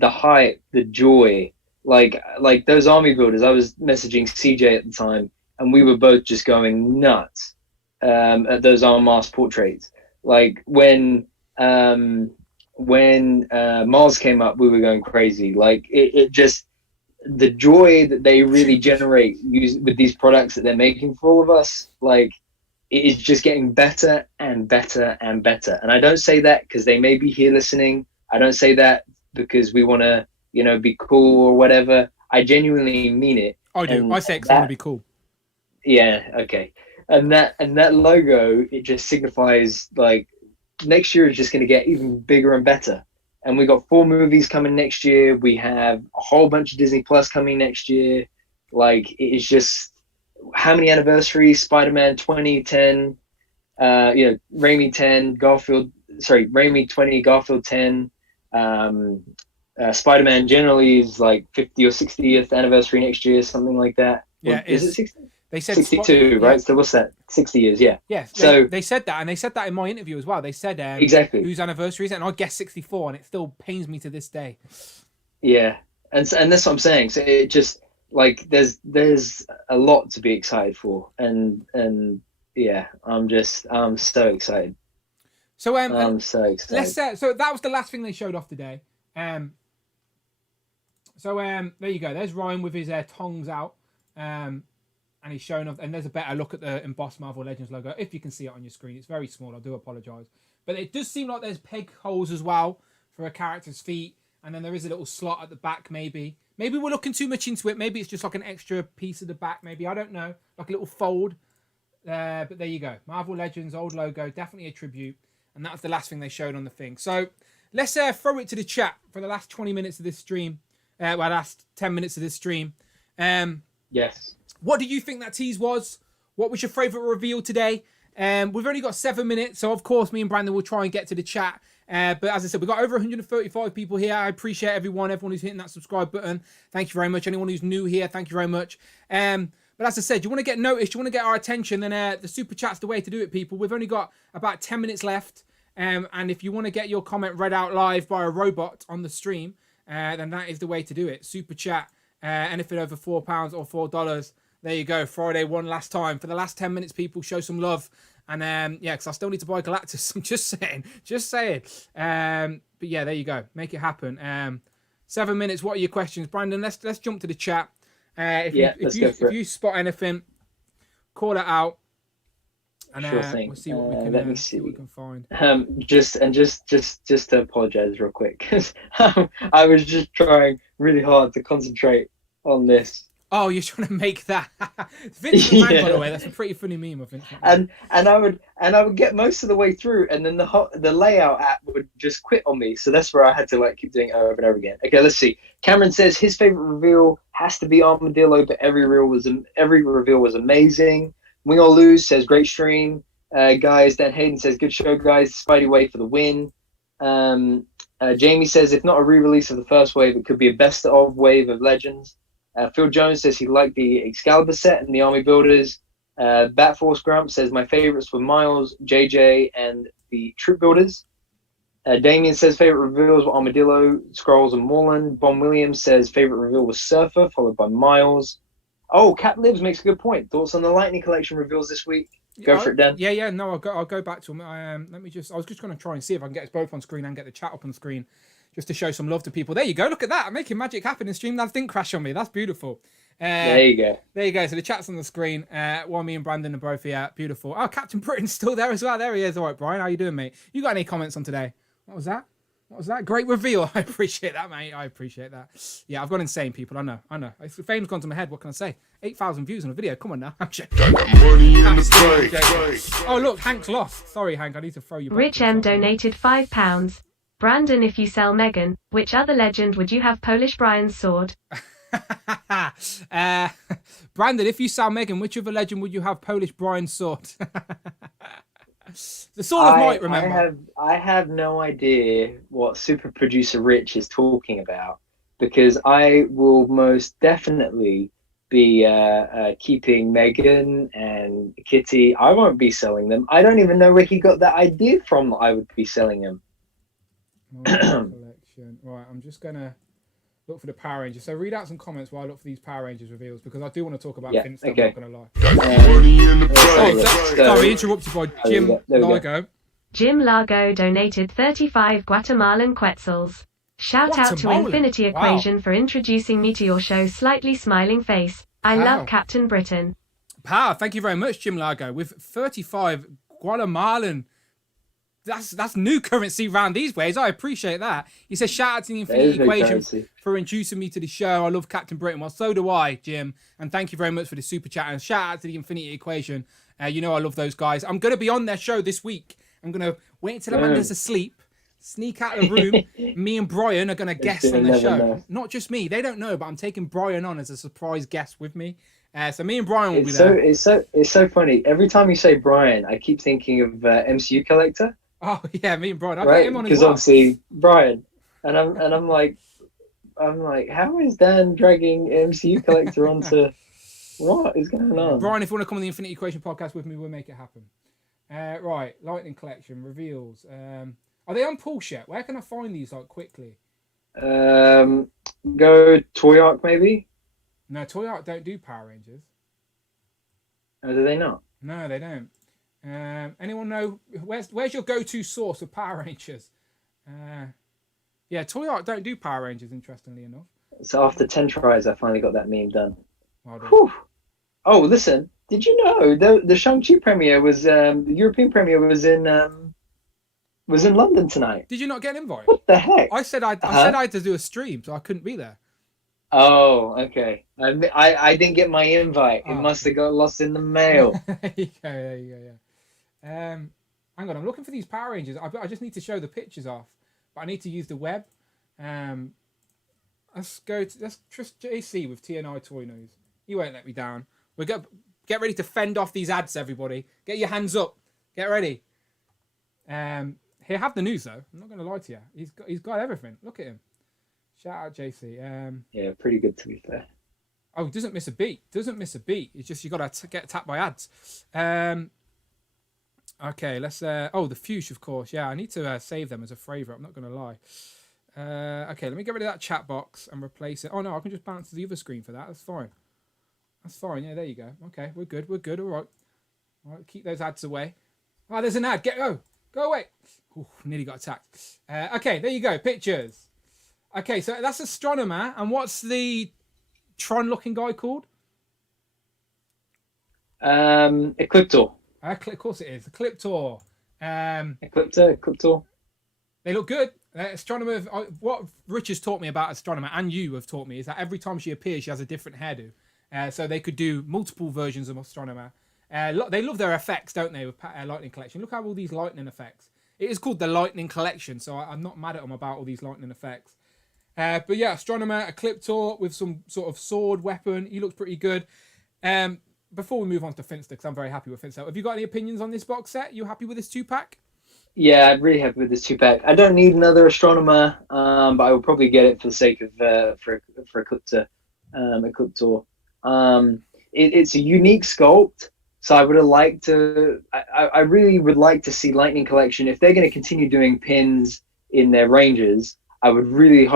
hype, the joy, like those army builders. I was messaging CJ at the time, and we were both just going nuts at those en masse portraits. Like when Mars came up, we were going crazy. Like it just, the joy that they really generate with these products that they're making for all of us, like, it is just getting better and better and better. And I don't say that because they may be here listening. I don't say that because we want to, be cool or whatever. I genuinely mean it. I do. I say it because I want to be cool. Yeah. Okay. And that logo, it just signifies, like, next year is just going to get even bigger and better. And we got 4 movies coming next year. We have a whole bunch of Disney Plus coming next year. Like, it is just, how many anniversaries? Spider-Man 2010, Raimi 10, Raimi 20, Garfield 10. Spider-Man generally is like 50 or 60th anniversary next year, something like that. Yeah, is it 60? They said 62, right? So what's that? 60 years, yeah. Yeah. So they said that, and they said that in my interview as well. They said exactly whose anniversary is it, and I guessed 64, and it still pains me to this day. Yeah, and that's what I'm saying. So it just, like, there's a lot to be excited for, and yeah, I'm so excited. So I'm so excited. So that was the last thing they showed off today. So there you go. There's Ryan with his tongs out. And he's showing off, and there's a better look at the embossed Marvel Legends logo, if you can see it on your screen. It's very small, I do apologise. But it does seem like there's peg holes as well for a character's feet, and then there is a little slot at the back, maybe. Maybe we're looking too much into it. Maybe it's just like an extra piece of the back, maybe. I don't know. Like a little fold. But there you go. Marvel Legends, old logo, definitely a tribute. And that's the last thing they showed on the thing. So let's throw it to the chat for the last 20 minutes of this stream. Last 10 minutes of this stream. Yes. What did you think that tease was? What was your favourite reveal today? We've only got 7 minutes, so of course me and Brandon will try and get to the chat. But as I said, we've got over 135 people here. I appreciate everyone who's hitting that subscribe button. Thank you very much. Anyone who's new here, thank you very much. But as I said, you want to get noticed, you want to get our attention, then the super chat's the way to do it, people. We've only got about 10 minutes left. And if you want to get your comment read out live by a robot on the stream, then that is the way to do it. Super chat, anything over £4 or $4. There you go. Friday, one last time. For the last 10 minutes, people, show some love. And yeah, because I still need to buy Galactus. I'm just saying. But yeah, there you go. Make it happen. 7 minutes. What are your questions, Brandon? Let's jump to the chat. If you spot anything, call it out. And sure thing. We'll see what we can. Let me see what we can find. Just to apologise real quick, because I was just trying really hard to concentrate on this. Oh, you're trying to make that Vince McMahon, by the way. That's a pretty funny meme of Vince McMahon. And I would get most of the way through, and then the layout app would just quit on me. So that's where I had to like keep doing it over and over again. Okay, let's see. Cameron says his favorite reveal has to be Armadillo, but every reveal was amazing. Win or Lose says great stream, guys. Dan Hayden says good show, guys. Spidey Way for the win. Jamie says if not a re-release of the first wave, it could be a best of wave of Legends. Phil Jones says he liked the Excalibur set and the Army Builders. Batforce Grump says my favorites were Miles, JJ, and the Troop Builders. Damien says favorite reveals were Armadillo, Skrulls, and Morland. Bon Williams says favorite reveal was Surfer, followed by Miles. Oh, Cat Libs makes a good point. Thoughts on the Lightning Collection reveals this week? Go for it, Dan. Yeah. No, I'll go back to them. I was just going to try and see if I can get us both on screen and get the chat up on the screen, just to show some love to people. There you go. Look at that. I'm making magic happen in stream. That didn't crash on me. That's beautiful. There you go. There you go. So the chat's on the screen. While me and Brandon are both here. Beautiful. Oh, Captain Britain's still there as well. There he is. All right, Brian. How you doing, mate? You got any comments on today? What was that? Great reveal. I appreciate that, mate. I appreciate that. Yeah, I've gone insane, people. I know. Fame's gone to my head. What can I say? 8,000 views on a video. Come on now. I'm joking. Money in the bank. Oh, look. Hank's lost. Sorry, Hank. I need to throw you back. Rich M donated £5. Brandon, if you sell Megan, which other legend would you have Polish Brian's sword? Brandon, if you sell Megan, which other legend would you have Polish Brian's sword? The sword of might, remember. I have no idea what super producer Rich is talking about, because I will most definitely be keeping Megan and Kitty. I won't be selling them. I don't even know where he got that idea from that I would be selling them. Collection. Right, I'm just gonna look for the Power Rangers. So read out some comments while I look for these Power Rangers reveals, because I do want to talk about Finster. Okay. I'm not gonna lie. Sorry, interrupted by Jim Largo. Jim Largo donated 35 Guatemalan quetzals. Shout out to Infinity Equation for introducing me to your show. Slightly smiling face. I love Captain Britain. Power, thank you very much, Jim Largo. With 35 Guatemalan. That's new currency round these ways. I appreciate that. He says, shout out to the Infinity Equation for introducing me to the show. I love Captain Britain. Well, so do I, Jim. And thank you very much for the super chat. And shout out to the Infinity Equation. You know I love those guys. I'm going to be on their show this week. I'm going to wait until Amanda's asleep, sneak out of the room. Me and Brian are going to guest on their show. Know. Not just me. They don't know, but I'm taking Brian on as a surprise guest with me. So me and Brian will be there. It's so funny. Every time you say Brian, I keep thinking of MCU Collector. Oh yeah, me and Brian. I'll right? get him on as well. Because obviously Brian, and I'm like, how is Dan dragging MCU Collector onto? What is going on? Brian, if you want to come on the Infinity Equation podcast with me, we'll make it happen. Right, Lightning Collection reveals. Are they on Pulse yet? Where can I find these quickly? Go Toy Arc maybe. No, Toy Arc don't do Power Rangers. Oh, do they not? No, they don't. Anyone know where's your go-to source of Power Rangers? Yeah, Toy Arc don't do Power Rangers, interestingly enough. So after 10 tries, I finally got that meme done. Well, oh, listen, did you know the Shang-Chi premiere was the European premiere was in London tonight? Did you not get an invite? What the heck? I said I had to do a stream, so I couldn't be there. Oh, okay. I didn't get my invite. It must have got lost in the mail. There you go. Yeah. Hang on, I'm looking for these Power Rangers. I just need to show the pictures off, but I need to use the web. Let's trust JC with TNI Toy News. You won't let me down. Get ready to fend off these ads, everybody. Get your hands up. Get ready. Here, have the news though. I'm not going to lie to you. He's got everything. Look at him. Shout out JC. Yeah, pretty good to be fair. Oh, doesn't miss a beat. It's just you got to get attacked by ads. Okay, let's. The Fuchs, of course. Yeah, I need to save them as a favourite. I'm not going to lie. Okay, let me get rid of that chat box and replace it. Oh no, I can just bounce to the other screen for that. That's fine. Yeah, there you go. Okay, we're good. All right. Keep those ads away. Oh, there's an ad. Go away. Ooh, nearly got attacked. Okay, there you go. Pictures. Okay, so that's Astronomer. And what's the Tron-looking guy called? Ecliptor. Of course it is. Ecliptor. Ecliptor. They look good. Astronomer. What Rich has taught me about Astronomer, and you have taught me, is that every time she appears, she has a different hairdo. So they could do multiple versions of Astronomer. They love their effects, don't they, with Lightning Collection? Look at all these lightning effects. It is called the Lightning Collection, so I'm not mad at them about all these lightning effects. But yeah, Astronomer, Ecliptor with some sort of sword weapon. He looks pretty good. Before we move on to Finster, because I'm very happy with Finster, have you got any opinions on this box set? You happy with this 2-pack? Yeah, I'm really happy with this 2-pack. I don't need another Astronomer, but I will probably get it for the sake of for Ecliptor. It's a unique sculpt, so I would have liked to. I really would like to see Lightning Collection if they're going to continue doing pins in their ranges. I really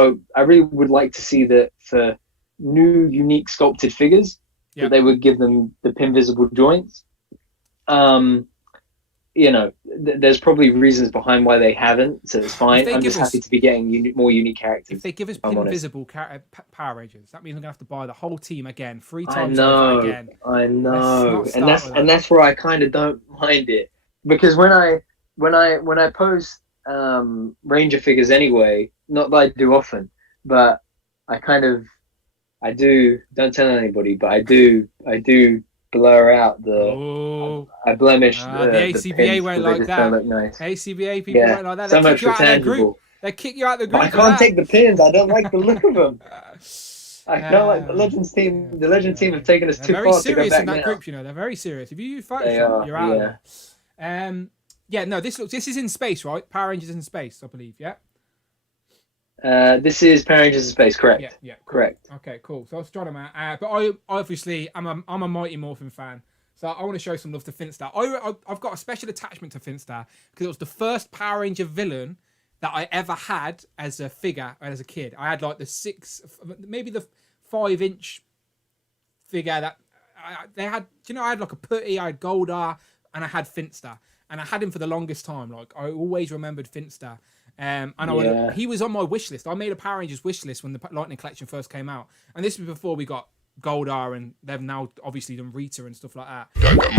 would like to see that for new unique sculpted figures that they would give them the pin visible joints. There's probably reasons behind why they haven't, so it's fine. I'm just happy to be getting more unique characters. If they give us pin visible Power Rangers, that means I'm gonna have to buy the whole team again, 3 times over again. I know, and that's where I kind of don't mind it, because when I post Ranger figures anyway, not that I do often, but I do. Don't tell anybody, but I do blur out I blemish the ACBA won't like that. Look nice. ACBA people won't like that. So much for tangible. They kick you out of the group. But I can't take the pins. I don't like the look of them. I don't like the Legends team. The Legends team have taken us too far to go back. They're very serious in that group, They're very serious. If you fight them, you're out of there. This is in space, right? Power Rangers in space, I believe, yeah? This is Power Rangers in space, correct? Yeah, correct. Okay, cool. So Astronomer, but I obviously I'm a Mighty Morphin fan, so I want to show some love to Finster. I've got a special attachment to Finster because it was the first Power Ranger villain that I ever had as a figure as a kid. I had like maybe the 5-inch figure that they had. I had like a putty, I had Goldar, and I had Finster, and I had him for the longest time. Like I always remembered Finster. He was on my wish list. I made a Power Rangers wish list when the Lightning Collection first came out, and this was before we got Goldar, and they've now obviously done Rita and stuff like that.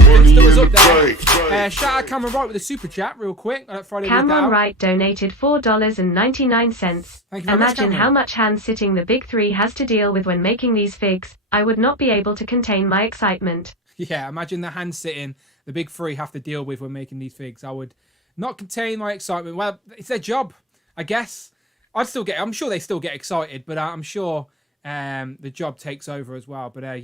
Finster was up there. Shout out Cameron Wright with a super chat, real quick. Cameron Wright donated $4.99. Thank you very much, Imagine how much hand-sitting the Big Three has to deal with when making these figs. I would not be able to contain my excitement. Yeah, imagine the hand-sitting the Big Three have to deal with when making these figs. I would not contain my excitement. Well, it's their job, I guess. I'm sure they still get excited, but I'm sure the job takes over as well. But I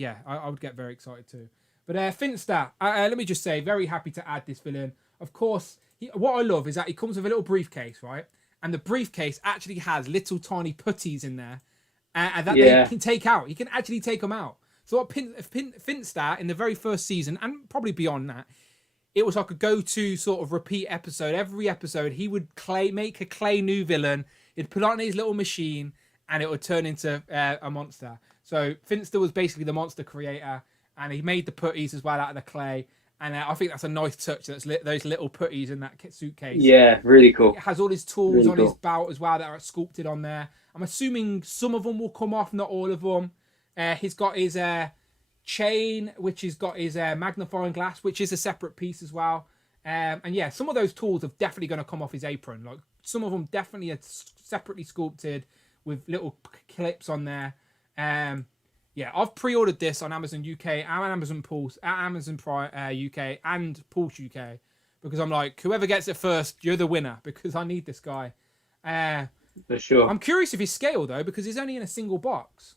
would get very excited too. But Finster, let me just say, very happy to add this villain. Of course, what I love is that he comes with a little briefcase, right? And the briefcase actually has little tiny putties in there that they can take out. You can actually take them out. So what Finster in the very first season, and probably beyond that, it was like a go-to sort of repeat episode. Every episode, he would make a clay new villain. He'd put on his little machine, and it would turn into a monster. So Finster was basically the monster creator, and he made the putties as well out of the clay. And I think that's a nice touch. That's those little putties in that suitcase. Yeah, really cool. It has all his tools on his belt as well that are sculpted on there. I'm assuming some of them will come off, not all of them. He's got his chain, which has got his magnifying glass, which is a separate piece as well. And yeah, some of those tools are definitely going to come off his apron. Like some of them definitely are separately sculpted with little clips on there. Yeah, I've pre-ordered this on Amazon UK and Amazon Pulse, Amazon Prime UK and Pulse UK, because I'm like, whoever gets it first, you're the winner, because I need this guy. For sure. I'm curious of his scale though, because he's only in a single box.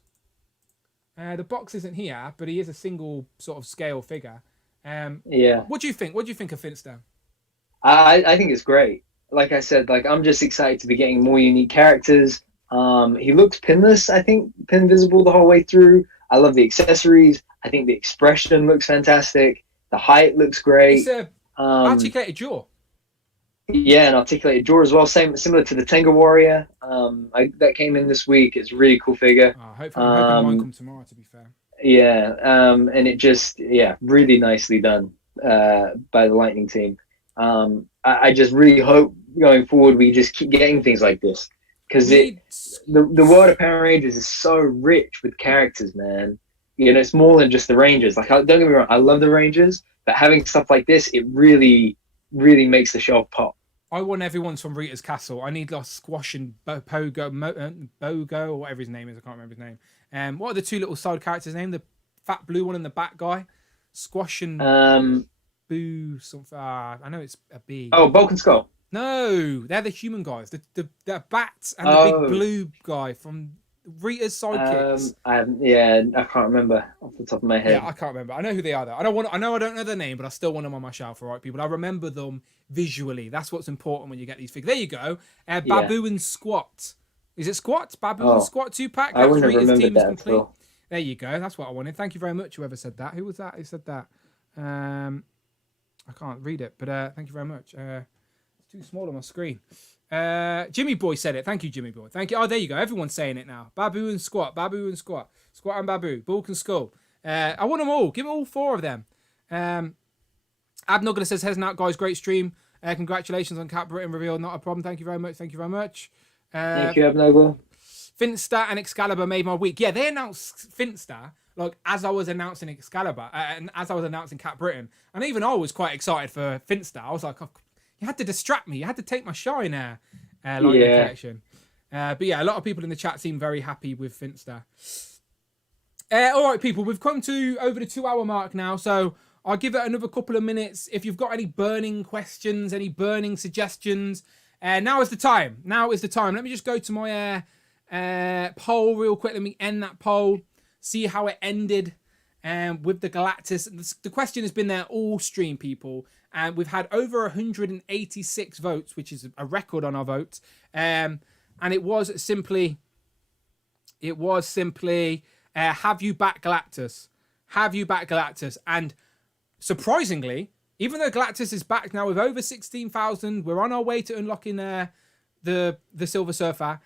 The box isn't here, but he is a single sort of scale figure. Yeah. What do you think? What do you think of Finster? I think it's great. Like I said, I'm just excited to be getting more unique characters. He looks pinless, I think, pin visible the whole way through. I love the accessories. I think the expression looks fantastic. The height looks great. It's a articulated jaw. Yeah, an articulated jaw as well. Similar to the Tenga Warrior. That came in this week. It's a really cool figure. Hopefully mine come tomorrow, to be fair. Yeah, and it just, really nicely done by the Lightning team. I just really hope going forward we just keep getting things like this. Because the world of Power Rangers is so rich with characters, man. You know, it's more than just the Rangers. Don't get me wrong, I love the Rangers, but having stuff like this, it really, really makes the show pop. I want everyone's from Rita's Castle. I need Squash and Bogo, or whatever his name is. I can't remember his name. What are the two little side characters' name? The fat blue one in the back guy. Squash and Boo something. I know it's a B. Oh, Bulk and Skull. No, they're the human guys. The bats and the big blue guy from Rita's Sidekicks. I can't remember off the top of my head. Yeah, I can't remember. I know who they are though. I know I don't know their name, but I still want them on my shelf for right people. I remember them visually. That's what's important when you get these figures. There you go. Babu and Squat. Is it Squat? Babu and Squat 2-pack. I wouldn't have remembered that at all. There you go. That's what I wanted. Thank you very much, whoever said that. Who was that? Who said that? I can't read it, but thank you very much. It's too small on my screen. Jimmy Boy said it. Thank you, Jimmy Boy. Thank you. Oh, there you go. Everyone's saying it now. Babu and Squat. Babu and Squat. Squat and Babu. Bulk and Skull. I want them all. Give me all 4 of them. Abnugler says, heads out, guys. Great stream. Congratulations on Cap Britain reveal. Not a problem. Thank you very much. Thank you very much. Thank you, Abnugler. Finster and Excalibur made my week. Yeah, they announced Finster like as I was announcing Excalibur and as I was announcing Cap Britain. And even I was quite excited for Finster. I was like, oh, you had to distract me. You had to take my shine collection. But yeah, a lot of people in the chat seem very happy with Finster. All right, people, we've come to over the 2-hour mark now. So I'll give it another couple of minutes. If you've got any burning questions, any burning suggestions, now is the time. Now is the time. Let me just go to my poll real quick. Let me end that poll. See how it ended with the Galactus. The question has been there all stream, people. And we've had over 186 votes, which is a record on our votes. And it was simply, have you back Galactus? Have you back Galactus? And surprisingly, even though Galactus is back now with over 16,000, we're on our way to unlocking the Silver Surfer.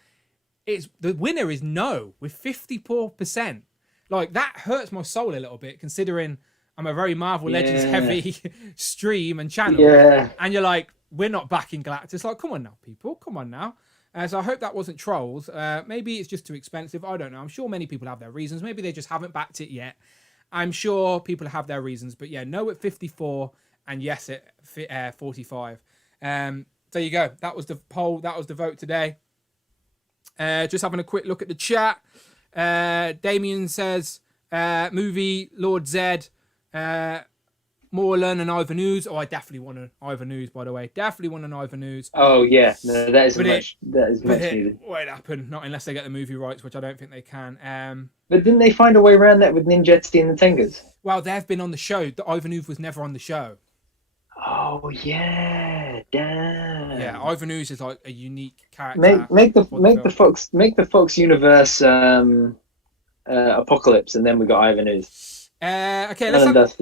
The winner is no, with 54%. Like, that hurts my soul a little bit, considering I'm a very Marvel Legends heavy stream and channel. Yeah. And you're like, we're not backing Galactus. Like, come on now, people. Come on now. So I hope that wasn't trolls. Maybe it's just too expensive. I don't know. I'm sure many people have their reasons. Maybe they just haven't backed it yet. I'm sure people have their reasons. But yeah, no at 54 and yes at 45. There you go. That was the poll. That was the vote today. Just having a quick look at the chat. Damien says, movie Lord Zed, Moreland and Ivan News. Oh, I definitely want an Ivan News, by the way. Definitely want an Ivan News. Oh yeah, no, that is much needed. Won't happen, not unless they get the movie rights, which I don't think they can. But didn't they find a way around that with Ninjetti and the Tengas? Well, they've been on the show. The Ivan News was never on the show. Oh yeah, damn. Yeah, Ivan News is like a unique character. Make the Fox universe apocalypse, and then we got Ivan News. Okay,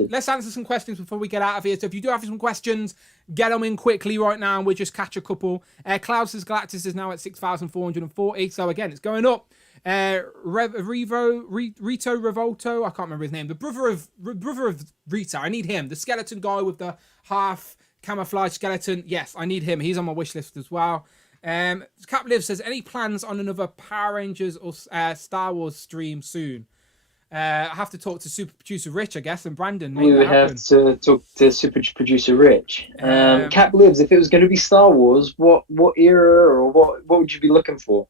let's answer some questions before we get out of here. So if you do have some questions, get them in quickly right now, and we'll just catch a couple. Cloud says Galactus is now at 6,440. So again, it's going up. Rito Revolto, I can't remember his name. The brother of Rita. I need him. The skeleton guy with the half camouflage skeleton. Yes, I need him. He's on my wish list as well. Cap Live says, any plans on another Power Rangers or Star Wars stream soon? I have to talk to Super Producer Rich, I guess, and Brandon. We would have to talk to Super Producer Rich. Cap Lives, if it was going to be Star Wars, what era or what would you be looking for?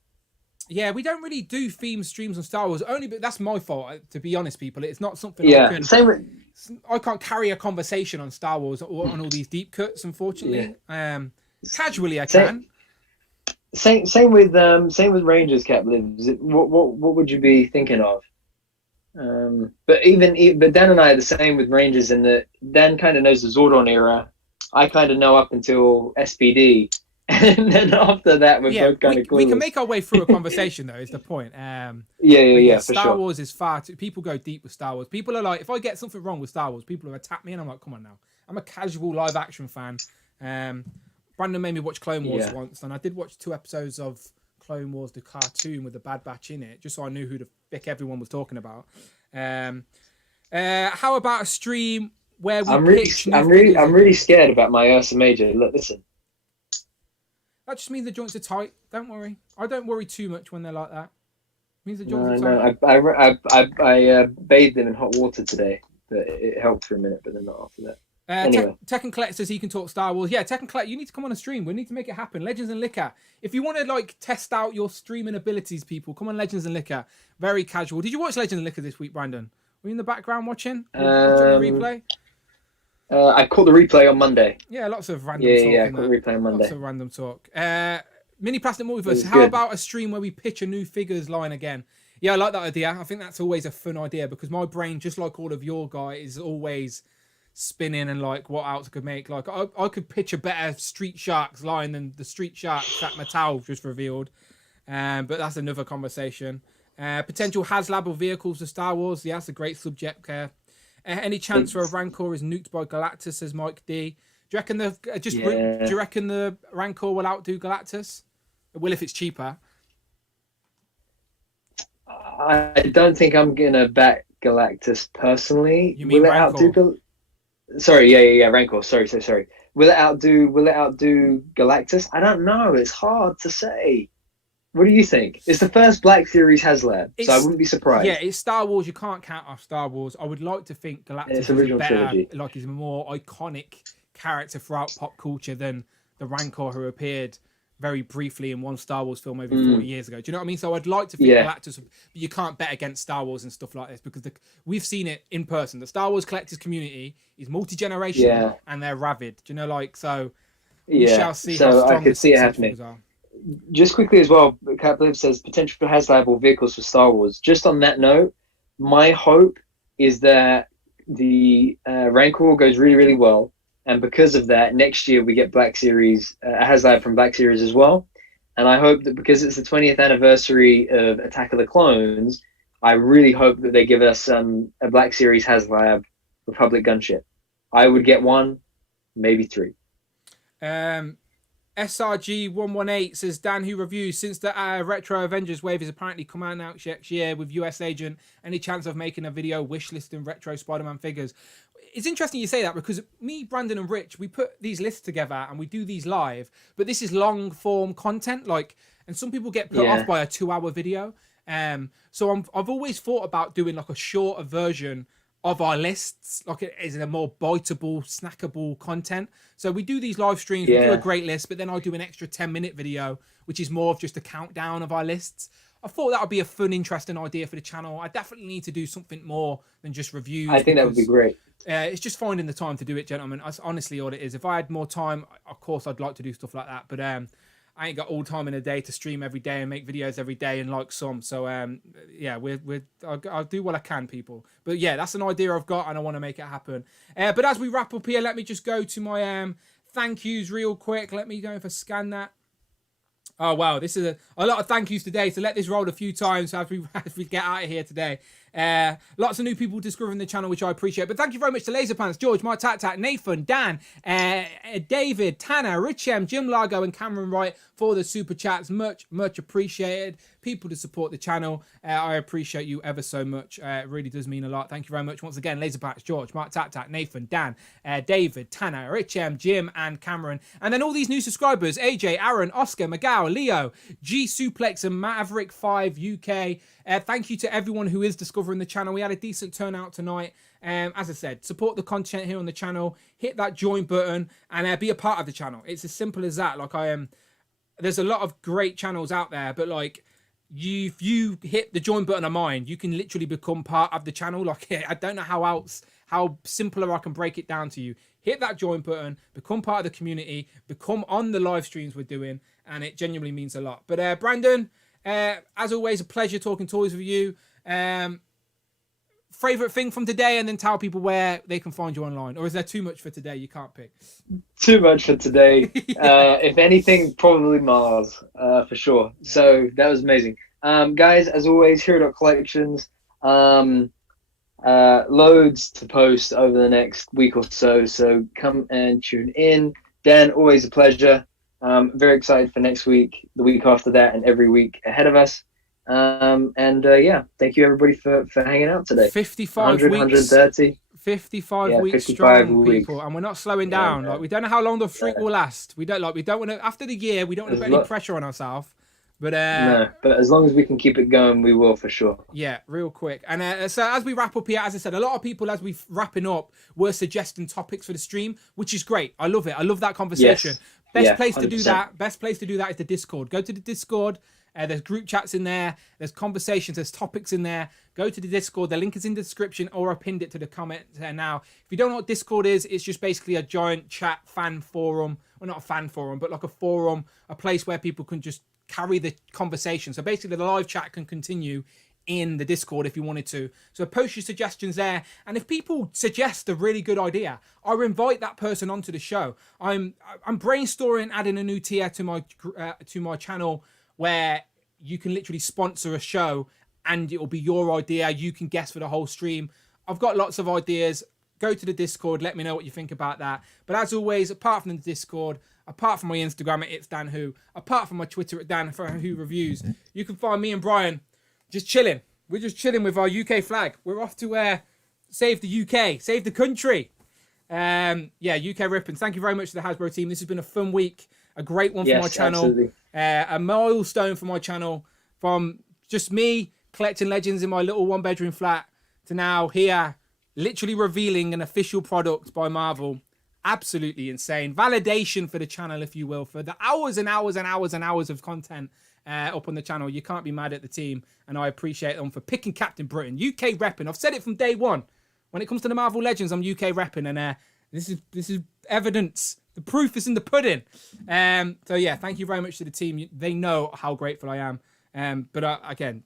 Yeah, we don't really do theme streams on Star Wars. But that's my fault, to be honest, people. It's not something I can't carry a conversation on Star Wars or on all these deep cuts, unfortunately. Yeah. Casually, I can. Same with Rangers, Cap Lives. What would you be thinking of? But Dan and I are the same with Rangers in that Dan kind of knows the Zordon era. I kind of know up until SPD, and then after that we're both kind of clueless. We can make our way through a conversation though. Is the point? Star Wars is far too. People go deep with Star Wars. People are like, if I get something wrong with Star Wars, people will attack me, and I'm like, come on now. I'm a casual live action fan. Brandon made me watch Clone Wars once, and I did watch 2 episodes of Clone Wars, the cartoon with the Bad Batch in it, just so I knew who the frick everyone was talking about. How about a stream where we I'm really scared about my Ursa Major. Look, listen. That just means the joints are tight. Don't worry. I don't worry too much when they're like that. It means the joints are tight. I bathed them in hot water today, but it helped for a minute, but then not after that. Anyway. Tekken Collect says he can talk Star Wars. Yeah, Tekken Collect, you need to come on a stream. We need to make it happen. Legends and Liquor. If you want to test out your streaming abilities, people, come on Legends and Liquor. Very casual. Did you watch Legends and Liquor this week, Brandon? Were you in the background watching? Watching the replay? I caught the replay on Monday. Yeah, lots of random talk. Yeah, I caught the replay on Monday. Lots of random talk. Mini Plastic Multiverse, how good. about a stream where we pitch a new figures line again? Yeah, I like that idea. I think that's always a fun idea because my brain, just like all of your guys, is always spinning and like what else I could make. Like I could pitch a better Street Sharks line than the Street Sharks that Mattel just revealed. But that's another conversation. Potential Haslab or vehicles for Star Wars. Yeah, that's a great subject. Any chance for a Rancor is nuked by Galactus, says Mike D. Do you reckon do you reckon the Rancor will outdo Galactus? It will if it's cheaper. I don't think I'm gonna back Galactus personally. You mean Rancor? Sorry, yeah, Rancor. Sorry. Will it outdo Galactus? I don't know. It's hard to say. What do you think? It's the first Black Series Haslab, so I wouldn't be surprised. Yeah, it's Star Wars. You can't count off Star Wars. I would like to think Galactus is a better, like he's a more iconic character throughout pop culture than the Rancor who appeared very briefly in one Star Wars film over 40 years ago. Do you know what I mean? So I'd like to think Galactus, but you can't bet against Star Wars and stuff like this because we've seen it in person. The Star Wars collectors community is multi-generational and they're rabid. Do you know, like, so we shall see how strong I could see it happening. Are. Just quickly as well, Capliv says potential for Haslab or vehicles for Star Wars. Just on that note, my hope is that the Rancor goes really, really well. And because of that, next year we get Black Series, Haslab from Black Series as well. And I hope that because it's the 20th anniversary of Attack of the Clones, I really hope that they give us a Black Series Haslab Republic gunship. I would get 1, maybe 3. SRG118 says, Dan, who reviews, since the Retro Avengers wave is apparently coming out next year with US Agent, any chance of making a video wish listing retro Spider-Man figures? It's interesting you say that because me, Brandon and Rich, we put these lists together and we do these live, but this is long form content, like, and some people get put off by a 2-hour video. So I've always thought about doing like a shorter version of our lists, like it is a more biteable, snackable content. So we do these live streams, we do a great list, but then I do an extra 10-minute video, which is more of just a countdown of our lists. I thought that would be a fun, interesting idea for the channel. I definitely need to do something more than just reviews. I think that would be great. It's just finding the time to do it, gentlemen. That's honestly all it is. If I had more time, of course, I'd like to do stuff like that. But I ain't got all time in a day to stream every day and make videos every day and like some. So I'll do what I can, people. But yeah, that's an idea I've got and I want to make it happen. But as we wrap up here, let me just go to my thank yous real quick. Let me go if I scan that. Oh wow, this is a lot of thank yous today. So let this roll a few times as we get out of here today. Lots of new people discovering the channel, which I appreciate. But thank you very much to Laserpants, George, Mark Tat, Nathan, Dan, David, Tanner, Rich M, Jim Largo, and Cameron Wright for the super chats. Much appreciated. People to support the channel. I appreciate you ever so much. It really does mean a lot. Thank you very much once again, Laserpants, George, Mark Tat, Nathan, Dan, David, Tanner, Rich M, Jim, and Cameron. And then all these new subscribers: AJ, Aaron, Oscar, Miguel, Leo, G Suplex, and Maverick 5 UK. Thank you to everyone who is discovering the channel. We had a decent turnout tonight. As I said, support the content here on the channel. Hit that join button and be a part of the channel. It's as simple as that. Like there's a lot of great channels out there, but like if you hit the join button of mine, you can literally become part of the channel. Like I don't know how simpler I can break it down to you. Hit that join button, become part of the community, become on the live streams we're doing, and it genuinely means a lot. But Brandon, as always, a pleasure talking toys with you. Favorite thing from today, and then tell people where they can find you online. Or is there too much for today you can't pick? Too much for today. If anything, probably Mars, for sure. Yeah. So that was amazing. Guys, as always, Hero Collections. Loads to post over the next week or so. So come and tune in. Dan, always a pleasure. Very excited for next week, the week after that, and every week ahead of us. Thank you everybody for hanging out today. 55 weeks. 130. 55 weeks strong, people, and we're not slowing down. Like we don't know how long the streak will last. We don't want to after the year. We don't want to put any pressure on ourselves. But no, but as long as we can keep it going, we will for sure. Yeah, real quick. And so as we wrap up here, as I said, a lot of people as we wrapping up were suggesting topics for the stream, which is great. I love it. I love that conversation. Yes. Best place to do that is the Discord. Go to the Discord. There's group chats in there. There's conversations. There's topics in there. Go to the Discord. The link is in the description, or I pinned it to the comment there now. If you don't know what Discord is, it's just basically a giant chat fan forum. Well, not a fan forum, but like a forum, a place where people can just carry the conversation. So basically the live chat can continue in the Discord if you wanted to. So post your suggestions there, and if people suggest a really good idea, I'll invite that person onto the show. I'm brainstorming adding a new tier to my channel where you can literally sponsor a show and it'll be your idea. You can guest for the whole stream. I've got lots of ideas. Go to the Discord. Let me know what you think about that. But as always, apart from the Discord, apart from my Instagram at It's Dan Who, apart from my Twitter at Dan Who Reviews, you can find me and Brian just chilling. We're just chilling with our UK flag. We're off to save the UK, save the country. UK ripping. Thank you very much to the Hasbro team. This has been a fun week, a great one for my channel. Absolutely. A milestone for my channel, from just me collecting legends in my little one-bedroom flat to now here, literally revealing an official product by Marvel. Absolutely insane. Validation for the channel, if you will, for the hours and hours and hours and hours of content up on the channel. You can't be mad at the team, and I appreciate them for picking Captain Britain. UK repping. I've said it from day one. When it comes to the Marvel Legends, I'm UK repping, and this is evidence. The proof is in the pudding. So yeah, thank you very much to the team. They know how grateful I am. But again,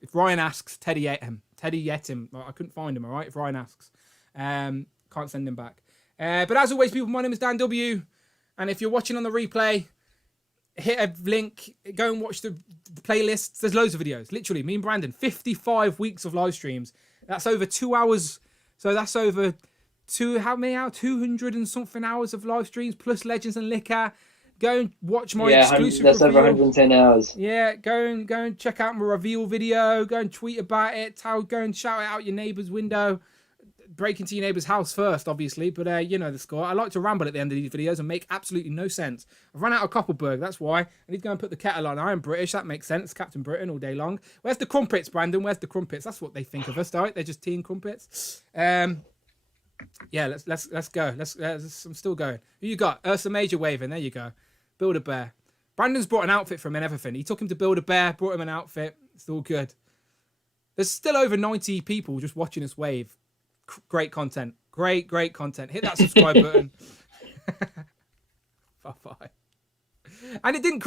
if Ryan asks, Teddy ate him. Teddy ate him. I couldn't find him. All right. If Ryan asks, can't send him back. But as always, people, my name is Dan W. And if you're watching on the replay, hit a link, go and watch the playlists. There's loads of videos. Literally, me and Brandon, 55 weeks of live streams. That's over 2 hours. So that's over how many hours? 200 and something hours of live streams, plus Legends and Liquor. Go and watch my exclusive that's reveal. over 110 hours. Yeah, go and check out my reveal video. Go and tweet about it. Go and shout it out your neighbour's window. Break into your neighbour's house first, obviously, but you know the score. I like to ramble at the end of these videos and make absolutely no sense. I've run out of Koppelberg, that's why. I need to go and put the kettle on. I am British, that makes sense. Captain Britain all day long. Where's the crumpets, Brandon? Where's the crumpets? That's what they think of us, right? They're just tea and crumpets. Yeah, let's go. I'm still going. Who you got? Ursa Major waving. There you go. Build-A-Bear. Brandon's brought an outfit for him and everything. He took him to Build-A-Bear, brought him an outfit. It's all good. There's still over 90 people just watching us wave. Great content. Great content. Hit that subscribe button. Bye-bye. And it didn't